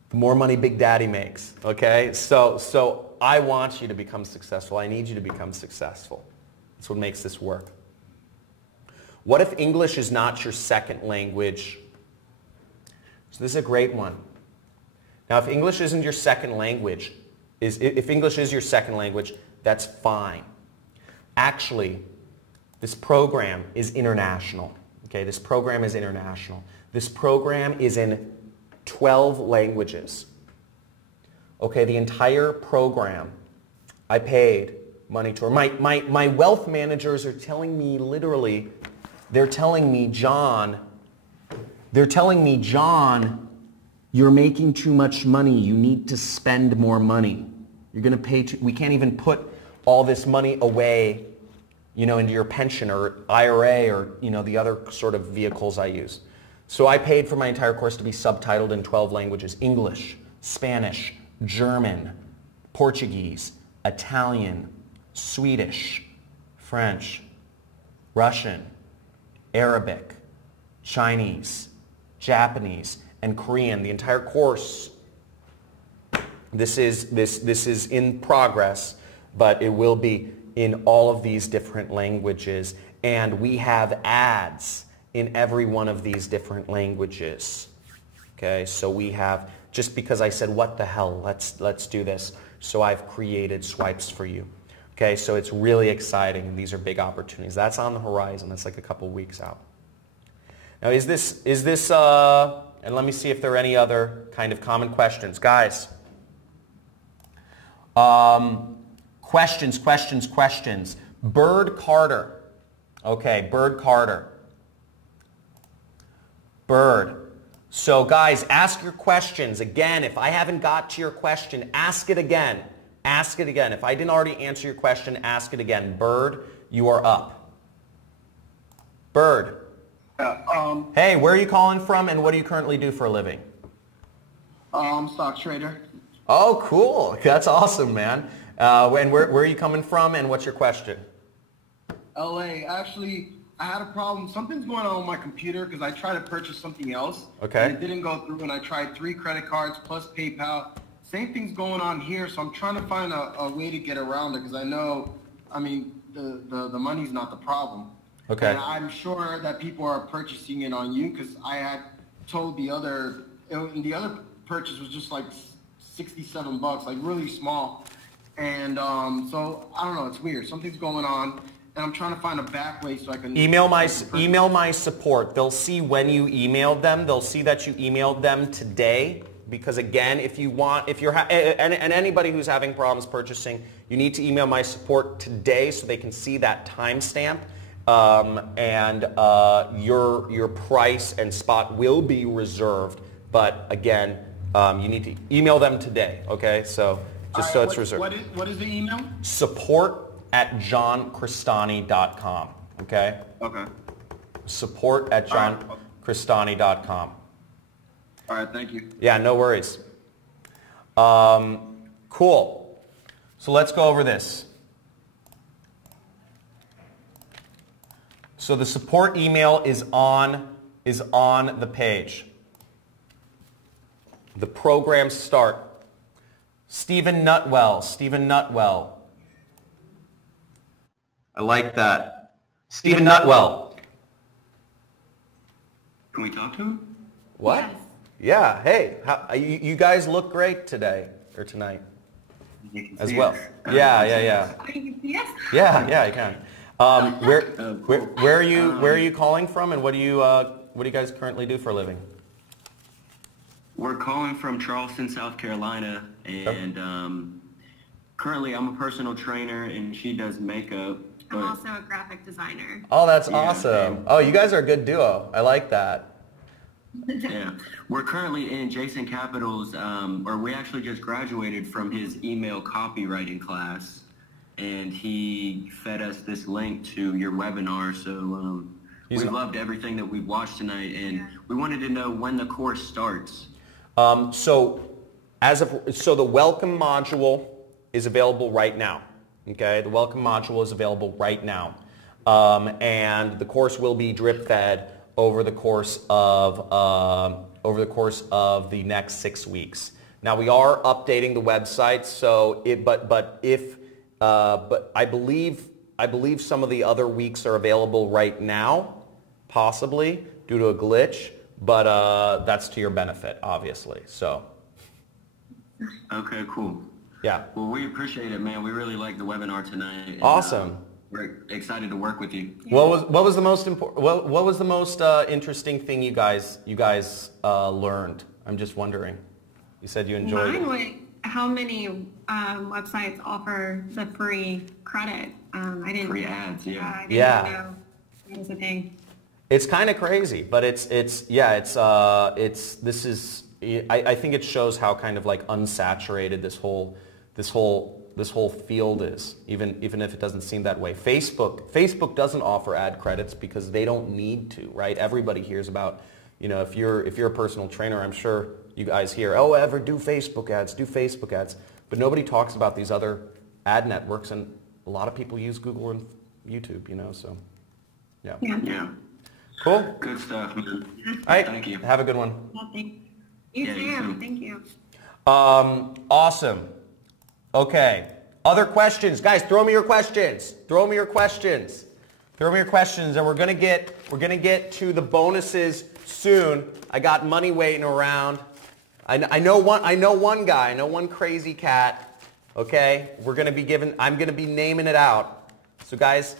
the more money Big Daddy makes, okay? So I want you to become successful. I need you to become successful. That's what makes this work. What if English is not your second language? So this is a great one. Now, if English isn't your second language, if English is your second language, that's fine. Actually, this program is international. Okay, this program is international. This program is in 12 languages. Okay, the entire program, I paid money to. My wealth managers are telling me literally, they're telling me, John, They're telling me, John, you're making too much money. You need to spend more money. You're going to pay we can't even put all this money away, into your pension or IRA or, the other sort of vehicles I use. So I paid for my entire course to be subtitled in 12 languages: English, Spanish, German, Portuguese, Italian, Swedish, French, Russian, Arabic, Chinese, Japanese, and Korean. The entire course. This is in progress, but it will be in all of these different languages, and we have ads in every one of these different languages. Okay, so we have, just because I said, what the hell, let's do this, so I've created swipes for you. Okay, so it's really exciting, and these are big opportunities. That's on the horizon. That's like a couple weeks out. Now, is this, and let me see if there are any other kind of common questions. Guys, questions. Bird Carter. Okay, Bird Carter. Bird. So guys, ask your questions. Again, if I haven't got to your question, ask it again. Ask it again. If I didn't already answer your question, ask it again. Bird, you are up. Bird. Hey, where are you calling from and what do you currently do for a living? Stock trader. Oh, cool. That's awesome, man. And where are you coming from and what's your question? LA. Actually, I had a problem. Something's going on with my computer because I tried to purchase something else. Okay. And it didn't go through, and I tried 3 credit cards plus PayPal. Same thing's going on here, so I'm trying to find a way to get around it because I know, the money's not the problem. Okay. And I'm sure that people are purchasing it on you because I had told the other purchase was just like $67, like really small. And so I don't know, it's weird. Something's going on, and I'm trying to find a back way so I can email my support. They'll see when you emailed them. They'll see that you emailed them today. Because again, if you're and anybody who's having problems purchasing, you need to email my support today so they can see that timestamp, and your price and spot will be reserved. But again, you need to email them today. Okay, so just so it's reserved. What is the email? Support@johncrestani.com. Okay. Okay. Support@johncrestani.com. All right, thank you. Yeah, no worries. Cool. So let's go over this. So the support email is on the page. The program start. Stephen Nutwell. I like that. Stephen Nutwell. Can we talk to him? What? Yes. Yeah, hey, you guys look great today, or tonight, as well. Yeah. Yeah, I can. Where are you calling from, and what do you guys currently do for a living? We're calling from Charleston, South Carolina, and currently I'm a personal trainer, and she does makeup. I'm also a graphic designer. Oh, that's awesome. Oh, you guys are a good duo. I like that. Yeah, we're currently in Jason Capital's, or we actually just graduated from his email copywriting class, and he fed us this link to your webinar. So we've loved everything that we've watched tonight, and we wanted to know when the course starts. So the welcome module is available right now. Okay, the welcome module is available right now, and the course will be drip fed over the course of the next 6 weeks. Now we are updating the website, so but I believe some of the other weeks are available right now, possibly due to a glitch, but that's to your benefit, obviously. So. Okay, cool. Yeah. Well, we appreciate it, man. We really liked the webinar tonight. And, awesome. We're excited to work with you. What was the most important? What was the most interesting thing you guys learned? I'm just wondering. You said you enjoyed it. Mine was how many websites offer the free credit. I didn't. Free ads, yeah. I didn't know that was a thing. It's kind of crazy, but I think it shows how kind of like unsaturated this whole field is, even if it doesn't seem that way. Facebook doesn't offer ad credits because they don't need to, right? Everybody hears about, you know, if you're a personal trainer, I'm sure you guys hear, oh, ever do Facebook ads, but nobody talks about these other ad networks, and a lot of people use Google and YouTube, you know, so yeah. Yeah. Cool. Good stuff, man. All right. Thank you. Have a good one. You Yeah, too. you too. Thank you. Awesome. Okay. Other questions, guys? Throw me your questions, and we're gonna get to the bonuses soon. I got money waiting around. I know one guy. I know one crazy cat. Okay. I'm gonna be naming it out. So, guys.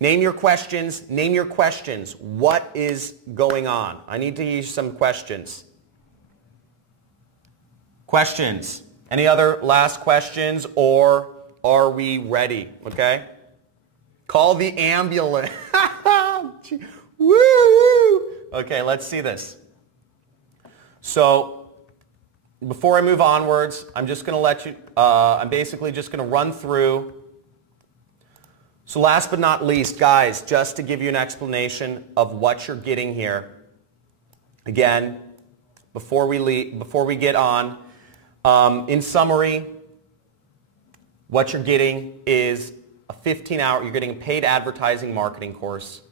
Name your questions. What is going on? I need to use some questions. Any other last questions, or are we ready? Okay? Call the ambulance. Woo! Okay, let's see this. So, before I move onwards, I'm just going to let you, I'm basically just going to run through. So last but not least, guys, just to give you an explanation of what you're getting here. Again, before we get on, in summary, what you're getting is a 15-hour, you're getting a paid advertising marketing course.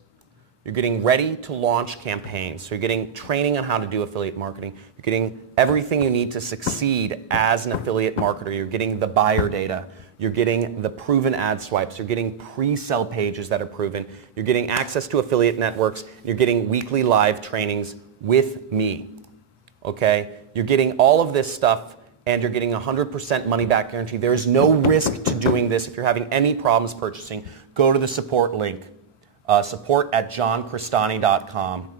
You're getting ready to launch campaigns. So you're getting training on how to do affiliate marketing. You're getting everything you need to succeed as an affiliate marketer. You're getting the buyer data. You're getting the proven ad swipes. You're getting pre-sell pages that are proven. You're getting access to affiliate networks. You're getting weekly live trainings with me. Okay? You're getting all of this stuff, and you're getting 100% money back guarantee. There is no risk to doing this. If you're having any problems purchasing, go to the support link, support@johncrestani.com.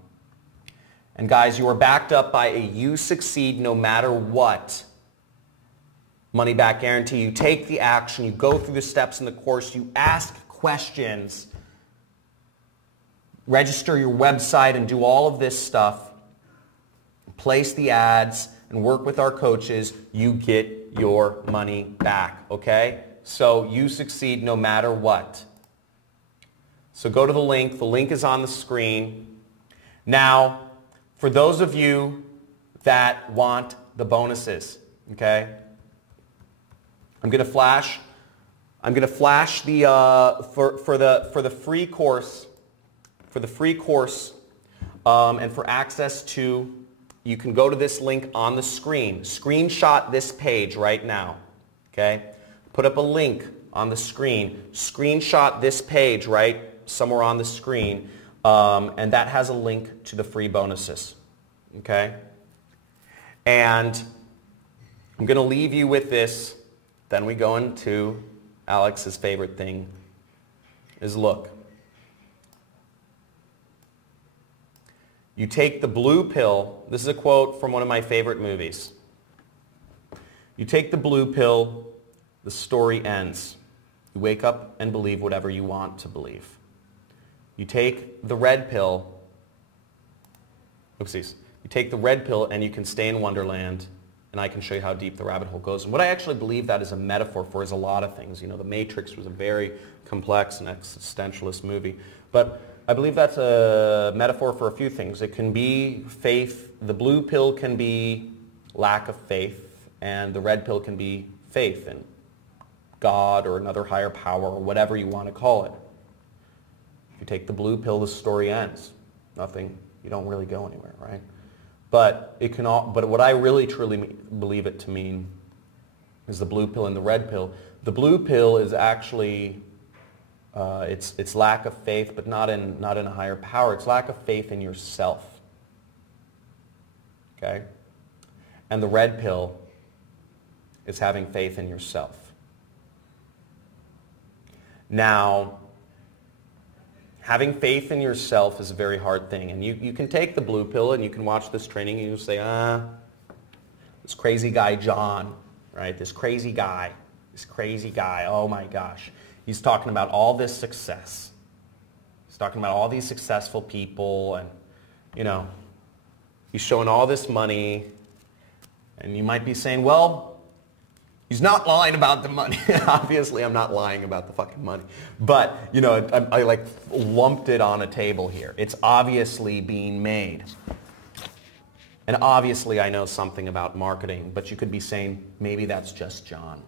And guys, you are backed up by a you succeed no matter what money back guarantee. You take the action, you go through the steps in the course, you ask questions, register your website and do all of this stuff, place the ads and work with our coaches, you get your money back, okay? So you succeed no matter what. So go to the link is on the screen. Now, for those of you that want the bonuses, okay? I'm going to flash the for the free course, and for access to, you can go to this link on the screen. Screenshot this page right now. Okay? Put up a link on the screen. Screenshot this page right somewhere on the screen, and that has a link to the free bonuses. Okay? And I'm going to leave you with this. Then we go into Alex's favorite thing, is look. You take the blue pill. This is a quote from one of my favorite movies. You take the blue pill, the story ends. You wake up and believe whatever you want to believe. You take the red pill, oopsies. You take the red pill and you can stay in Wonderland, and I can show you how deep the rabbit hole goes. And what I actually believe that is a metaphor for is a lot of things. You know, The Matrix was a very complex and existentialist movie. But I believe that's a metaphor for a few things. It can be faith. The blue pill can be lack of faith, and the red pill can be faith in God or another higher power or whatever you want to call it. If you take the blue pill, the story ends. Nothing, you don't really go anywhere, right? But it can all, but what I really truly believe it to mean is the blue pill and the red pill. The blue pill is actually it's lack of faith, but not in a higher power. It's lack of faith in yourself. Okay? And the red pill is having faith in yourself. Now, having faith in yourself is a very hard thing. And you can take the blue pill and you can watch this training and you say, this crazy guy John, right? This crazy guy, oh my gosh. He's talking about all this success. He's talking about all these successful people and, you know, he's showing all this money. And you might be saying, well, he's not lying about the money. Obviously, I'm not lying about the fucking money. But, you know, I like lumped it on a table here. It's obviously being made. And obviously, I know something about marketing. But you could be saying, maybe that's just John.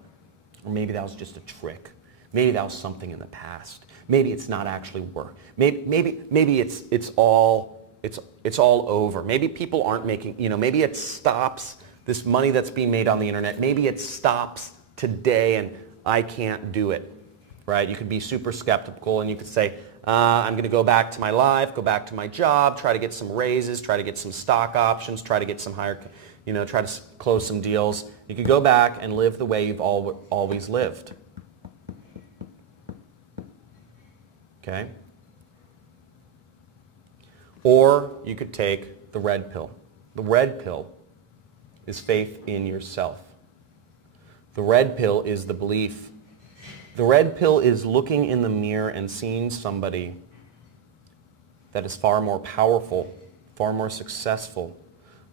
Or maybe that was just a trick. Maybe that was something in the past. Maybe it's not actually work. Maybe it's all over. Maybe people aren't making, you know, maybe it stops. This money that's being made on the internet, maybe it stops today and I can't do it, right? You could be super skeptical and you could say, I'm going to go back to my life, go back to my job, try to get some raises, try to get some stock options, try to get some higher, you know, try to close some deals. You could go back and live the way you've always lived. Okay? Or you could take the red pill. The red pill is faith in yourself. The red pill is the belief. The red pill is looking in the mirror and seeing somebody that is far more powerful, far more successful,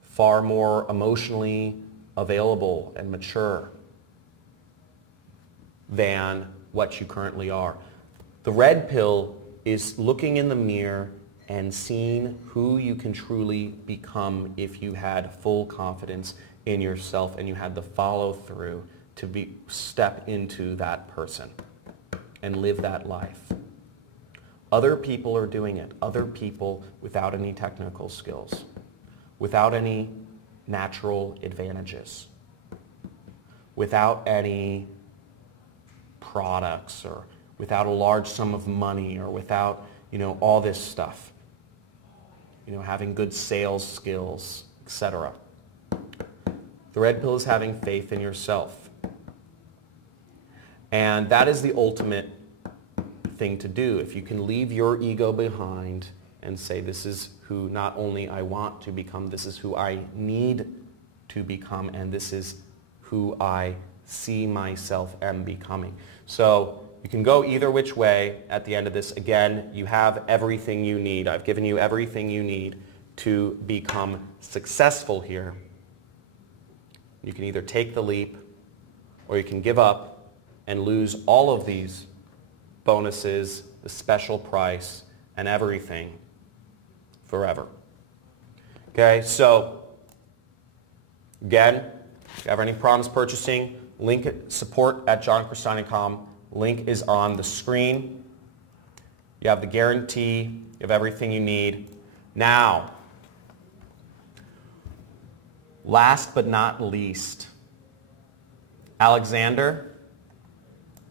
far more emotionally available and mature than what you currently are. The red pill is looking in the mirror and seeing who you can truly become if you had full confidence in yourself and you had the follow-through to step into that person and live that life. Other people are doing it. Other people without any technical skills, without any natural advantages, without any products, or without a large sum of money, or without, you know, all this stuff. You know, having good sales skills, etc. The red pill is having faith in yourself. And that is the ultimate thing to do. If you can leave your ego behind and say, this is who not only I want to become, this is who I need to become, and this is who I see myself am becoming. So you can go either which way at the end of this. Again, you have everything you need. I've given you everything you need to become successful here. You can either take the leap or you can give up and lose all of these bonuses, the special price, and everything forever. Okay, so again, if you have any problems purchasing, link support@johncrestani.com. Link is on the screen. You have the guarantee. You have everything you need. Now, last but not least, Alexander.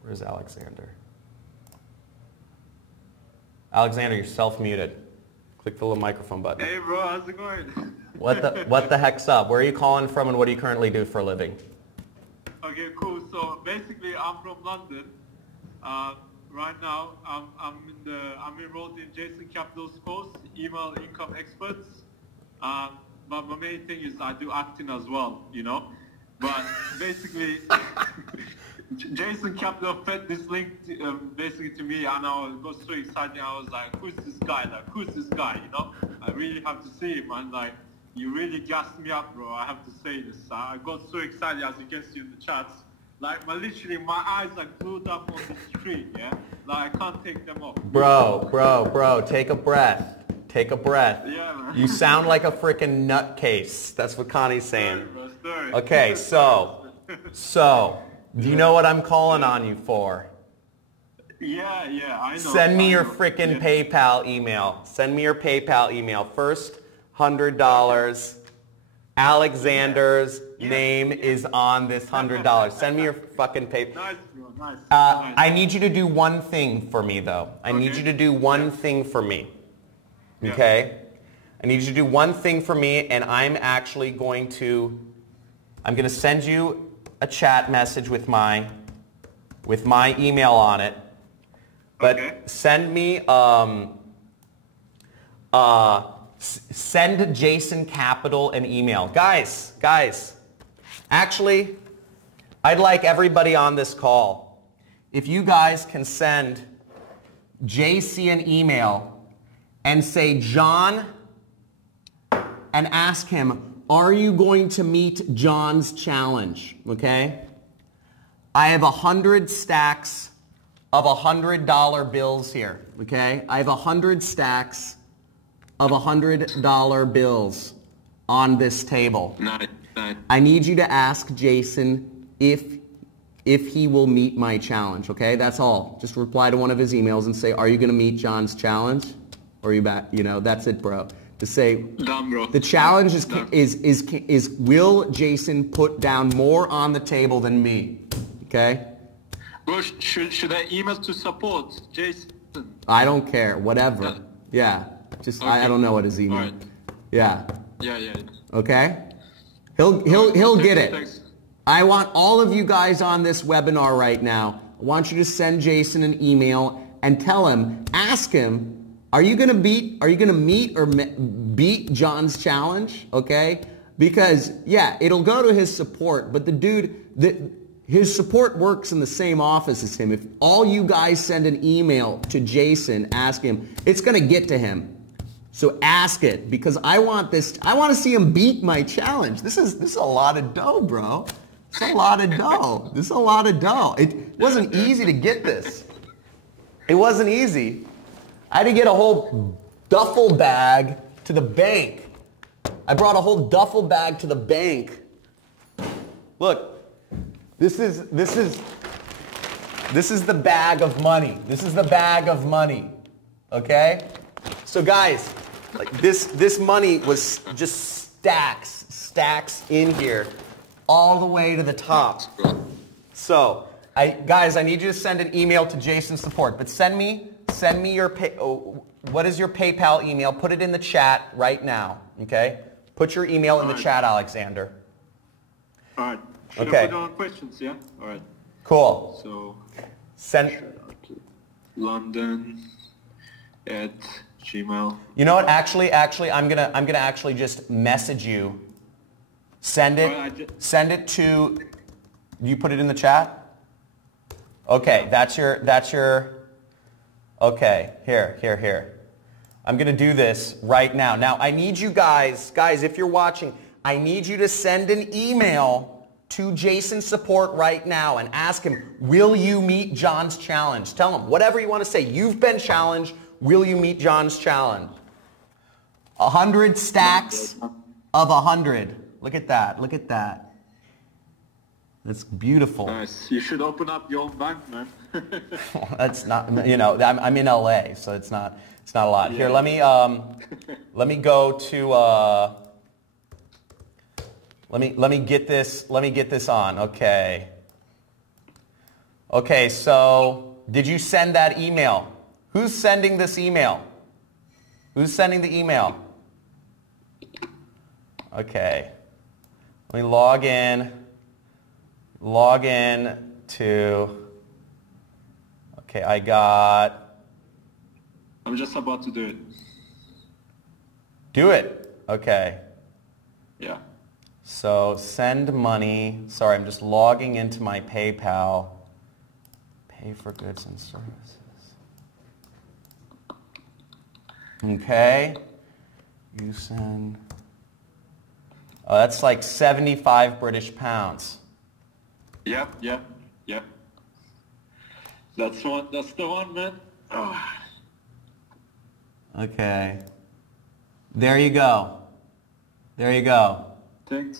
Where's Alexander? Alexander, you're self-muted. Click the little microphone button. Hey bro, how's it going? What the heck's up? Where are you calling from and what do you currently do for a living? Okay, cool. So basically, I'm from London. Right now, I'm enrolled in Jason Capital's course, Email Income Experts. But my main thing is I do acting as well, you know. But basically, Jason Capital fed this link basically to me, and I got so excited. I was like, "Who's this guy? Like, who's this guy?" You know. I really have to see him, and like, you really gassed me up, bro. I have to say this. I got so excited, as you can see in the chats. Like, literally, my eyes are glued up on the screen, yeah? Like, I can't take them off. Bro, take a breath. Take a breath. Yeah, man. You sound like a freaking nutcase. That's what Connie's saying. Sorry. Okay, so, do you know what I'm calling on you for? Yeah, I know. Send me your freaking PayPal email. Send me your PayPal email. First $100. Alexander's name is on this $100. Send me your fucking PayPal. Nice, bro. Nice. I need you to do one thing for me, though. I need you to do one thing for me. Okay? I need you to do one thing for me, and I'm actually going to send you a chat message with my email on it. But send me send Jason Capital an email. Guys, actually, I'd like everybody on this call, if you guys can send JC an email and say, John, and ask him, are you going to meet John's challenge? Okay? I have 100 stacks of $100 bills here. Okay? I have 100 stacks of $100 bills on this table. I need you to ask Jason if he will meet my challenge, okay? That's all. Just reply to one of his emails and say, are you going to meet John's challenge? Or are you back? You know, that's it, bro. To say, bro. The challenge is will Jason put down more on the table than me, okay? Bro, should I email to support Jason? I don't care, whatever. Yeah, just, okay. I don't know what his email. Right. Yeah. Yeah. Okay? He'll get it. Thanks. I want all of you guys on this webinar right now, I want you to send Jason an email and tell him, ask him, are you going to meet or beat John's challenge? Okay? Because, yeah, it'll go to his support, but the dude, his support works in the same office as him. If all you guys send an email to Jason, ask him, it's going to get to him. So ask it, because I want to see him beat my challenge. This is a lot of dough, bro. It's a lot of dough. This is a lot of dough. It wasn't easy to get this. It wasn't easy. I had to get a whole duffel bag to the bank. I brought a whole duffel bag to the bank. Look, this is the bag of money. This is the bag of money. Okay? So guys, like this money was just stacks in here, all the way to the top. So, guys, I need you to send an email to Jason's support, but send me your what is your PayPal email? Put it in the chat right now. Okay, put your email in the chat, Alexander. All right. Should okay. I put on questions? Yeah. All right. Cool. So send London at Gmail. You know what? Actually, I'm gonna actually just message you. Send it to. You put it in the chat. Okay, that's your. Okay, here. I'm gonna do this right now. Now I need you guys, if you're watching, I need you to send an email to Jason's support right now and ask him, will you meet John's challenge? Tell him whatever you want to say. You've been challenged. Will you meet John's challenge? 100 stacks of 100. Look at that. Look at that. That's beautiful. Nice. You should open up your own bank, man. That's not, you know, I'm in LA, so it's not a lot. Here, let me go to, let me get this on. Okay. Okay, so did you send that email? Who's sending this email? Who's sending the email? Okay. Let me log in to, okay, I'm just about to do it. Do it. Okay. Yeah. So send money. Sorry, I'm just logging into my PayPal. Pay for goods and services. Okay. You send. Oh, that's like 75 British pounds. Yep. That's the one, man. Oh. Okay. There you go. There you go. Thank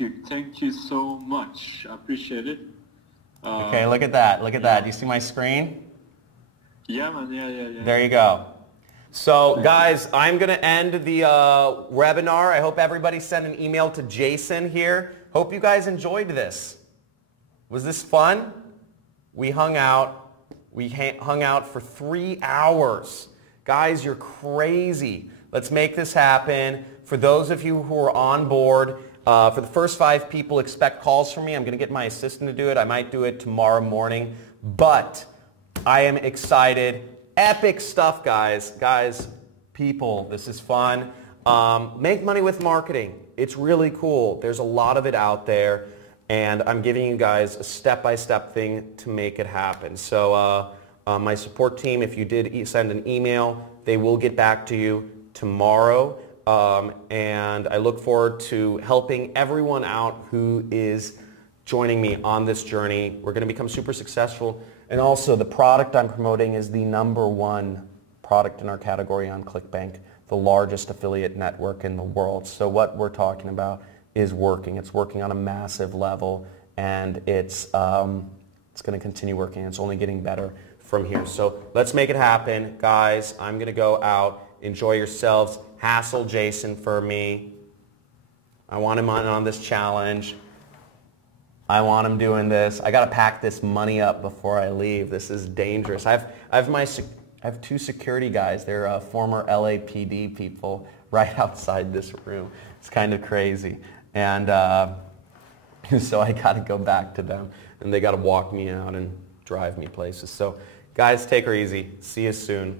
you. Thank you so much. I appreciate it. Okay, look at that. Look at that. Do you see my screen? Yeah, man. Yeah. There you go. So, guys, I'm going to end the webinar. I hope everybody sent an email to Jason here. Hope you guys enjoyed this. Was this fun? We hung out. We hung out for 3 hours. Guys, you're crazy. Let's make this happen. For those of you who are on board, for the first 5 people, expect calls from me. I'm going to get my assistant to do it. I might do it tomorrow morning. But I am excited. Epic stuff, guys. Guys, people, this is fun. Make money with marketing. It's really cool. There's a lot of it out there. And I'm giving you guys a step-by-step thing to make it happen. So My support team, if you did send an email, they will get back to you tomorrow. And I look forward to helping everyone out who is joining me on this journey. We're going to become super successful. And also, the product I'm promoting is the #1 product in our category on ClickBank, the largest affiliate network in the world. So what we're talking about is working. It's working on a massive level, and it's going to continue working. It's only getting better from here. So let's make it happen. Guys, I'm going to go out. Enjoy yourselves. Hassle Jason for me. I want him on this challenge. I want him doing this. I got to pack this money up before I leave. This is dangerous. I have 2 security guys. They're former LAPD people right outside this room. It's kind of crazy. And so I got to go back to them. And they got to walk me out and drive me places. So guys, take her easy. See you soon.